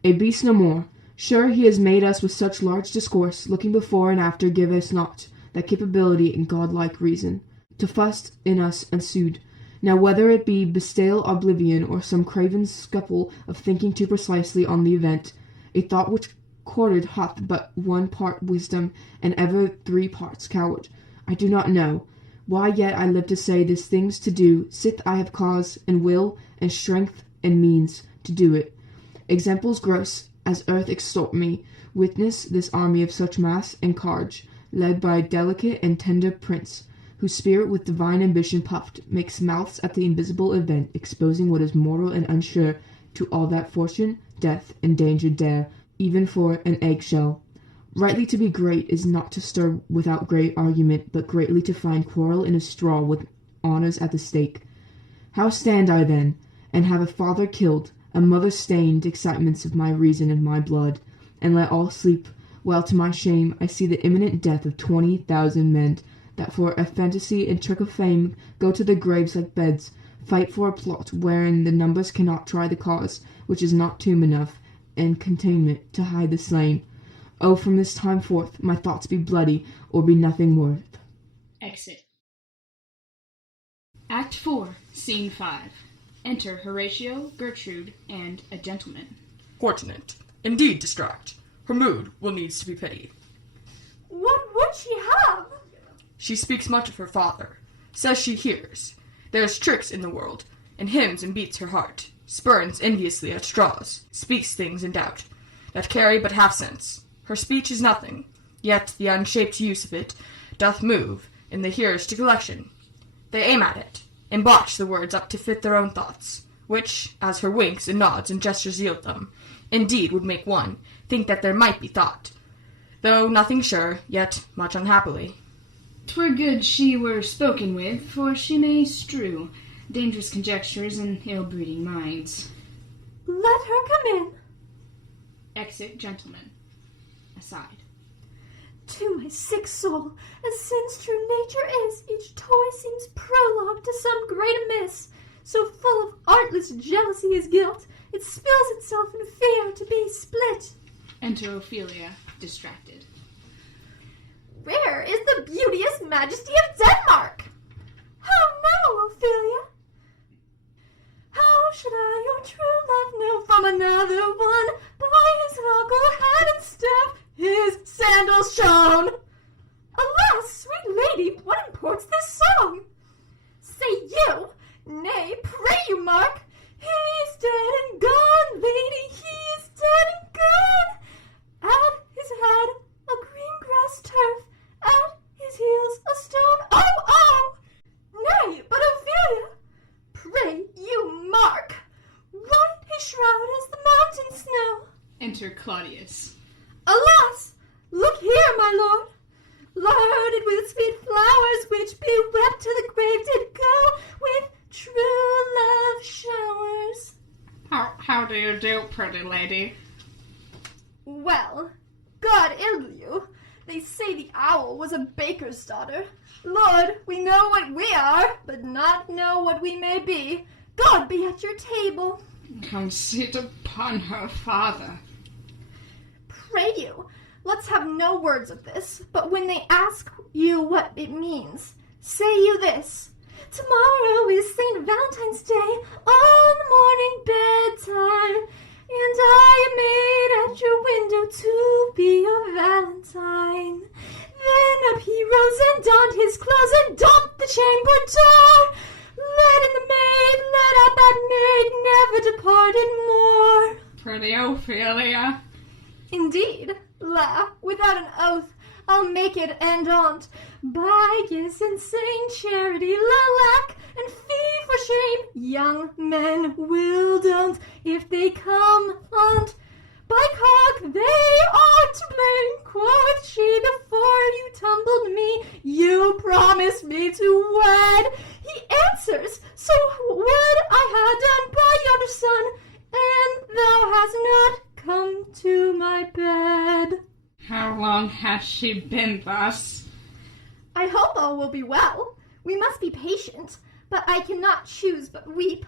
A beast no more. Sure he has made us with such large discourse, looking before and after give us not that capability and godlike reason, to fuss in us ensued. Now whether it be bestial oblivion, or some craven scuffle of thinking too precisely on the event, a thought which courted hath but 1 part wisdom, and ever 3 parts coward, I do not know. Why yet I live to say this thing's to do, sith I have cause, and will, and strength, and means, to do it. Examples gross, as earth extort me, witness this army of such mass and carge, led by a delicate and tender prince, whose spirit with divine ambition puffed, makes mouths at the invisible event, exposing what is mortal and unsure to all that fortune, death, and danger dare, even for an egg-shell. Rightly to be great is not to stir without great argument, but greatly to find quarrel in a straw with honours at the stake. How stand I then, and have a father killed, a mother stained excitements of my reason and my blood, and let all sleep, while to my shame I see the imminent death of 20,000 men, that for a fantasy and trick of fame go to their graves like beds, fight for a plot wherein the numbers cannot try the cause, which is not tomb enough, and containment to hide the slain. Oh, from this time forth my thoughts be bloody, or be nothing worth. Exit. Act 4, Scene 5. Enter Horatio, Gertrude, and a gentleman. Fortunate, indeed distract. Her mood will needs to be pitied. What would she have? She speaks much of her father, says she hears. There's tricks in the world, and hymns and beats her heart, spurns enviously at straws, speaks things in doubt, that carry but half sense. Her speech is nothing, yet the unshaped use of it doth move in the hearers to collection. They aim at it, and botch the words up to fit their own thoughts, which, as her winks and nods and gestures yield them, indeed would make one think that there might be thought, though nothing sure, yet much unhappily. 'Twere good she were spoken with, for she may strew dangerous conjectures and ill-breeding minds. Let her come in. Exit gentleman. Aside. To my sick soul, as sin's true nature is, each toy seems prologue to some great amiss. So full of artless jealousy is guilt, it spills itself in fear to be split. Enter Ophelia, distracted. Where is the beauteous majesty of Denmark? How now, Ophelia? How should I your true love know from another one? By his buckle, hat, and staff, his sandals shone. Alas, sweet lady, what imports this song? Say you, nay, pray you, Mark, he is dead and gone, lady, he is dead and gone. At his head a green grass turf, at his heels a stone. Oh, oh! Nay, but Ophelia, pray you, Mark, white his shroud as the mountain snow. Enter Claudius. Alas, look here, my lord, loaded with sweet flowers, which bewept to the grave did go with true love showers. How do you do, pretty lady? Well, God ill you. They say the owl was a baker's daughter. Lord, we know what we are, but not know what we may be. God be at your table. Conceit upon her father. Pray you, let's have no words of this, but when they ask you what it means, say you this. Tomorrow is St. Valentine's Day, on the morning bedtime, and I made at your window to be a valentine. Then up he rose and donned his clothes and doffed the chamber door. Let in the maid, let out that maid, never departed more. Pretty Ophelia. Indeed, la, without an oath, I'll make it and on't. By his insane charity, lack, and fee for shame, young men will don't, if they come on't. By cock, they are to blame, quoth she, before you tumbled me, you promised me to wed. He answers, so would I had done by yonder sun, and thou hast not come to my bed. How long has she been thus? I hope all will be well. We must be patient, but I cannot choose but weep.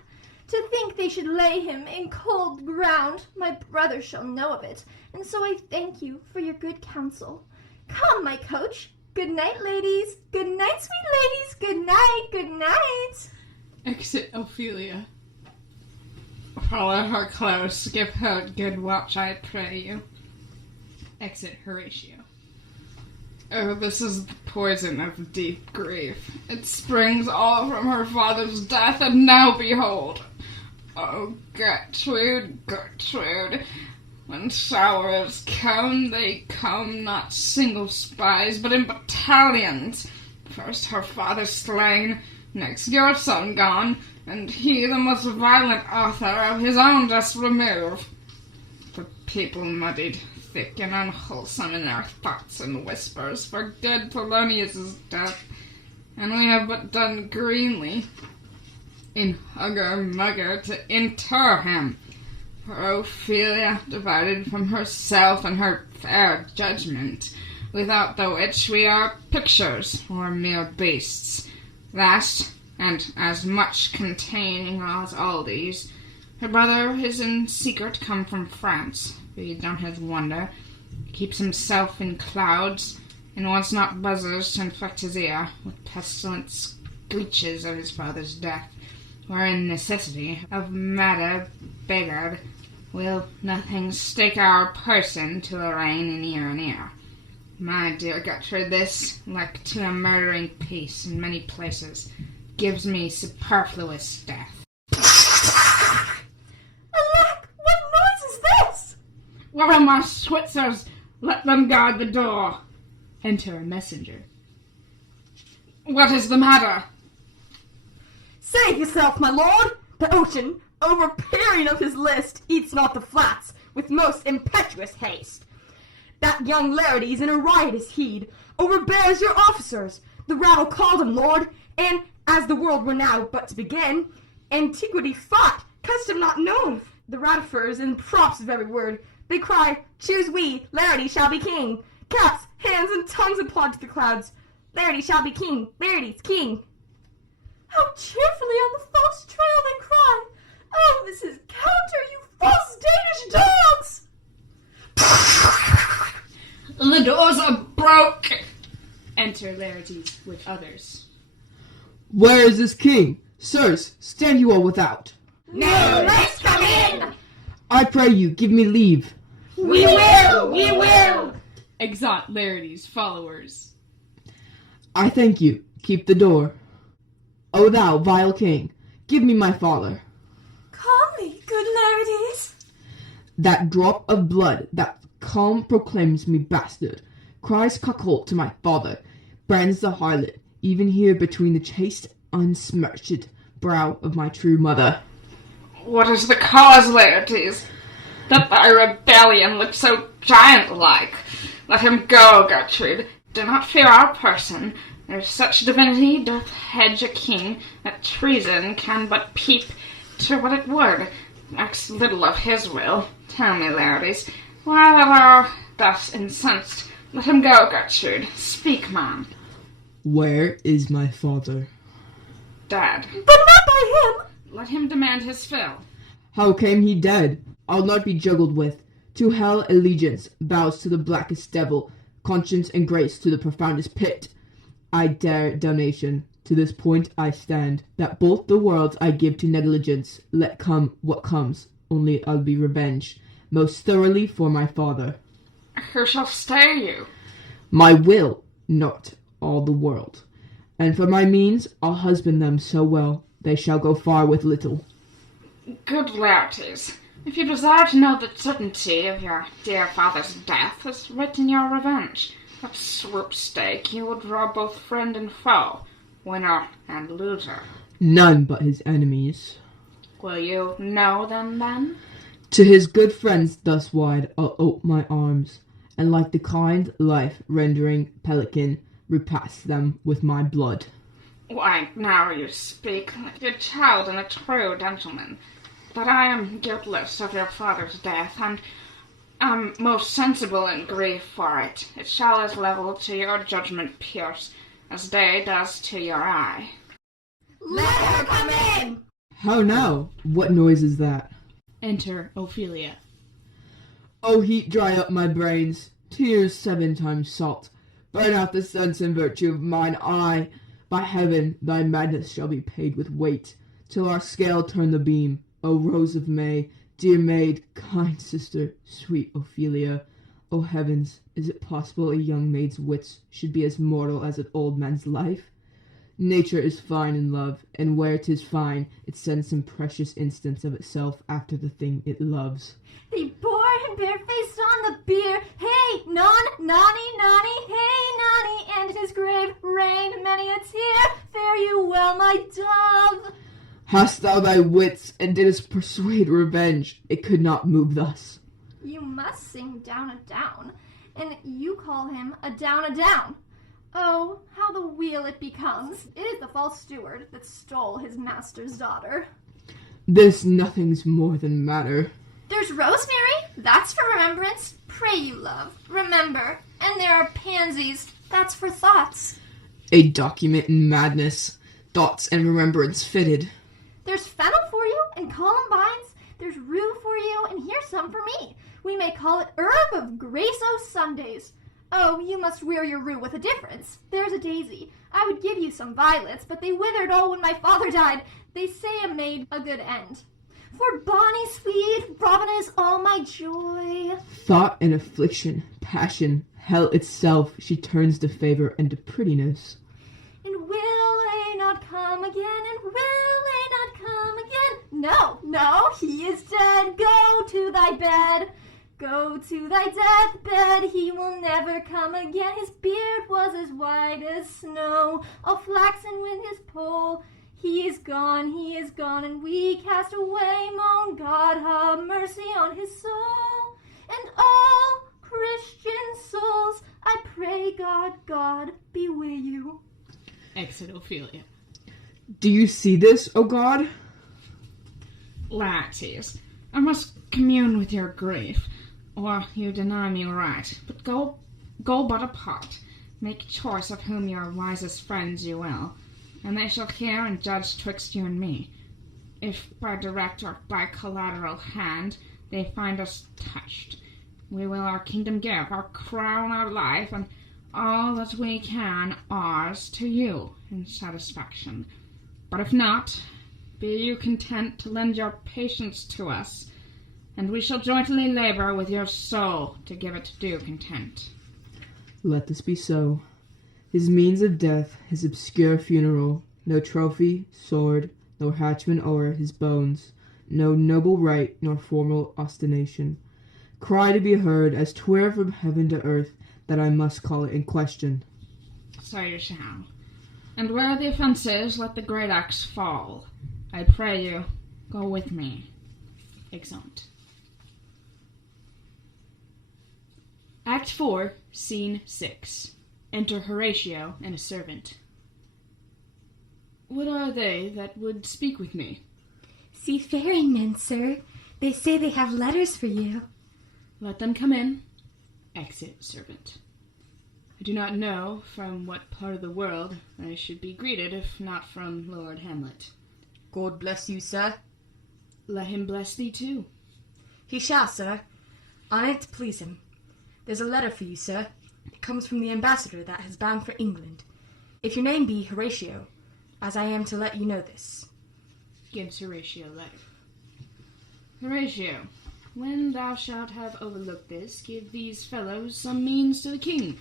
To think they should lay him in cold ground, my brother shall know of it, and so I thank you for your good counsel. Come, my coach. Good night, ladies. Good night, sweet ladies. Good night, good night. Exit Ophelia. Follow her close. Give her good watch, I pray you. Exit Horatio. Oh, this is the poison of deep grief. It springs all from her father's death, and now behold. Oh, Gertrude, Gertrude, when showers come, they come not single spies, but in battalions. First her father slain, next your son gone, and he the most violent author of his own just remove. The people muddied, thick and unwholesome in their thoughts and whispers, for good Polonius's death, and we have but done greenly in hugger-mugger to inter him. For Ophelia, divided from herself and her fair judgment, without the which we are pictures or mere beasts. Last, and as much containing as all these, her brother is in secret come from France, feeds on his wonder, keeps himself in clouds, and wants not buzzers to infect his ear with pestilent screeches of his father's death, wherein necessity of matter beggared will nothing stake our person to arraign in ear and ear. My dear Gertrude, this, like to a murdering peace in many places, gives me superfluous death. Alack, what noise is this? Where are my Switzers? Let them guard the door. Enter a messenger. What is the matter? Save yourself, my lord! The ocean, overbearing of his list, eats not the flats with most impetuous haste. That young Larides in a riotous heed overbears your officers. The rabble called him lord, and, as the world were now but to begin, antiquity fought, custom not known. The ratifers in props of every word, they cry, choose we, Larides shall be king. Caps, hands, and tongues applaud to the clouds. Larides shall be king, Larides king. How cheerfully on the false trail they cry, oh, this is counter, you false Danish dogs! The doors are broke. Enter Larides with others. Where is this king? Sirs, stand you all without. No, let's come in! I pray you, give me leave. We will, we will! Exeunt Larides' followers. I thank you, keep the door. O thou, vile king, give me my father. Calmly, good Larides. That drop of blood that calm proclaims me bastard, cries cuckold to my father, brands the harlot, even here between the chaste, unsmirched brow of my true mother. What is the cause, Laertes, that thy rebellion looks so giant-like? Let him go, Gertrude. Do not fear our person. There's such divinity doth hedge a king, that treason can but peep to what it would. Makes little of his will. Tell me, Laertes, why thou thus incensed? Let him go, Gertrude. Speak, man. Where is my father? Dead. But not by him. Let him demand his fill. How came he dead? I'll not be juggled with. To hell allegiance, vows to the blackest devil, conscience and grace to the profoundest pit. I dare donation. To this point I stand, that both the worlds I give to negligence, let come what comes. only I'll be revenged, most thoroughly for my father. Who shall stay you? My will, not all the world. And for my means, I'll husband them so well, they shall go far with little. Good Laertes, if you desire to know the certainty of your dear father's death, is written your revenge. At swoop-stake you will draw both friend and foe, winner and loser. None but his enemies. Will you know them then? To his good friends thus wide I'll ope my arms, and like the kind life-rendering pelican, repast them with my blood. Why, now you speak like a child and a true gentleman. But I am guiltless of your father's death, and am most sensible in grief for it. It shall as level to your judgment pierce, as day does to your eye. Let her come in! How now? What noise is that? Enter Ophelia. O heat dry up my brains, tears 7 times salt, burn out the sense and virtue of mine eye. By heaven, thy madness shall be paid with weight, till our scale turn the beam. O Rose of May, dear maid, kind sister, sweet Ophelia. O heavens, is it possible a young maid's wits should be as mortal as an old man's life? Nature is fine in love, and where 'tis fine, it sends some precious instance of itself after the thing it loves. They bore him barefaced on the bier. Hey, nonny, hey, nonny, and in his grave rained many a tear. Fare you well, my dove. Hast thou thy wits, and didst persuade revenge? It could not move thus. You must sing down a down, and you call him a down. Oh, how the wheel it becomes. It is the false steward that stole his master's daughter. This nothing's more than matter. There's rosemary, that's for remembrance. Pray you, love, remember. And there are pansies, that's for thoughts. A document in madness, thoughts and remembrance fitted. There's fennel for you, and columbines. There's rue for you, and here's some for me. We may call it herb of grace o' Sundays. Oh, you must wear your rue with a difference. There's a daisy. I would give you some violets, but they withered all when my father died. They say a made a good end. For bonny sweet Robin is all my joy. Thought and affliction, passion, hell itself, she turns to favor and to prettiness. And will they not come again, and will they not come again? No, he is dead. Go to thy bed. Go to thy deathbed, he will never come again. His beard was as white as snow, all flaxen with his poll. He is gone, and we cast away. Moan God, have mercy on his soul. And all Christian souls, I pray God, be with you. Exit Ophelia. Do you see this, O God? Laertes, I must commune with your grief, or you deny me right. But go but apart. Make choice of whom your wisest friends you will, and they shall hear and judge twixt you and me. If by direct or by collateral hand they find us touched, we will our kingdom give, our crown, our life, and all that we can ours to you in satisfaction. But if not, be you content to lend your patience to us, and we shall jointly labor with your soul to give it due content. Let this be so. His means of death, his obscure funeral, no trophy, sword, nor hatchman o'er his bones, no noble rite, nor formal ostentation. Cry to be heard, as 'twere from heaven to earth, that I must call it in question. So you shall. And where the offence is, let the great axe fall. I pray you, go with me. Exeunt. Act 4, Scene 6. Enter Horatio and a servant. What are they that would speak with me? Seafaring men, sir. They say they have letters for you. Let them come in. Exit servant. I do not know from what part of the world I should be greeted, if not from Lord Hamlet. God bless you, sir. Let him bless thee too. He shall, sir. I it to please him. There's a letter for you, sir. It comes from the ambassador that has bound for England. If your name be Horatio, as I am to let you know this. Gives Horatio a letter. Horatio, when thou shalt have overlooked this, give these fellows some means to the king.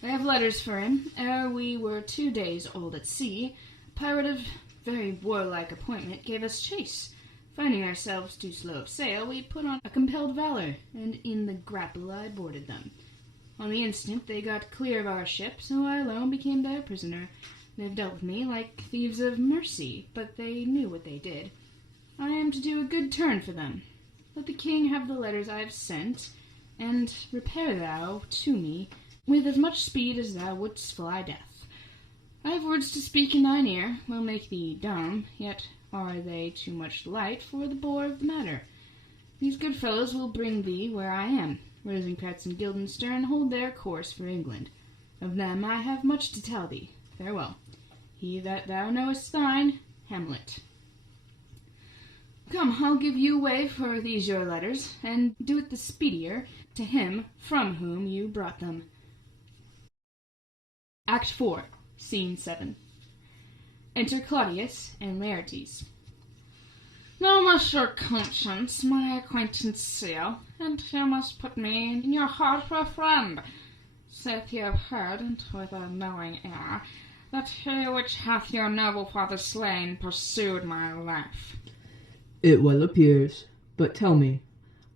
I have letters for him. Ere we were 2 days old at sea, a pirate of very warlike appointment gave us chase. Finding ourselves too slow of sail, we put on a compelled valor, and in the grapple I boarded them. On the instant they got clear of our ship, so I alone became their prisoner. They've dealt with me like thieves of mercy, but they knew what they did. I am to do a good turn for them. Let the king have the letters I have sent, and repair thou to me with as much speed as thou wouldst fly death. I have words to speak in thine ear, will make thee dumb, yet are they too much light for the bore of the matter. These good fellows will bring thee where I am. Rosencrantz and Guildenstern hold their course for England. Of them I have much to tell thee. Farewell. He that thou knowest thine, Hamlet. Come, I'll give you way for these your letters, and do it the speedier to him from whom you brought them. Act 4, Scene 7. Enter Claudius and Laertes. Now must your conscience my acquaintance seal, and you must put me in your heart for a friend. Sith you have heard, and with a knowing ear, that he which hath your noble father slain pursued my life. It well appears. But tell me,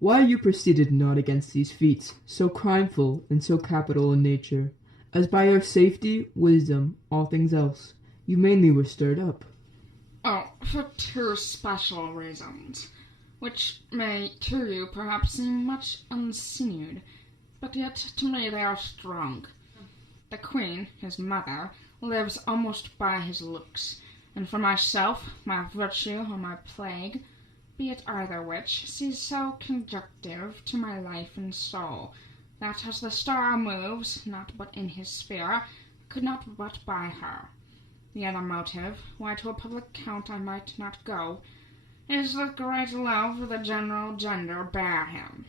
why you proceeded not against these feats, so crimeful and so capital in nature, as by your safety, wisdom, all things else, you mainly were stirred up? Oh, for 2 special reasons, which may to you perhaps seem much unsinewed, but yet to me they are strong. The queen, his mother, lives almost by his looks, and for myself, my virtue or my plague, be it either which, sees so conjunctive to my life and soul, that as the star moves, not but in his sphere, could not but by her. The other motive, why to a public count I might not go, is the great love the general gender bear him,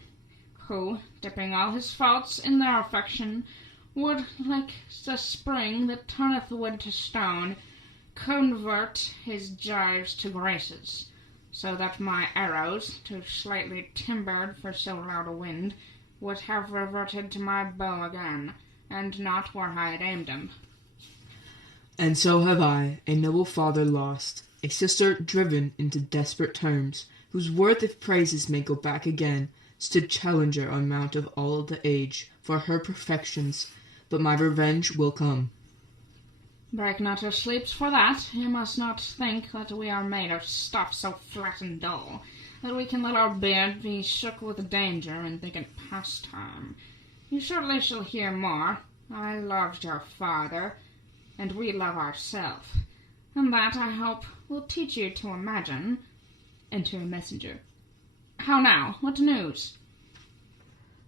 who, dipping all his faults in their affection, would, like the spring that turneth wood to stone, convert his gyves to graces, so that my arrows, too slightly timbered for so loud a wind, would have reverted to my bow again, and not where I had aimed them. And so have I, a noble father lost, a sister driven into desperate terms, whose worth if praises may go back again, stood challenger on mount of all the age, for her perfections, but my revenge will come. Break not your sleeps for that. You must not think that we are made of stuff so flat and dull, that we can let our beard be shook with danger and think it pastime. You shortly shall hear more. I loved your father, and we love ourselves, and that, I hope, will teach you to imagine. Enter a messenger. How now? What news?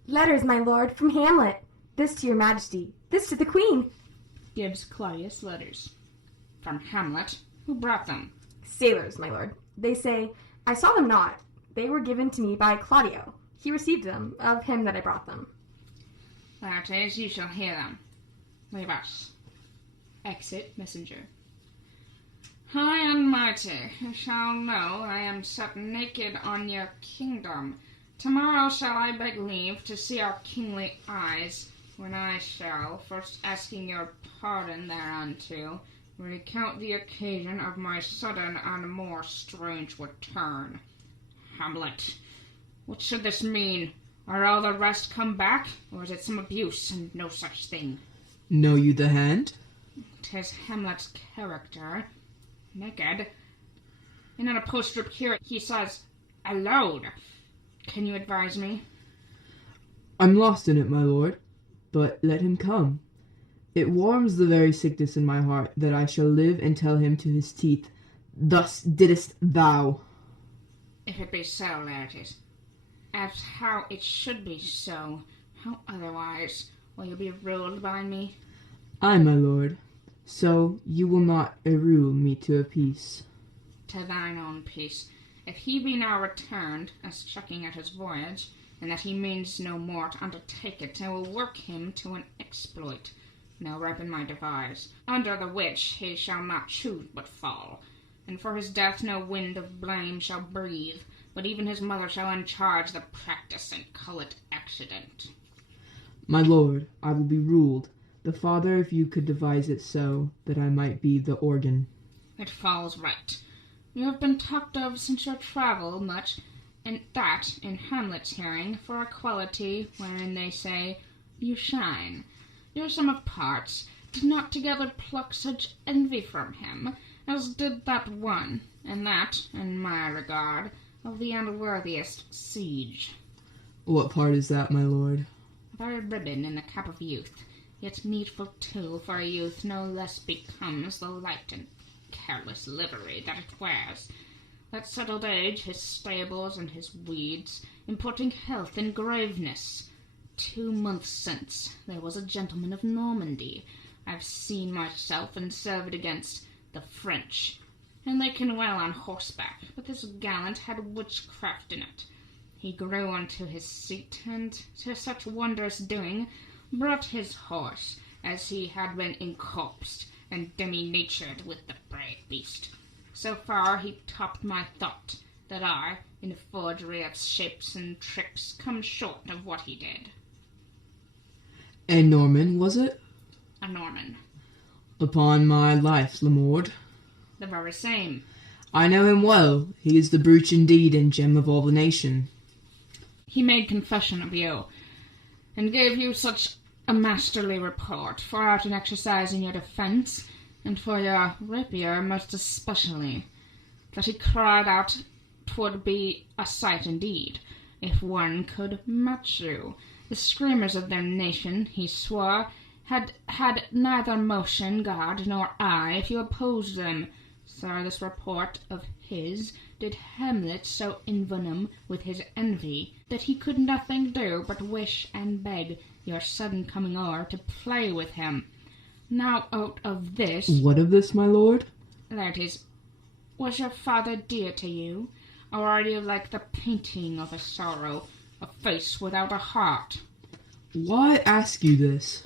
Letters, my lord, from Hamlet. This to your majesty, this to the queen. Gives Claudius letters. From Hamlet? Who brought them? Sailors, my lord. They say, I saw them not. They were given to me by Claudio. He received them, of him that I brought them. Laertes, you shall hear them. Leave us. Exit messenger. High and mighty, you shall know I am set naked on your kingdom. Tomorrow shall I beg leave to see our kingly eyes, when I shall, first asking your pardon thereunto, recount the occasion of my sudden and more strange return. Hamlet, what should this mean? Are all the rest come back, or is it some abuse and no such thing? Know you the hand? 'Tis Hamlet's character, naked. And in a postscript here he says, aloud. Can you advise me? I'm lost in it, my lord, but let him come. It warms the very sickness in my heart that I shall live and tell him to his teeth, thus didst thou. If it be so, Laertes, as how it should be so, how otherwise will you be ruled by me? Ay, my lord, so you will not rule me to a peace. To thine own peace. If he be now returned, as checking at his voyage, and that he means no more to undertake it, I will work him to an exploit, now ripe in my devise, under the which he shall not choose but fall, and for his death no wind of blame shall breathe, but even his mother shall uncharge the practice and call it accident. My lord, I will be ruled. The father, if you could devise it so, that I might be the organ. It falls right. You have been talked of since your travel much, and that, in Hamlet's hearing, for a quality wherein they say, you shine. Your sum of parts did not together pluck such envy from him, as did that one, and that, in my regard, of the unworthiest siege. What part is that, my lord? A very ribbon in the cap of youth, yet needful too, for a youth no less becomes the light and careless livery that it wears. That settled age, his stables and his weeds, importing health and graveness. 2 months since, there was a gentleman of Normandy. I've seen myself and served against the French, and they can well on horseback, but this gallant had witchcraft in it. He grew unto his seat, and to such wondrous doing brought his horse, as he had been incorpsed and demi-natured with the brave beast. So far he topped my thought, that I, in forgery of shapes and tricks, come short of what he did. A Norman, was it? A Norman. Upon my life, Lamord. The very same. I know him well. He is the brooch indeed and gem of all the nation. He made confession of you, and gave you such a masterly report for art and exercise in your defence, and for your rapier most especially, that he cried out 'twould be a sight indeed, if one could match you. The screamers of their nation, he swore, had neither motion, guard, nor eye, if you opposed them. Sir, this report of his did Hamlet so envenom with his envy, that he could nothing do but wish and beg your sudden coming o'er to play with him. Now out of this... What of this, my lord? There it is. Was your father dear to you, or are you like the painting of a sorrow, a face without a heart? Why ask you this?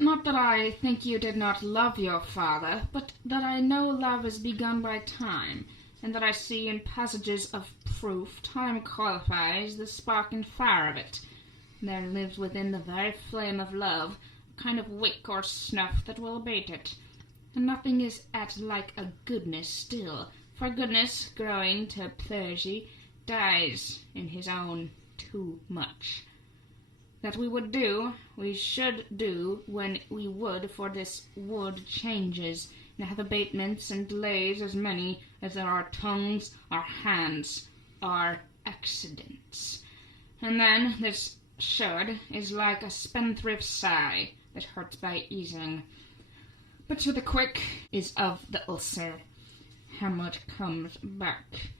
Not that I think you did not love your father, but that I know love is begun by time, and that I see in passages of proof time qualifies the spark and fire of it. There lives within the very flame of love a kind of wick or snuff that will abate it, and nothing is at like a goodness still, for goodness, growing to pleasure, dies in his own too much. That we should do when we would, for this wood changes, and have abatements and delays as many as there are tongues, our hands, our accidents. And then this should is like a spendthrift sigh that hurts by easing. But to the quick is of the ulcer. Hamlet comes back.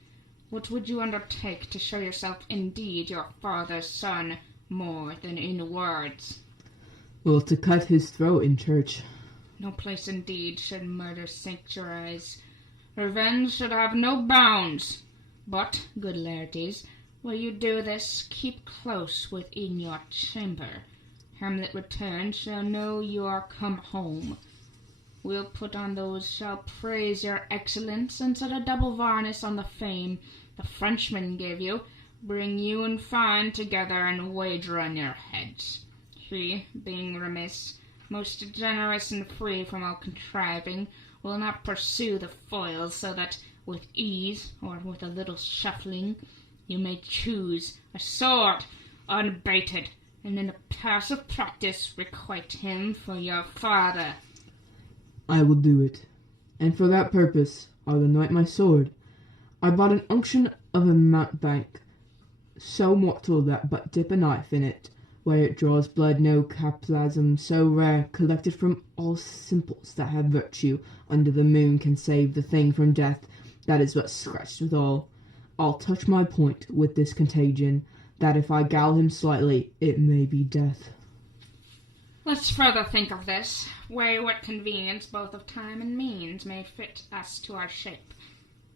What would you undertake to show yourself indeed your father's son, more than in words? Well, to cut his throat in church. No place indeed should murder sanctuaries. Revenge should have no bounds. But, good Laertes, will you do this, keep close within your chamber. Hamlet returned shall know you are come home. We'll put on those shall praise your excellence, and set a double varnish on the fame the Frenchman gave you, bring you and fine together, and wager on your heads. He, being remiss, most generous and free from all contriving, will not pursue the foils, so that with ease, or with a little shuffling, you may choose a sword unbaited, and in a pass of practice requite him for your father. I will do it, and for that purpose I'll anoint my sword. I bought an unction of a mountebank, so mortal that but dip a knife in it, where it draws blood no caplasm so rare, collected from all simples that have virtue, under the moon can save the thing from death, that is but scratched withal. I'll touch my point with this contagion, that if I gall him slightly, it may be death. Let's further think of this, weigh what convenience both of time and means may fit us to our shape.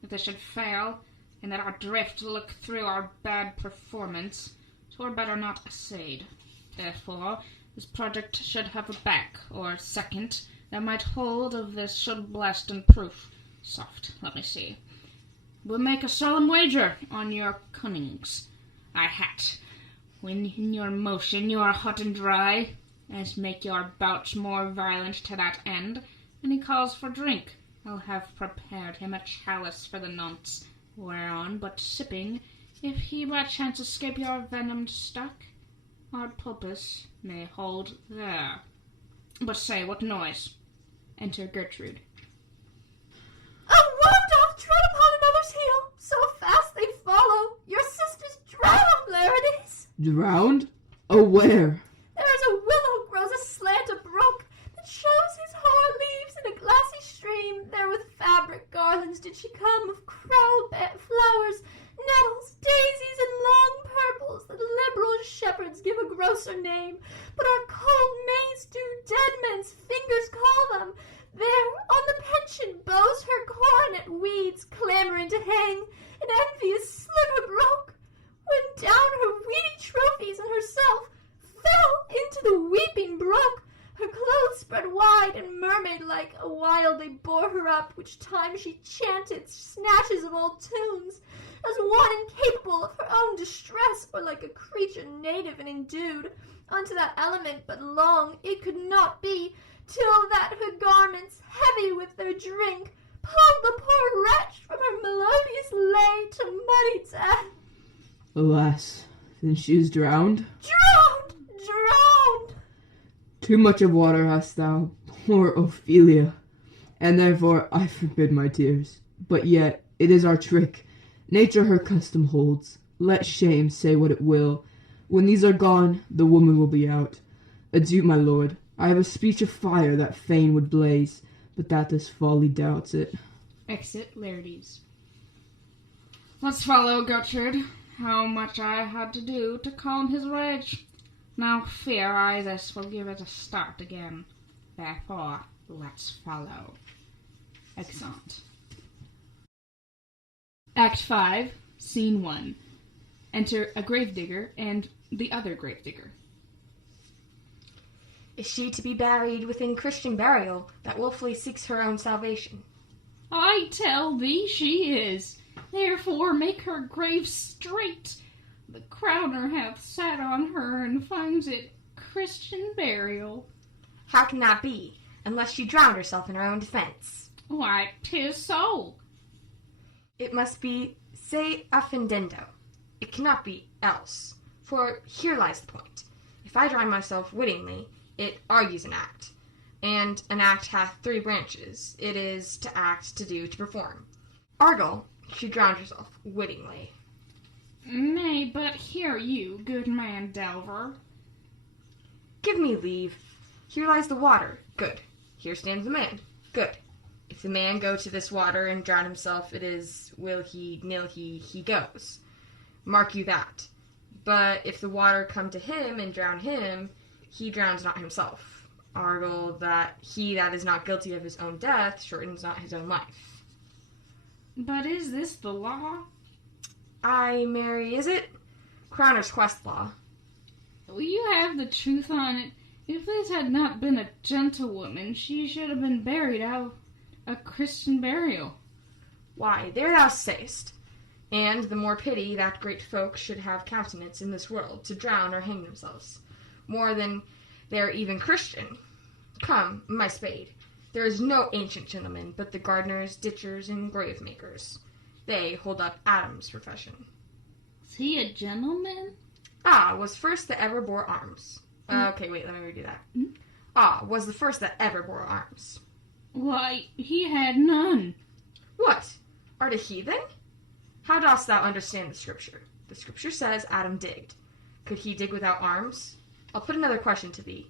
If this should fail, and that our drift look through our bad performance, 'twere better not essayed. Therefore, this project should have a back, or second, that might hold of this should blast and proof. Soft, let me see. We'll make a solemn wager on your cunnings. I hat. When in your motion you are hot and dry, as make your bouts more violent to that end, and he calls for drink. I'll have prepared him a chalice for the nonce, whereon, but sipping, if he by chance escape your venomed stuck, our purpose may hold there. But say, what noise? Enter Gertrude. A wound doth tread upon another's heel, so fast they follow. Your sister's drowned, Larides. Drowned? Oh, where? There is a willow grows aslant a brook, that shows his hoar leaves in a glassy stream. There with fabric garlands did she come of crowd flowers, nettles, daisies, and long purples, that liberal shepherds give a grosser name, but our cold maids do dead men's fingers call them. There on the pension bows her coronet weeds, clamoring to hang, an envious sliver broke, when down her weedy trophies and herself fell into the weeping brook. Her clothes spread wide and mermaid-like, a while they bore her up, which time she chanted snatches of old tunes, as one incapable of her own distress, or like a creature native and endued unto that element, but long it could not be, till that her garments, heavy with their drink, pulled the poor wretch from her melodious lay to muddy death. Alas, then she is drowned? Drowned! Drowned! Too much of water hast thou, poor Ophelia, and therefore I forbid my tears. But yet, it is our trick. Nature her custom holds. Let shame say what it will. When these are gone, the woman will be out. Adieu, my lord. I have a speech of fire that fain would blaze, but that this folly doubts it. Exit Larides. Let's follow, Gertrude. How much I had to do to calm his rage. Now fear I this will give it a start again. Therefore, let's follow. Exeunt. Act 5, Scene 1. Enter a gravedigger and the other gravedigger. Is she to be buried within Christian burial that wilfully seeks her own salvation? I tell thee she is. Therefore make her grave straight. The crowner hath sat on her and finds it Christian burial. How can that be, unless she drowned herself in her own defense? Why, 'tis so. It must be se offendendo. It cannot be else. For here lies the point. If I drown myself wittingly, it argues an act. And an act hath 3 branches. It is to act, to do, to perform. Argal, she drowned herself wittingly. Nay, but hear you, good man Delver. Give me leave. Here lies the water. Good. Here stands the man. Good. If the man go to this water and drown himself, it is will he, nil he goes. Mark you that. But if the water come to him and drown him, he drowns not himself. Argal, that he that is not guilty of his own death shortens not his own life. But is this the law? Aye, Mary, is it? Crowner's quest law. Well, you have the truth on it. If this had not been a gentlewoman, she should have been buried out a Christian burial. Why, there thou say'st. And the more pity that great folk should have countenance in this world to drown or hang themselves, more than they're even Christian. Come, my spade. There is no ancient gentleman but the gardeners, ditchers, and grave makers. They hold up Adam's profession. Is he a gentleman? Ah, was first that ever bore arms. Okay, wait, let me redo that. Ah, was the first that ever bore arms. Why, he had none. What? Art a heathen? How dost thou understand the scripture? The scripture says Adam digged. Could he dig without arms? I'll put another question to thee.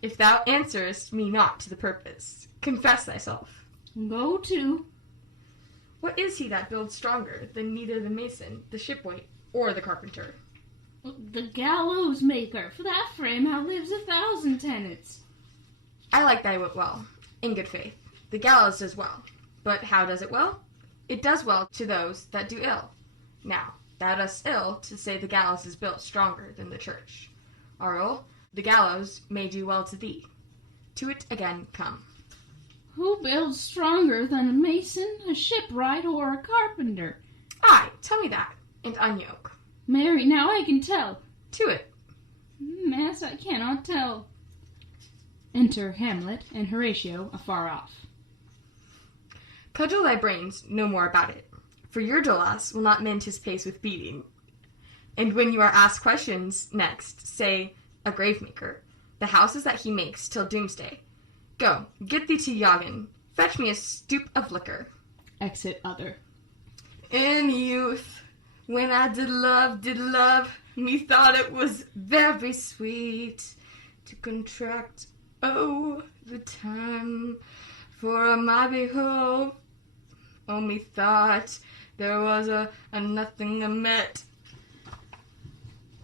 If thou answerest me not to the purpose, confess thyself. Go to. What is he that builds stronger than neither the mason, the shipwright, or the carpenter? The gallows maker. For that frame outlives 1,000 tenants. I like thy wit well, in good faith. The gallows does well. But how does it well? It does well to those that do ill. Now, thou dost ill to say the gallows is built stronger than the church. Argal, the gallows may do well to thee. To it again come. Who builds stronger than a mason, a shipwright, or a carpenter? Aye, tell me that, and unyoke. Marry, now I can tell. To it. Mass, I cannot tell. Enter Hamlet and Horatio afar off. Cudgel thy brains no more about it, for your Dolas will not mend his pace with beating. And when you are asked questions next, say, a gravemaker, the houses that he makes till doomsday. Go, get thee to Yagen, fetch me a stoup of liquor. Exit other. In youth, when I did love, methought it was very sweet to contract, oh, the time for my behold. Oh, methought there was a nothing I met.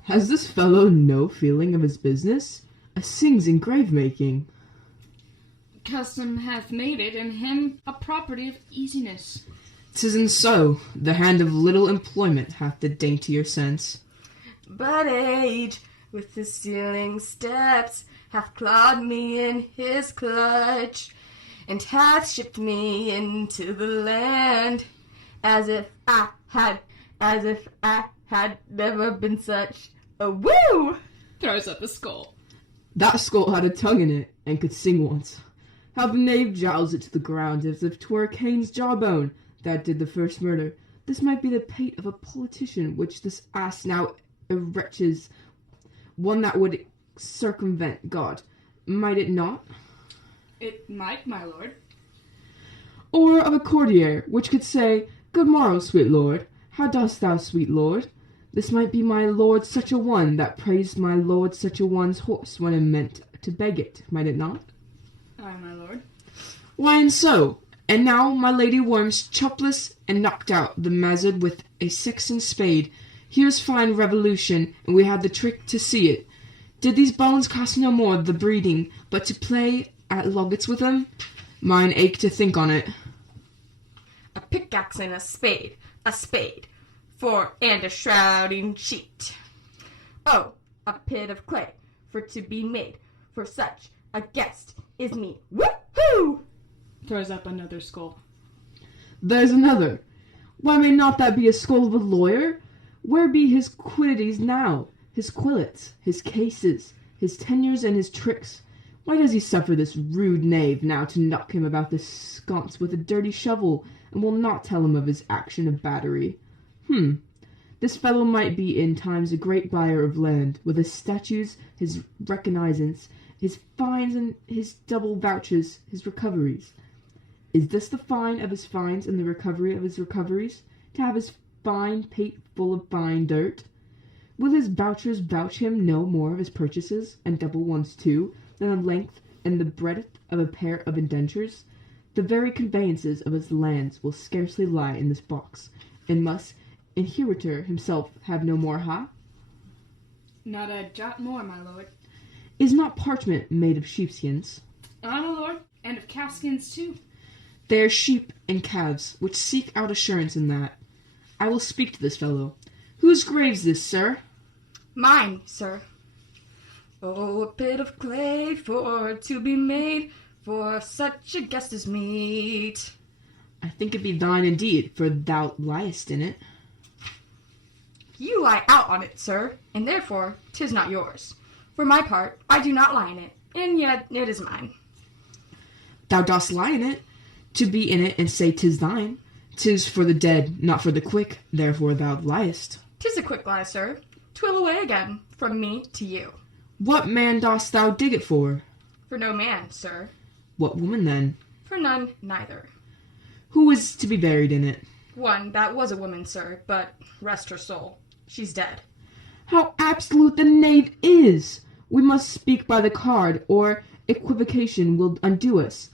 Has this fellow no feeling of his business? Sings in grave-making. Custom hath made it, and him a property of easiness. 'Tisn't so. The hand of little employment hath the daintier sense. But age, with his stealing steps, hath clawed me in his clutch, and hath shipped me into the land, as if I had never been such. A woo! Throws up a skull. That skull had a tongue in it, and could sing once. How the knave jowls it to the ground, as if 'twere Cain's jawbone that did the first murder. This might be the pate of a politician, which this ass now enriches, one that would circumvent God. Might it not? It might, my lord. Or of a courtier, which could say, Good morrow, sweet lord. How dost thou, sweet lord? This might be my lord such a one that praised my lord such a one's horse when it meant to beg it, might it not? Aye, my lord. Why, and so, and now my lady worms chopless and knocked out the mazard with a sexton's spade. Here's fine revolution, and we had the trick to see it. Did these bones cost no more the breeding, but to play at loggets with them? Mine ache to think on it. A pickaxe and a spade, and a shrouding sheet. Oh, a pit of clay, for to be made, for such a guest is me. Woo-hoo! Throws up another skull. There's another. Why may not that be a skull of a lawyer? Where be his quiddities now? His quillets, his cases, his tenures, and his tricks? Why does he suffer this rude knave now to knock him about the sconce with a dirty shovel, and will not tell him of his action of battery? This fellow might be in times a great buyer of land, with his statues, his recognizance, his fines and his double vouchers, his recoveries. Is this the fine of his fines and the recovery of his recoveries? To have his fine pate full of fine dirt? Will his vouchers vouch him no more of his purchases, and double ones too, than the length and the breadth of a pair of indentures? The very conveyances of his lands will scarcely lie in this box, and must inheritor himself have no more, ha? Not a jot more, my lord. Is not parchment made of sheepskins? Aye, my lord, and of calfskins too. They are sheep and calves, which seek out assurance in that. I will speak to this fellow. Whose grave's this, sir? Mine, sir. Oh, a pit of clay for to be made, for such a guest as meet. I think it be thine indeed, for thou liest in it. You lie out on it, sir, and therefore 'tis not yours. For my part, I do not lie in it, and yet it is mine. Thou dost lie in it, to be in it and say 'tis thine. 'Tis for the dead, not for the quick, therefore thou liest. 'Tis a quick lie, sir. 'Twill away again, from me to you. What man dost thou dig it for? For no man, sir. What woman then? For none, neither. Who is to be buried in it? One that was a woman, sir, but rest her soul. She's dead. How absolute the knave is! We must speak by the card, or equivocation will undo us.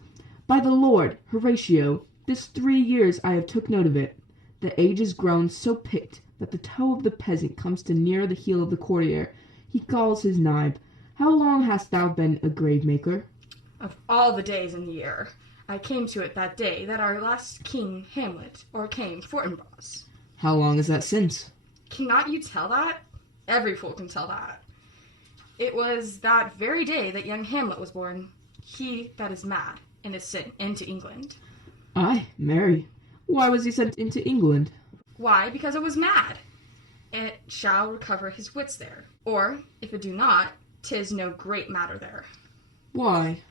By the Lord, Horatio, this 3 years I have took note of it. The age is grown so picked that the toe of the peasant comes to near the heel of the courtier. He calls his nibe. How long hast thou been a grave-maker? Of all the days in the year, I came to it that day that our last king, Hamlet, o'ercame Fortinbras. How long is that since? Cannot you tell that? Every fool can tell that. It was that very day that young Hamlet was born. He that is mad, and is sent into England. Aye, marry. Why was he sent into England? Why? Because it was mad. It shall recover his wits there. Or, if it do not, 'tis no great matter there. Why?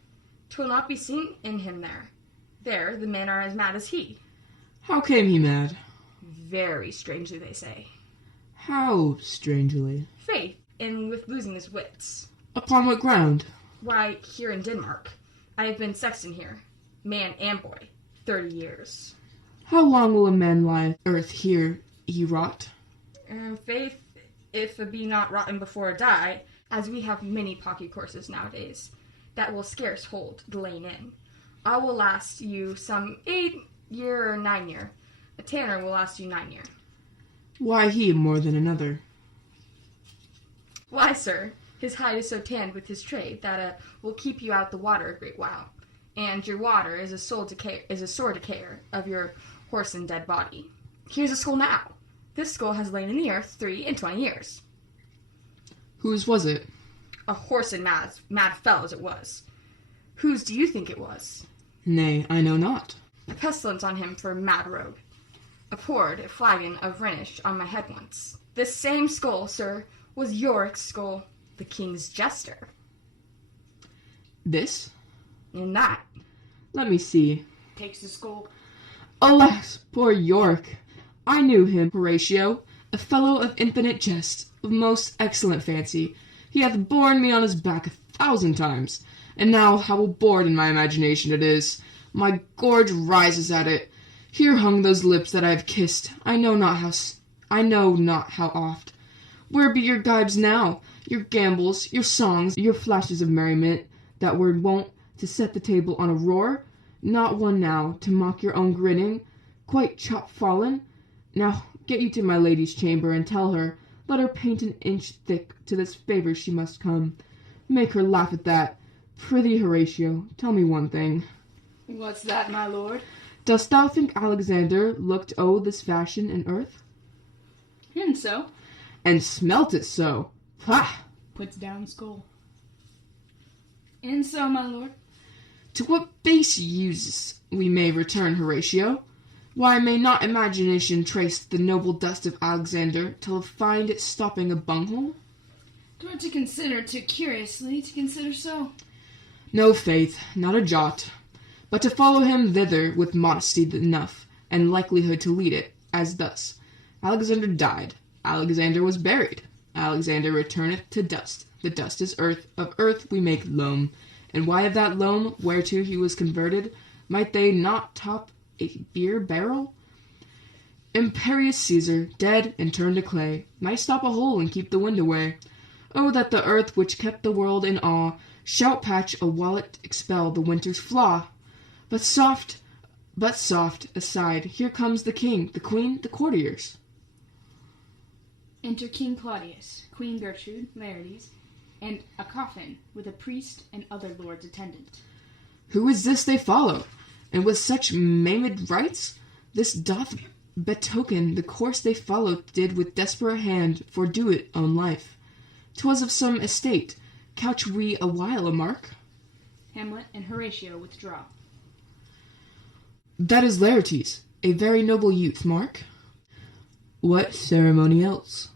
'Twill not be seen in him there. There the men are as mad as he. How came he mad? Very strangely, they say. How strangely? Faith, and with losing his wits. Upon what ground? Why, here in Denmark. I have been sexton here, man and boy, 30 years. How long will a man lie earth here he rot? Faith, if it be not rotten before a die, as we have many pocky courses nowadays, that will scarce hold the lane in. I will last you some 8 year or 9 year. A tanner will last you 9 year. Why he more than another? Why, sir, his hide is so tanned with his trade that will keep you out the water a great while, and your water is a sore decayer of your horse and dead body. Here's a skull now. This skull has lain in the earth 23 years. Whose was it? A horse and mad fellow's it was. Whose do you think it was? Nay, I know not. A pestilence on him for a mad rogue. I poured a flagon of Rhenish on my head once. This same skull, sir, was Yorick's skull, the king's jester. This? In that. Let me see. Takes the skull. Alas, poor York! I knew him, Horatio, a fellow of infinite jest, of most excellent fancy. He hath borne me on his back 1,000 times, and now how bored in my imagination it is. My gorge rises at it. Here hung those lips that I have kissed, I know not how oft. Where be your gibes now, your gambols, your songs, your flashes of merriment, that were wont to set the table on a roar? Not one now, to mock your own grinning, quite chop-fallen. Now get you to my lady's chamber, and tell her, let her paint an inch thick, to this favour she must come. Make her laugh at that. Prithee, Horatio, tell me one thing. What's that, my lord? Dost thou think Alexander looked o' this fashion in earth? And so? And smelt it so. Pah! Puts down skull. And so, my lord? To what base uses we may return, Horatio? Why may not imagination trace the noble dust of Alexander till it find it stopping a bunghole? Don't to consider too curiously, to consider so. No, faith, not a jot, but to follow him thither with modesty enough, and likelihood to lead it, as thus. Alexander died, Alexander was buried, Alexander returneth to dust, the dust is earth, of earth we make loam, and why of that loam, whereto he was converted, might they not top a beer barrel? Imperious Caesar, dead and turned to clay, might stop a hole and keep the wind away. Oh, that the earth which kept the world in awe, shout patch a wallet expel the winter's flaw! But soft, aside, here comes the king, the queen, the courtiers. Enter King Claudius, Queen Gertrude, Laertes, and a coffin with a priest and other lords attendant. Who is this they follow? And with such maimed rites? This doth betoken the course they followed did with desperate hand fordo it own life. 'Twas of some estate. Couch we a while a mark? Hamlet and Horatio withdraw. That is Laertes, a very noble youth, Mark. What ceremony else?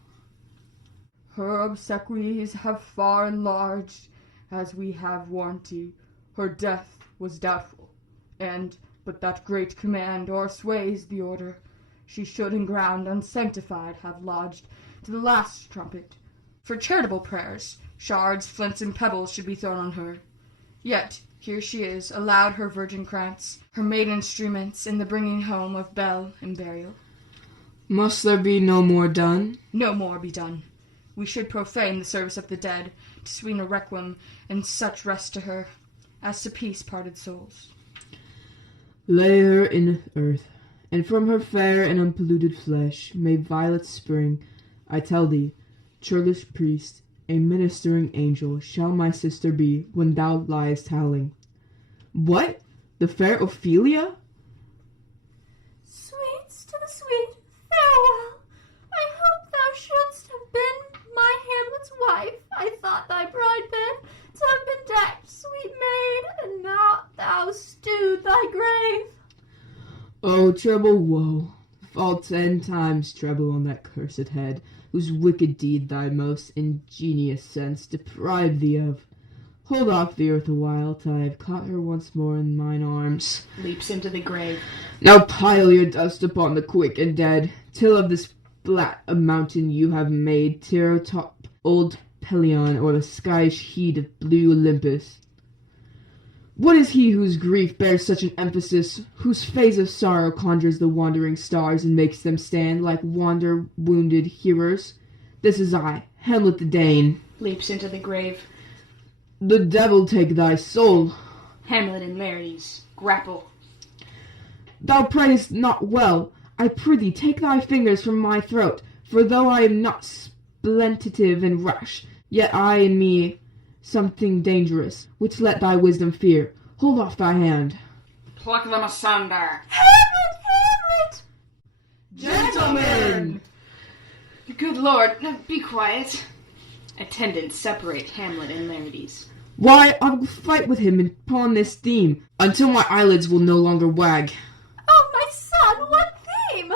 Her obsequies have far enlarged, as we have warranty. Her death was doubtful, and but that great command o'ersways the order, she should in ground unsanctified have lodged to the last trumpet. For charitable prayers, shards, flints, and pebbles should be thrown on her. Yet here she is, allowed her virgin krantz, her maiden instruments, in the bringing home of bell and burial. Must there be no more done? No more be done. We should profane the service of the dead, to sweeten a requiem and such rest to her, as to peace parted souls. Lay her in earth, and from her fair and unpolluted flesh may violets spring. I tell thee, churlish priest, a ministering angel shall my sister be when thou liest howling. What? The fair Ophelia? Sweets to the sweet, farewell. I hope thou shouldst have been my Hamlet's wife. I thought thy bride bed to have been decked, sweet maid, and not thou still treble woe. Fall 10 times treble on that cursed head, whose wicked deed thy most ingenious sense deprived thee of. Hold off the earth a while, till I have caught her once more in mine arms. Leaps into the grave. Now pile your dust upon the quick and dead, till of this flat a mountain you have made, tear atop old Pelion, or the skies heat of blue Olympus. What is he whose grief bears such an emphasis, whose phase of sorrow conjures the wandering stars and makes them stand like wander-wounded hearers? This is I, Hamlet the Dane. Leaps into the grave. The devil take thy soul. Hamlet and Laertes grapple. Thou prayest not well. I prithee take thy fingers from my throat, for though I am not splentative and rash, yet I in me something dangerous, which let thy wisdom fear. Hold off thy hand. Pluck them asunder. Hamlet! Gentlemen! Good lord, be quiet. Attendants separate Hamlet and Laertes. Why, I will fight with him upon this theme, until my eyelids will no longer wag. Oh, my son, what theme?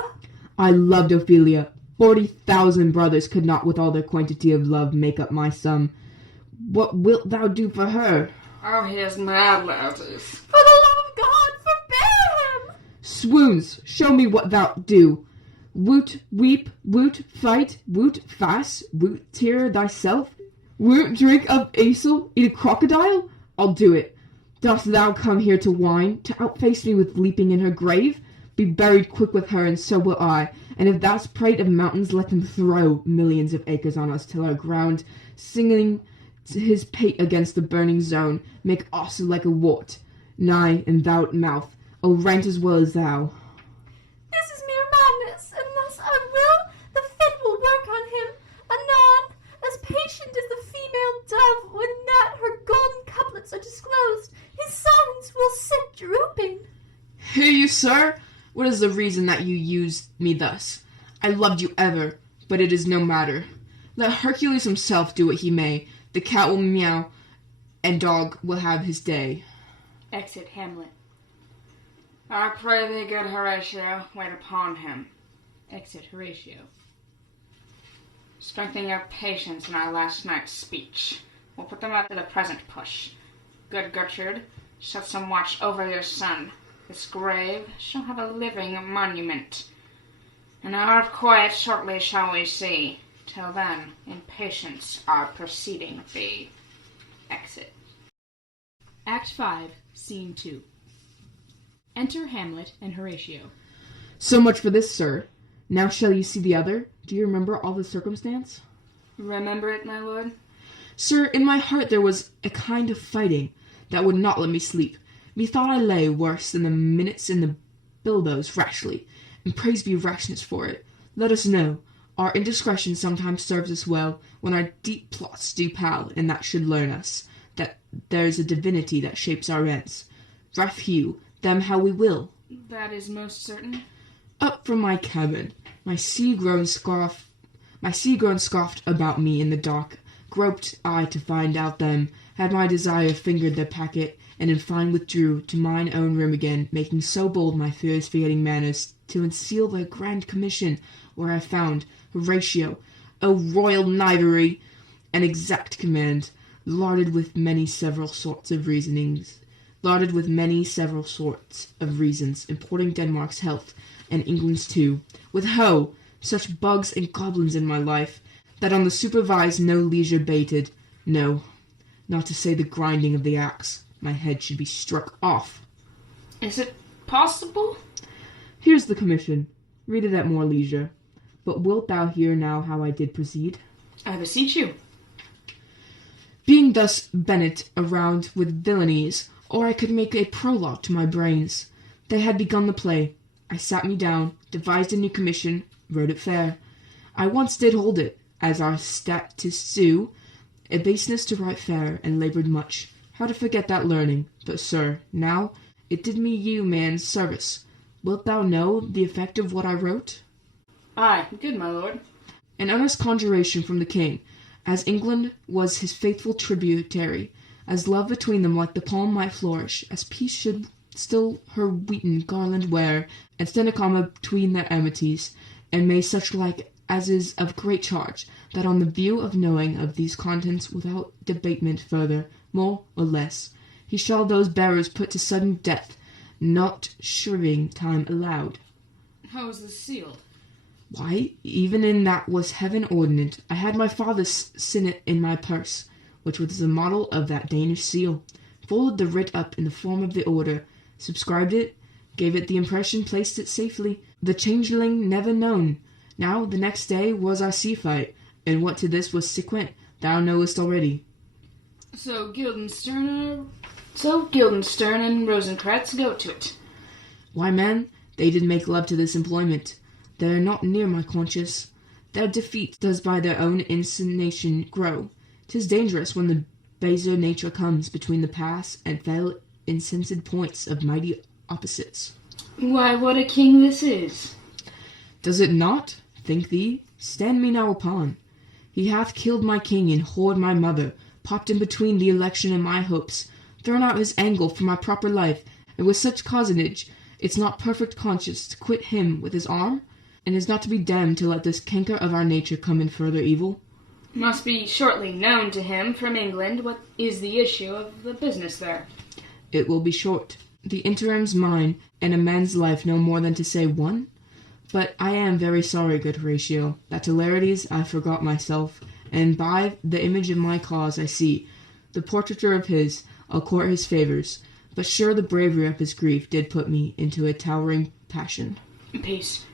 I loved Ophelia. 40,000 brothers could not with all their quantity of love make up my sum. What wilt thou do for her? Oh, he is mad, Laertes. For the love of God, forbear him! Swoons, show me what thou'lt do. Woot weep, woot fight, woot fast, woot tear thyself? Woot drink of Aesel, eat a crocodile? I'll do it. Dost thou come here to whine, to outface me with leaping in her grave? Be buried quick with her, and so will I. And if thou'st prate of mountains, let them throw millions of acres on us till our ground, singing his pate against the burning zone, make us like a wart. Nay, and thou'lt mouth, I'll rant as well as thou. This is mere madness, and thus I will, the fit will work on him, anon, as patient as the female dove when that her golden couplets are disclosed. His silence will sit drooping. Hear you, sir? What is the reason that you used me thus? I loved you ever, but it is no matter. Let Hercules himself do what he may. The cat will meow, and dog will have his day. Exit Hamlet. I pray thee, good Horatio, wait upon him. Exit Horatio. Strengthen your patience in our last night's speech. We'll put them up to the present push. Good Gertrude, set some watch over your son. This grave shall have a living monument. An hour of quiet shortly shall we see. Till then, in patience our proceeding be. Exit. Act 5, Scene 2. Enter Hamlet and Horatio. So much for this, sir. Now shall you see the other? Do you remember all the circumstance? Remember it, my lord? Sir, in my heart there was a kind of fighting that would not let me sleep. Methought I lay worse than the minutes in the bilboes rashly, and praise be rashness for it. Let us know. Our indiscretion sometimes serves us well, when our deep plots do pall, and that should learn us, that there's a divinity that shapes our ends. Rough hew them how we will. That is most certain. Up from my cabin, my sea-grown scoffed about me in the dark, groped I to find out them, had my desire fingered their packet, and in fine withdrew to mine own room again, making so bold my fears forgetting manners, to unseal the grand commission, where I found Horatio, O royal knavery, an exact command, larded with many several sorts of reasons, importing Denmark's health, and England's too, with ho! Such bugs and goblins in my life, that on the supervised no leisure bated, no, not to say the grinding of the axe, my head should be struck off. Is it possible? Here's the commission. Read it at more leisure. But wilt thou hear now how I did proceed? I beseech you. Being thus bent around with villainies, or I could make a prologue to my brains. They had begun the play. I sat me down, devised a new commission, wrote it fair. I once did hold it, as our statutes sue, a baseness to write fair, and laboured much. How to forget that learning? But, sir, now, it did me you man's service. Wilt thou know the effect of what I wrote? Aye, good, my lord. An earnest conjuration from the king, as England was his faithful tributary, as love between them like the palm might flourish, as peace should still her wheaten garland wear, and stand a comma between their amities, and may such like as is of great charge, that on the view of knowing of these contents without debatement further, more or less, he shall those bearers put to sudden death, not shriving time allowed. How is this sealed? Why, even in that was heaven ordinant. I had my father's signet in my purse, which was the model of that Danish seal, folded the writ up in the form of the order, subscribed it, gave it the impression, placed it safely, the changeling never known. Now the next day was our sea fight, and what to this was sequent, thou knowest already. So Guildenstern and Rosencrantz go to it. Why, man, they did make love to this employment. They're not near my conscience. Their defeat does by their own inclination grow. 'Tis dangerous when the baser nature comes between the pass and fell insensed points of mighty opposites. Why, what a king this is! Does it not? Think thee? Stand me now upon. He hath killed my king and whored my mother, popped in between the election and my hopes, thrown out his angle for my proper life, and with such cozenage, it's not perfect conscience to quit him with his arm, and is not to be damned to let this canker of our nature come in further evil. Must be shortly known to him from England what is the issue of the business there. It will be short. The interim's mine, and a man's life no more than to say one. But I am very sorry, good Horatio, that to Larides I forgot myself, and by the image of my cause I see the portraiture of his, I'll court his favours, but sure the bravery of his grief did put me into a towering passion. Peace.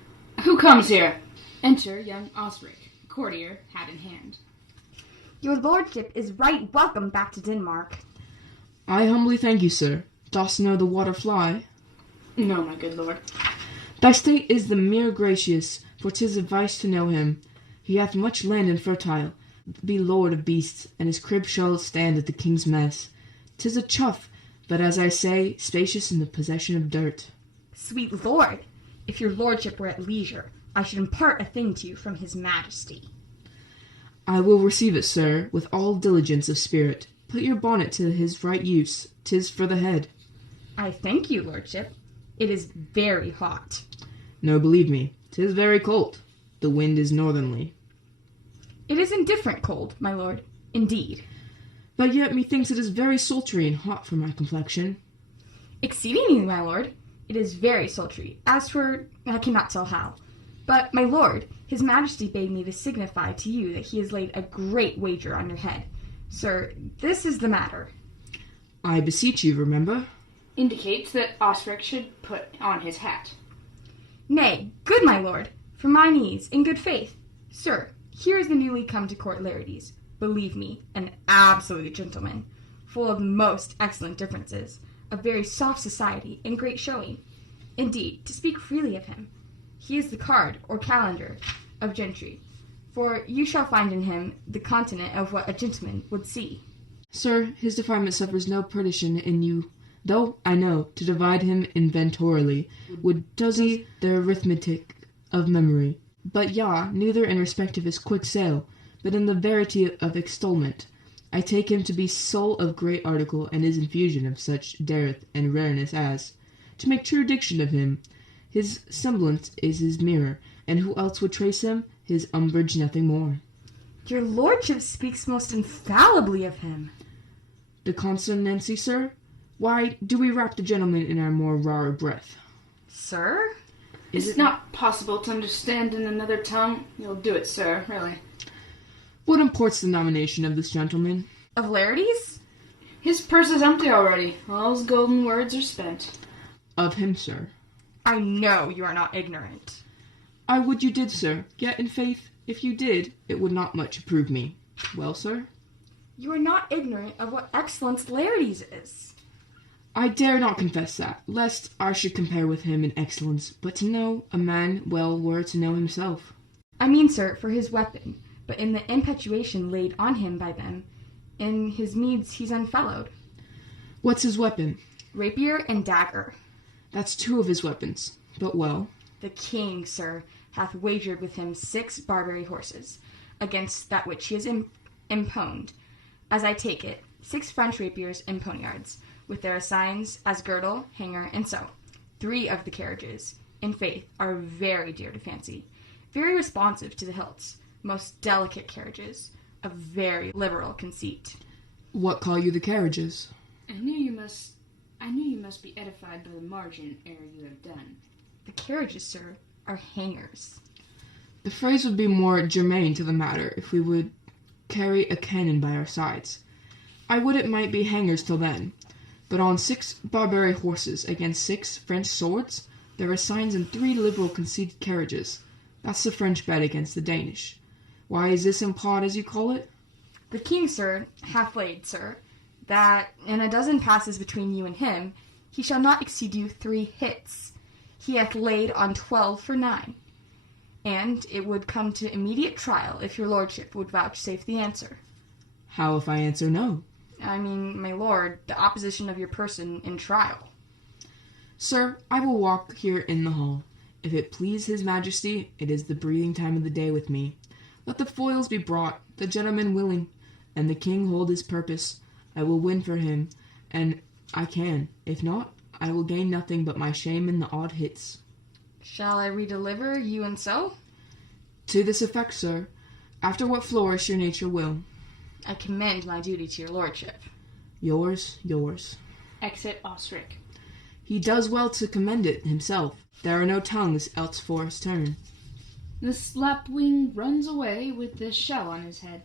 Who comes here? Enter young Osric, courtier, hat in hand. Your lordship is right welcome back to Denmark. I humbly thank you, sir. Dost know the water fly? No, my good lord. Thy state is the mere gracious, for 'tis advice to know him. He hath much land and fertile, be lord of beasts, and his crib shall stand at the king's mess. 'Tis a chuff, but as I say, spacious in the possession of dirt. Sweet lord, if your lordship were at leisure, I should impart a thing to you from his majesty. I will receive it, sir, with all diligence of spirit. Put your bonnet to his right use. 'Tis for the head. I thank you, lordship. It is very hot. No, believe me, 'tis very cold. The wind is northerly. It is indifferent cold, my lord, indeed. But yet methinks it is very sultry and hot for my complexion. Exceedingly, my lord. It is very sultry. As for, I cannot tell how. But, my lord, his majesty bade me to signify to you that he has laid a great wager on your head. Sir, this is the matter. I beseech you, remember. Indicates that Osric should put on his hat. Nay, good my lord, for mine ease, in good faith. Sir, here is the newly come to court Larides. Believe me, an absolute gentleman, full of most excellent differences, of very soft society, and great showing. Indeed, to speak freely of him, he is the card, or calendar, of gentry, for you shall find in him the continent of what a gentleman would see. Sir, his defilement suffers no perdition in you, though, I know, to divide him inventorily would dozy the arithmetic of memory. But neither in respect of his quick sale, but in the verity of extolment. I take him to be soul of great article, and his infusion of such dearth and rareness as, to make true diction of him, his semblance is his mirror, and who else would trace him? His umbrage nothing more. Your lordship speaks most infallibly of him. The consonancy, sir? Why do we wrap the gentleman in our more rare breath? Sir? Is it not possible to understand in another tongue? You'll do it, sir, really. What imports the nomination of this gentleman? Of Larides? His purse is empty already. All his golden words are spent. Of him, sir. I know you are not ignorant. I would you did, sir. Yet, in faith, if you did, it would not much approve me. Well, sir? You are not ignorant of what excellence Larides is. I dare not confess that, lest I should compare with him in excellence, but to know a man well were to know himself. I mean, sir, for his weapon, but in the impetuation laid on him by them, in his meeds he's unfellowed. What's his weapon? Rapier and dagger. That's 2 of his weapons, but well. The king, sir, hath wagered with him 6 Barbary horses, against that which he has imponed, as I take it, 6 French rapiers and poniards, with their assigns as girdle, hanger, and so. 3 of the carriages, in faith, are very dear to fancy, very responsive to the hilts, most delicate carriages, of very liberal conceit. What call you the carriages? I knew you must be edified by the margin ere you have done. The carriages, sir, are hangers. The phrase would be more germane to the matter if we would carry a cannon by our sides. I would it might be hangers till then, but on 6 Barbary horses against 6 French swords, there are signs in 3 liberal conceited carriages. That's the French bet against the Danish. Why is this implod, as you call it? The king, sir, hath laid, sir, that in a dozen passes between you and him, he shall not exceed you 3 hits. He hath laid on 12 for 9. And it would come to immediate trial if your lordship would vouchsafe the answer. How if I answer no? I mean, my lord, the opposition of your person in trial. Sir, I will walk here in the hall. If it please his majesty, it is the breathing time of the day with me. Let the foils be brought, the gentleman willing, and the king hold his purpose. I will win for him, and I can. If not, I will gain nothing but my shame in the odd hits. Shall I redeliver you and so? To this effect, sir, after what flourish your nature will. I commend my duty to your lordship. Yours. Exit Osric. He does well to commend it himself. There are no tongues else for his turn. The slapwing runs away with the shell on his head.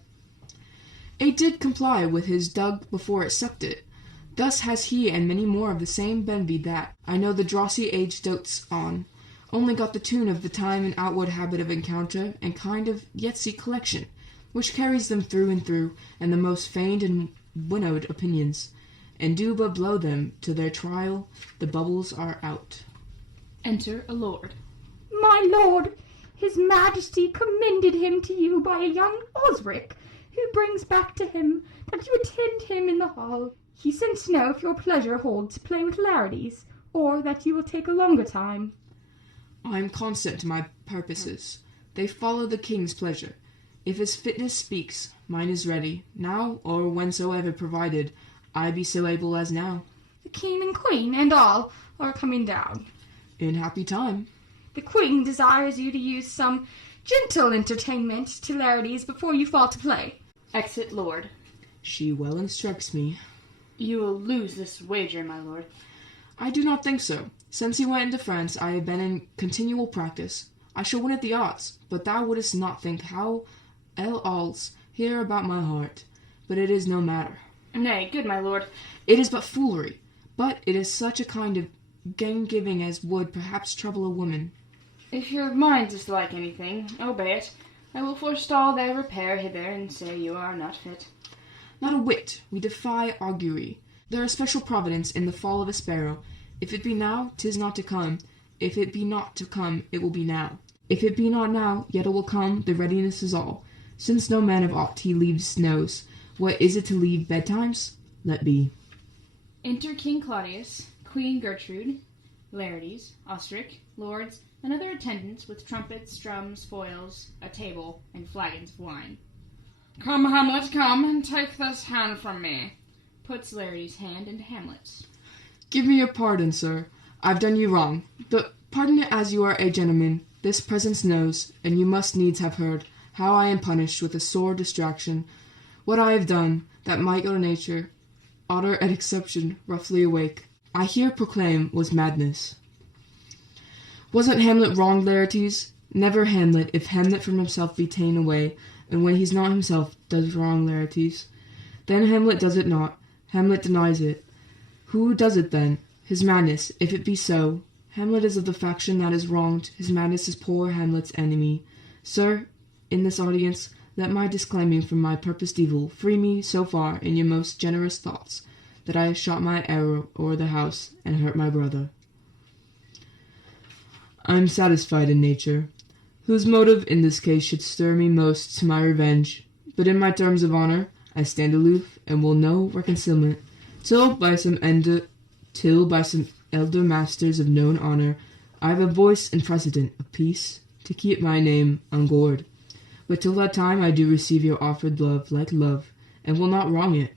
It did comply with his dug before it sucked it. Thus has he and many more of the same Benby that, I know the drossy age dotes on, only got the tune of the time and outward habit of encounter and kind of yet see collection, which carries them through and through, and the most feigned and winnowed opinions, and do but blow them to their trial, the bubbles are out. Enter a lord. My lord, his majesty commended him to you by a young Osric, who brings back to him that you attend him in the hall. He sent to know if your pleasure hold to play with Larides, or that you will take a longer time. I am constant to my purposes. They follow the king's pleasure. If his fitness speaks, mine is ready, now or whensoever provided I be so able as now. The king and queen and all are coming down. In happy time. The queen desires you to use some gentle entertainment to Larides before you fall to play. Exit lord. She well instructs me. You will lose this wager, my lord. I do not think so. Since he went into France, I have been in continual practice. I shall win at the odds, but thou wouldst not think how all's here about my heart. But it is no matter. Nay, good my lord. It is but foolery, but it is such a kind of gain-giving as would perhaps trouble a woman. If your mind is like anything, obey it. I will forestall their repair hither, and say you are not fit. Not a whit. We defy augury. There is special providence in the fall of a sparrow. If it be now, 'tis not to come. If it be not to come, it will be now. If it be not now, yet it will come. The readiness is all. Since no man of aught he leaves knows, what is it to leave betimes? Let be. Enter King Claudius, Queen Gertrude, Larides, Osric, lords, and other attendants with trumpets, drums, foils, a table, and flagons of wine. Come, Hamlet, come, and take this hand from me. Puts Larides' hand into Hamlet's. Give me your pardon, sir. I've done you wrong, but pardon it as you are a gentleman. This presence knows, and you must needs have heard, how I am punished with a sore distraction. What I have done, that my ill nature, otter at exception, roughly awake, I here proclaim was madness. Wasn't Hamlet wrong, Laertes? Never Hamlet, if Hamlet from himself be ta'en away, and when he's not himself, does wrong, Laertes. Then Hamlet does it not. Hamlet denies it. Who does it then? His madness, if it be so. Hamlet is of the faction that is wronged. His madness is poor Hamlet's enemy. Sir, in this audience, let my disclaiming from my purposed evil free me so far in your most generous thoughts, that I have shot my arrow o'er the house and hurt my brother. I am satisfied in nature, whose motive in this case should stir me most to my revenge, but in my terms of honor I stand aloof and will no reconcilement, till by some elder masters of known honor I have a voice and precedent of peace to keep my name ungored. But till that time I do receive your offered love like love, and will not wrong it.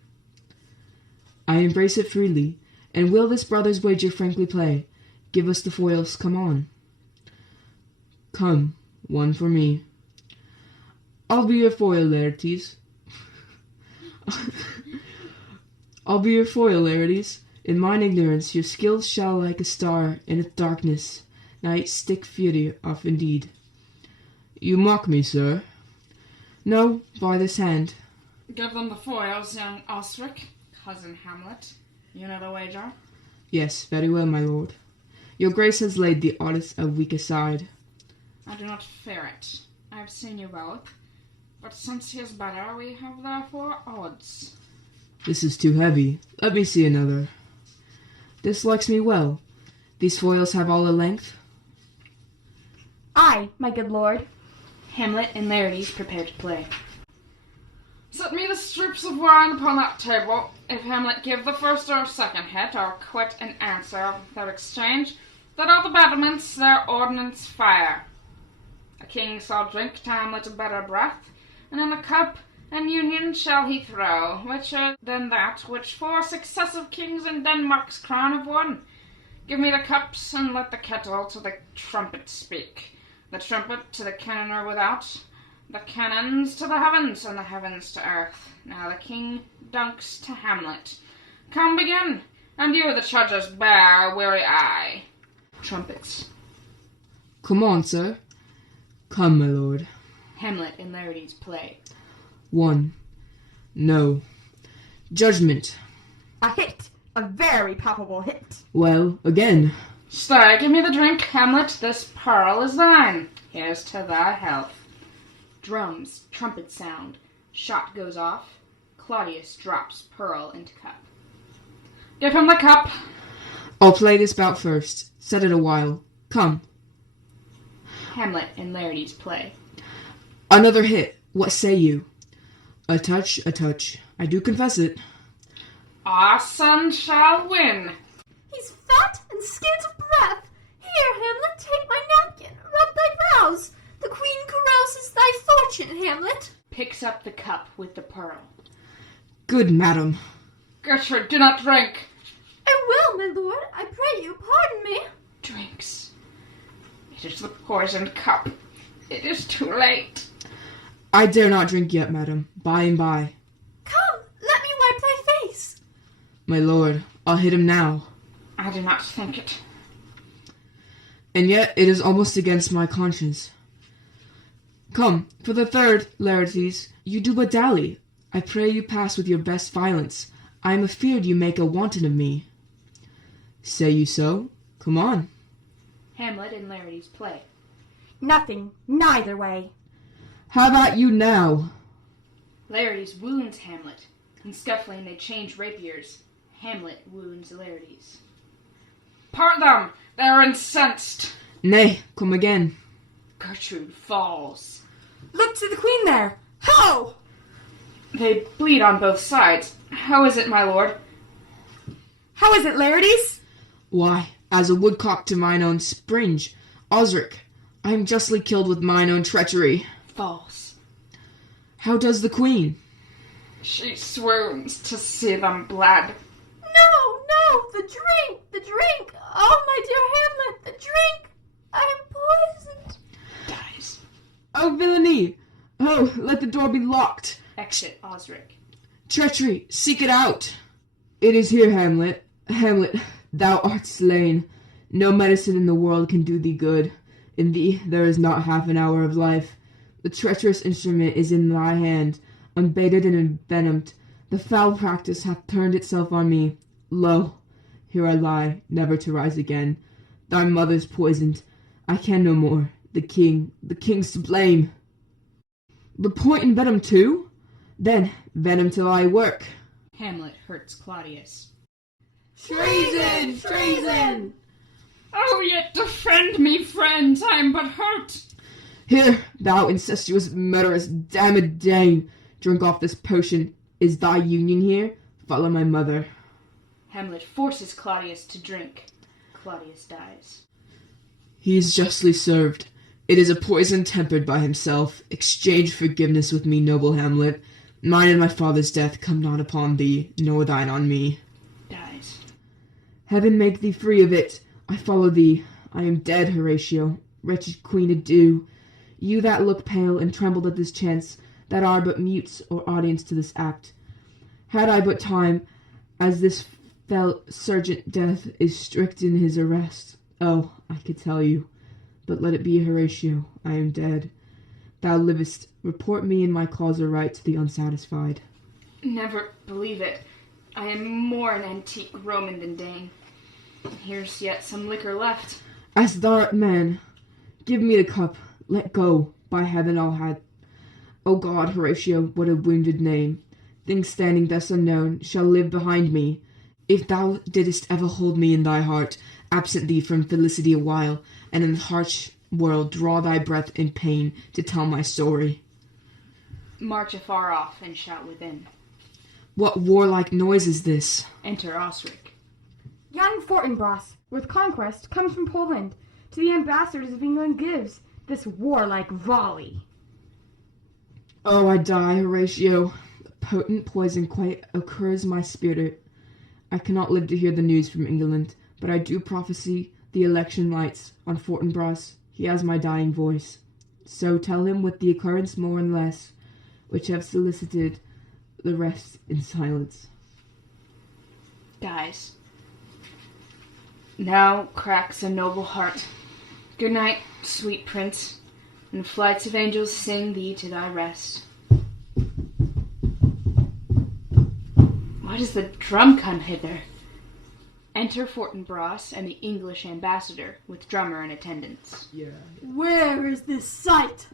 I embrace it freely, And will this brother's wager frankly play? Give us the foils, come on. Come, one for me. I'll be your foil, Laertes. I'll be your foil, Laertes. In mine ignorance, your skills shall like a star in its darkness, night stick fury off indeed. You mock me, sir. No, by this hand. Give them the foils, young Osric, cousin Hamlet. You know the wager? Yes, very well, my lord. Your grace has laid the oddest of weak aside. I do not fear it. I have seen you both. But since he is better, we have therefore odds. This is too heavy. Let me see another. This likes me well. These foils have all a length? Aye, my good lord. Hamlet and Laertes prepare to play. Set me the strips of wine upon that table. If Hamlet give the first or second hit, or quit an answer without exchange, let all the battlements their ordnance fire. A king shall drink to Hamlet a better breath, and in a cup an union shall he throw, richer than that which 4 successive kings in Denmark's crown have won. Give me the cups, and let the kettle to the trumpet speak, the trumpet to the cannoner without, the cannons to the heavens, and the heavens to earth. Now the king dunks to Hamlet. Come, begin, and you, the judges, bear a weary eye. Trumpets. Come on, sir. Come, my lord. Hamlet and Laertes play. 1. No. Judgment. A hit. A very palpable hit. Well, again. Stay, give me the drink, Hamlet. This pearl is thine. Here's to thy health. Drums, trumpet sound. Shot goes off. Claudius drops pearl into cup. Give him the cup. I'll play this bout first. Set it a while. Come. Hamlet and Laertes play. Another hit. What say you? A touch, a touch. I do confess it. Our son shall win. He's fat and scant of breath. Here, Hamlet, take my napkin. Rub thy brows. The queen carouses thy fortune, Hamlet. Picks up the cup with the pearl. Good madam. Gertrude, do not drink. I will, my lord. I pray you, pardon me. Drinks. It is the poisoned cup. It is too late. I dare not drink yet, madam. By and by. Come, let me wipe thy face. My lord, I'll hit him now. I do not think it. And yet it is almost against my conscience. Come, for the third, Laertes, you do but dally. I pray you pass with your best violence. I am afeard you make a wanton of me. Say you so? Come on. Hamlet and Laertes play. Nothing, neither way. How about you now? Laertes wounds Hamlet. In scuffling they change rapiers. Hamlet wounds Laertes. Part them! They are incensed. Nay, come again. Gertrude falls. Look to the queen there. Ho! They bleed on both sides. How is it, my lord? How is it, Laertes? Why, as a woodcock to mine own springe. Osric, I am justly killed with mine own treachery. False. How does the queen? She swoons to see them bled. No, the drink, the drink. Oh, my dear Hamlet, the drink. I am poisoned. Dies. Oh, villainy! Oh, let the door be locked. Exit Osric. Treachery, seek it out. It is here, Hamlet. Hamlet, thou art slain. No medicine in the world can do thee good. In thee there is not half an hour of life. The treacherous instrument is in thy hand, unbaited and envenomed. The foul practice hath turned itself on me. Lo, here I lie, never to rise again. Thy mother's poisoned. I can no more. The king's to blame. The point in venom too? Then venom till I work. Hamlet hurts Claudius. Treason! Treason! Oh, yet defend me, friends. I am but hurt. Here, thou incestuous murderous damned Dane, drink off this potion. Is thy union here? Follow my mother. Hamlet forces Claudius to drink. Claudius dies. He is justly served. It is a poison tempered by himself. Exchange forgiveness with me, noble Hamlet. Mine and my father's death come not upon thee, nor thine on me. Dies. Heaven make thee free of it. I follow thee. I am dead, Horatio. Wretched queen, adieu. You that look pale and trembled at this chance, that are but mutes or audience to this act. Had I but time, as this fell sergeant death is strict in his arrest. Oh, I could tell you. But let it be, Horatio, I am dead. Thou livest, report me and my cause aright to the unsatisfied. Never believe it. I am more an antique Roman than Dane. Here's yet some liquor left. As thou art man, give me the cup. Let go. By heaven I'll have. O God, Horatio, what a wounded name. Things standing thus unknown shall live behind me. If thou didst ever hold me in thy heart, absent thee from felicity a while, and in the harsh world draw thy breath in pain to tell my story. March afar off and shout within. What warlike noise is this? Enter Osric. Young Fortinbras, with conquest, comes from Poland. To the ambassadors of England gives this warlike volley. Oh, I die, Horatio. Potent poison quite occurs my spirit. I cannot live to hear the news from England, but I do prophesy the election lights on Fortinbras. He has my dying voice. So tell him with the occurrence more and less, which have solicited the rest in silence. Dies. Now cracks a noble heart. Good night, sweet prince, and flights of angels sing thee to thy rest. Why does the drum come hither? Enter Fortinbras and the English ambassador, with drummer in attendance. Where is this sight?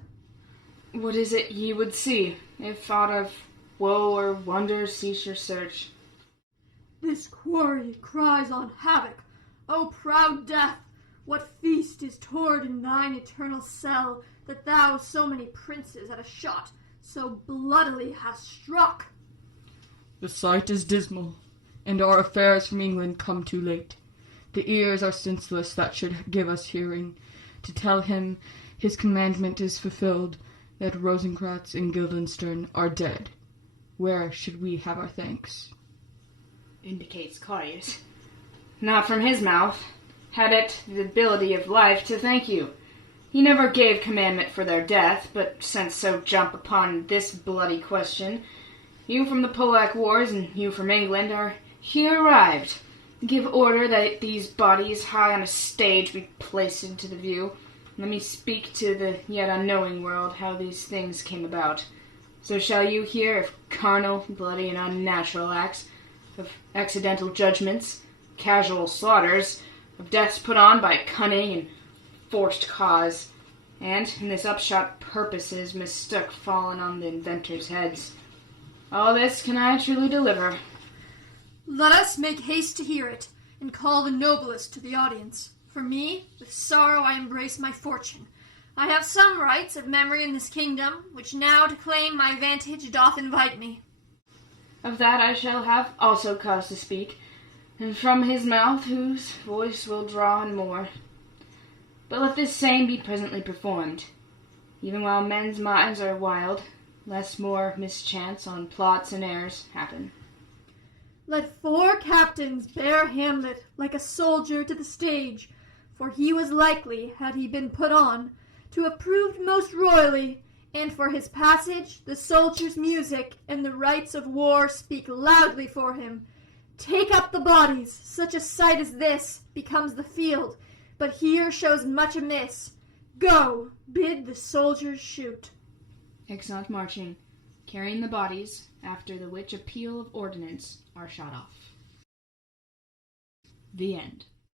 What is it ye would see, if aught of woe or wonder cease your search? This quarry cries on havoc. O proud death, what feast is toward in thine eternal cell, that thou so many princes at a shot so bloodily hast struck? The sight is dismal, and our affairs from England come too late. The ears are senseless that should give us hearing, to tell him his commandment is fulfilled, that Rosencrantz and Guildenstern are dead. Where should we have our thanks? Indicates Claudius. Not from his mouth. Had it the ability of life to thank you. He never gave commandment for their death, but since so jump upon this bloody question, you from the Polack Wars and you from England are here arrived. Give order that these bodies high on a stage be placed into the view. Let me speak to the yet unknowing world how these things came about. So shall you hear of carnal, bloody, and unnatural acts, of accidental judgments, casual slaughters, of deaths put on by cunning and forced cause, and in this upshot purposes mistook fallen on the inventors' heads. All this can I truly deliver. Let us make haste to hear it, and call the noblest to the audience. For me, with sorrow I embrace my fortune. I have some rights of memory in this kingdom, which now to claim my vantage doth invite me. Of that I shall have also cause to speak, and from his mouth whose voice will draw and more. But let this same be presently performed, even while men's minds are wild, lest more mischance on plots and errors happen. Let 4 captains bear Hamlet like a soldier to the stage, for he was likely, had he been put on, to have proved most royally, and for his passage the soldiers' music and the rites of war speak loudly for him. Take up the bodies, such a sight as this becomes the field, but here shows much amiss. Go, bid the soldiers shoot. Exeunt marching, carrying the bodies, after the which a peal of ordnance are shot off. The end.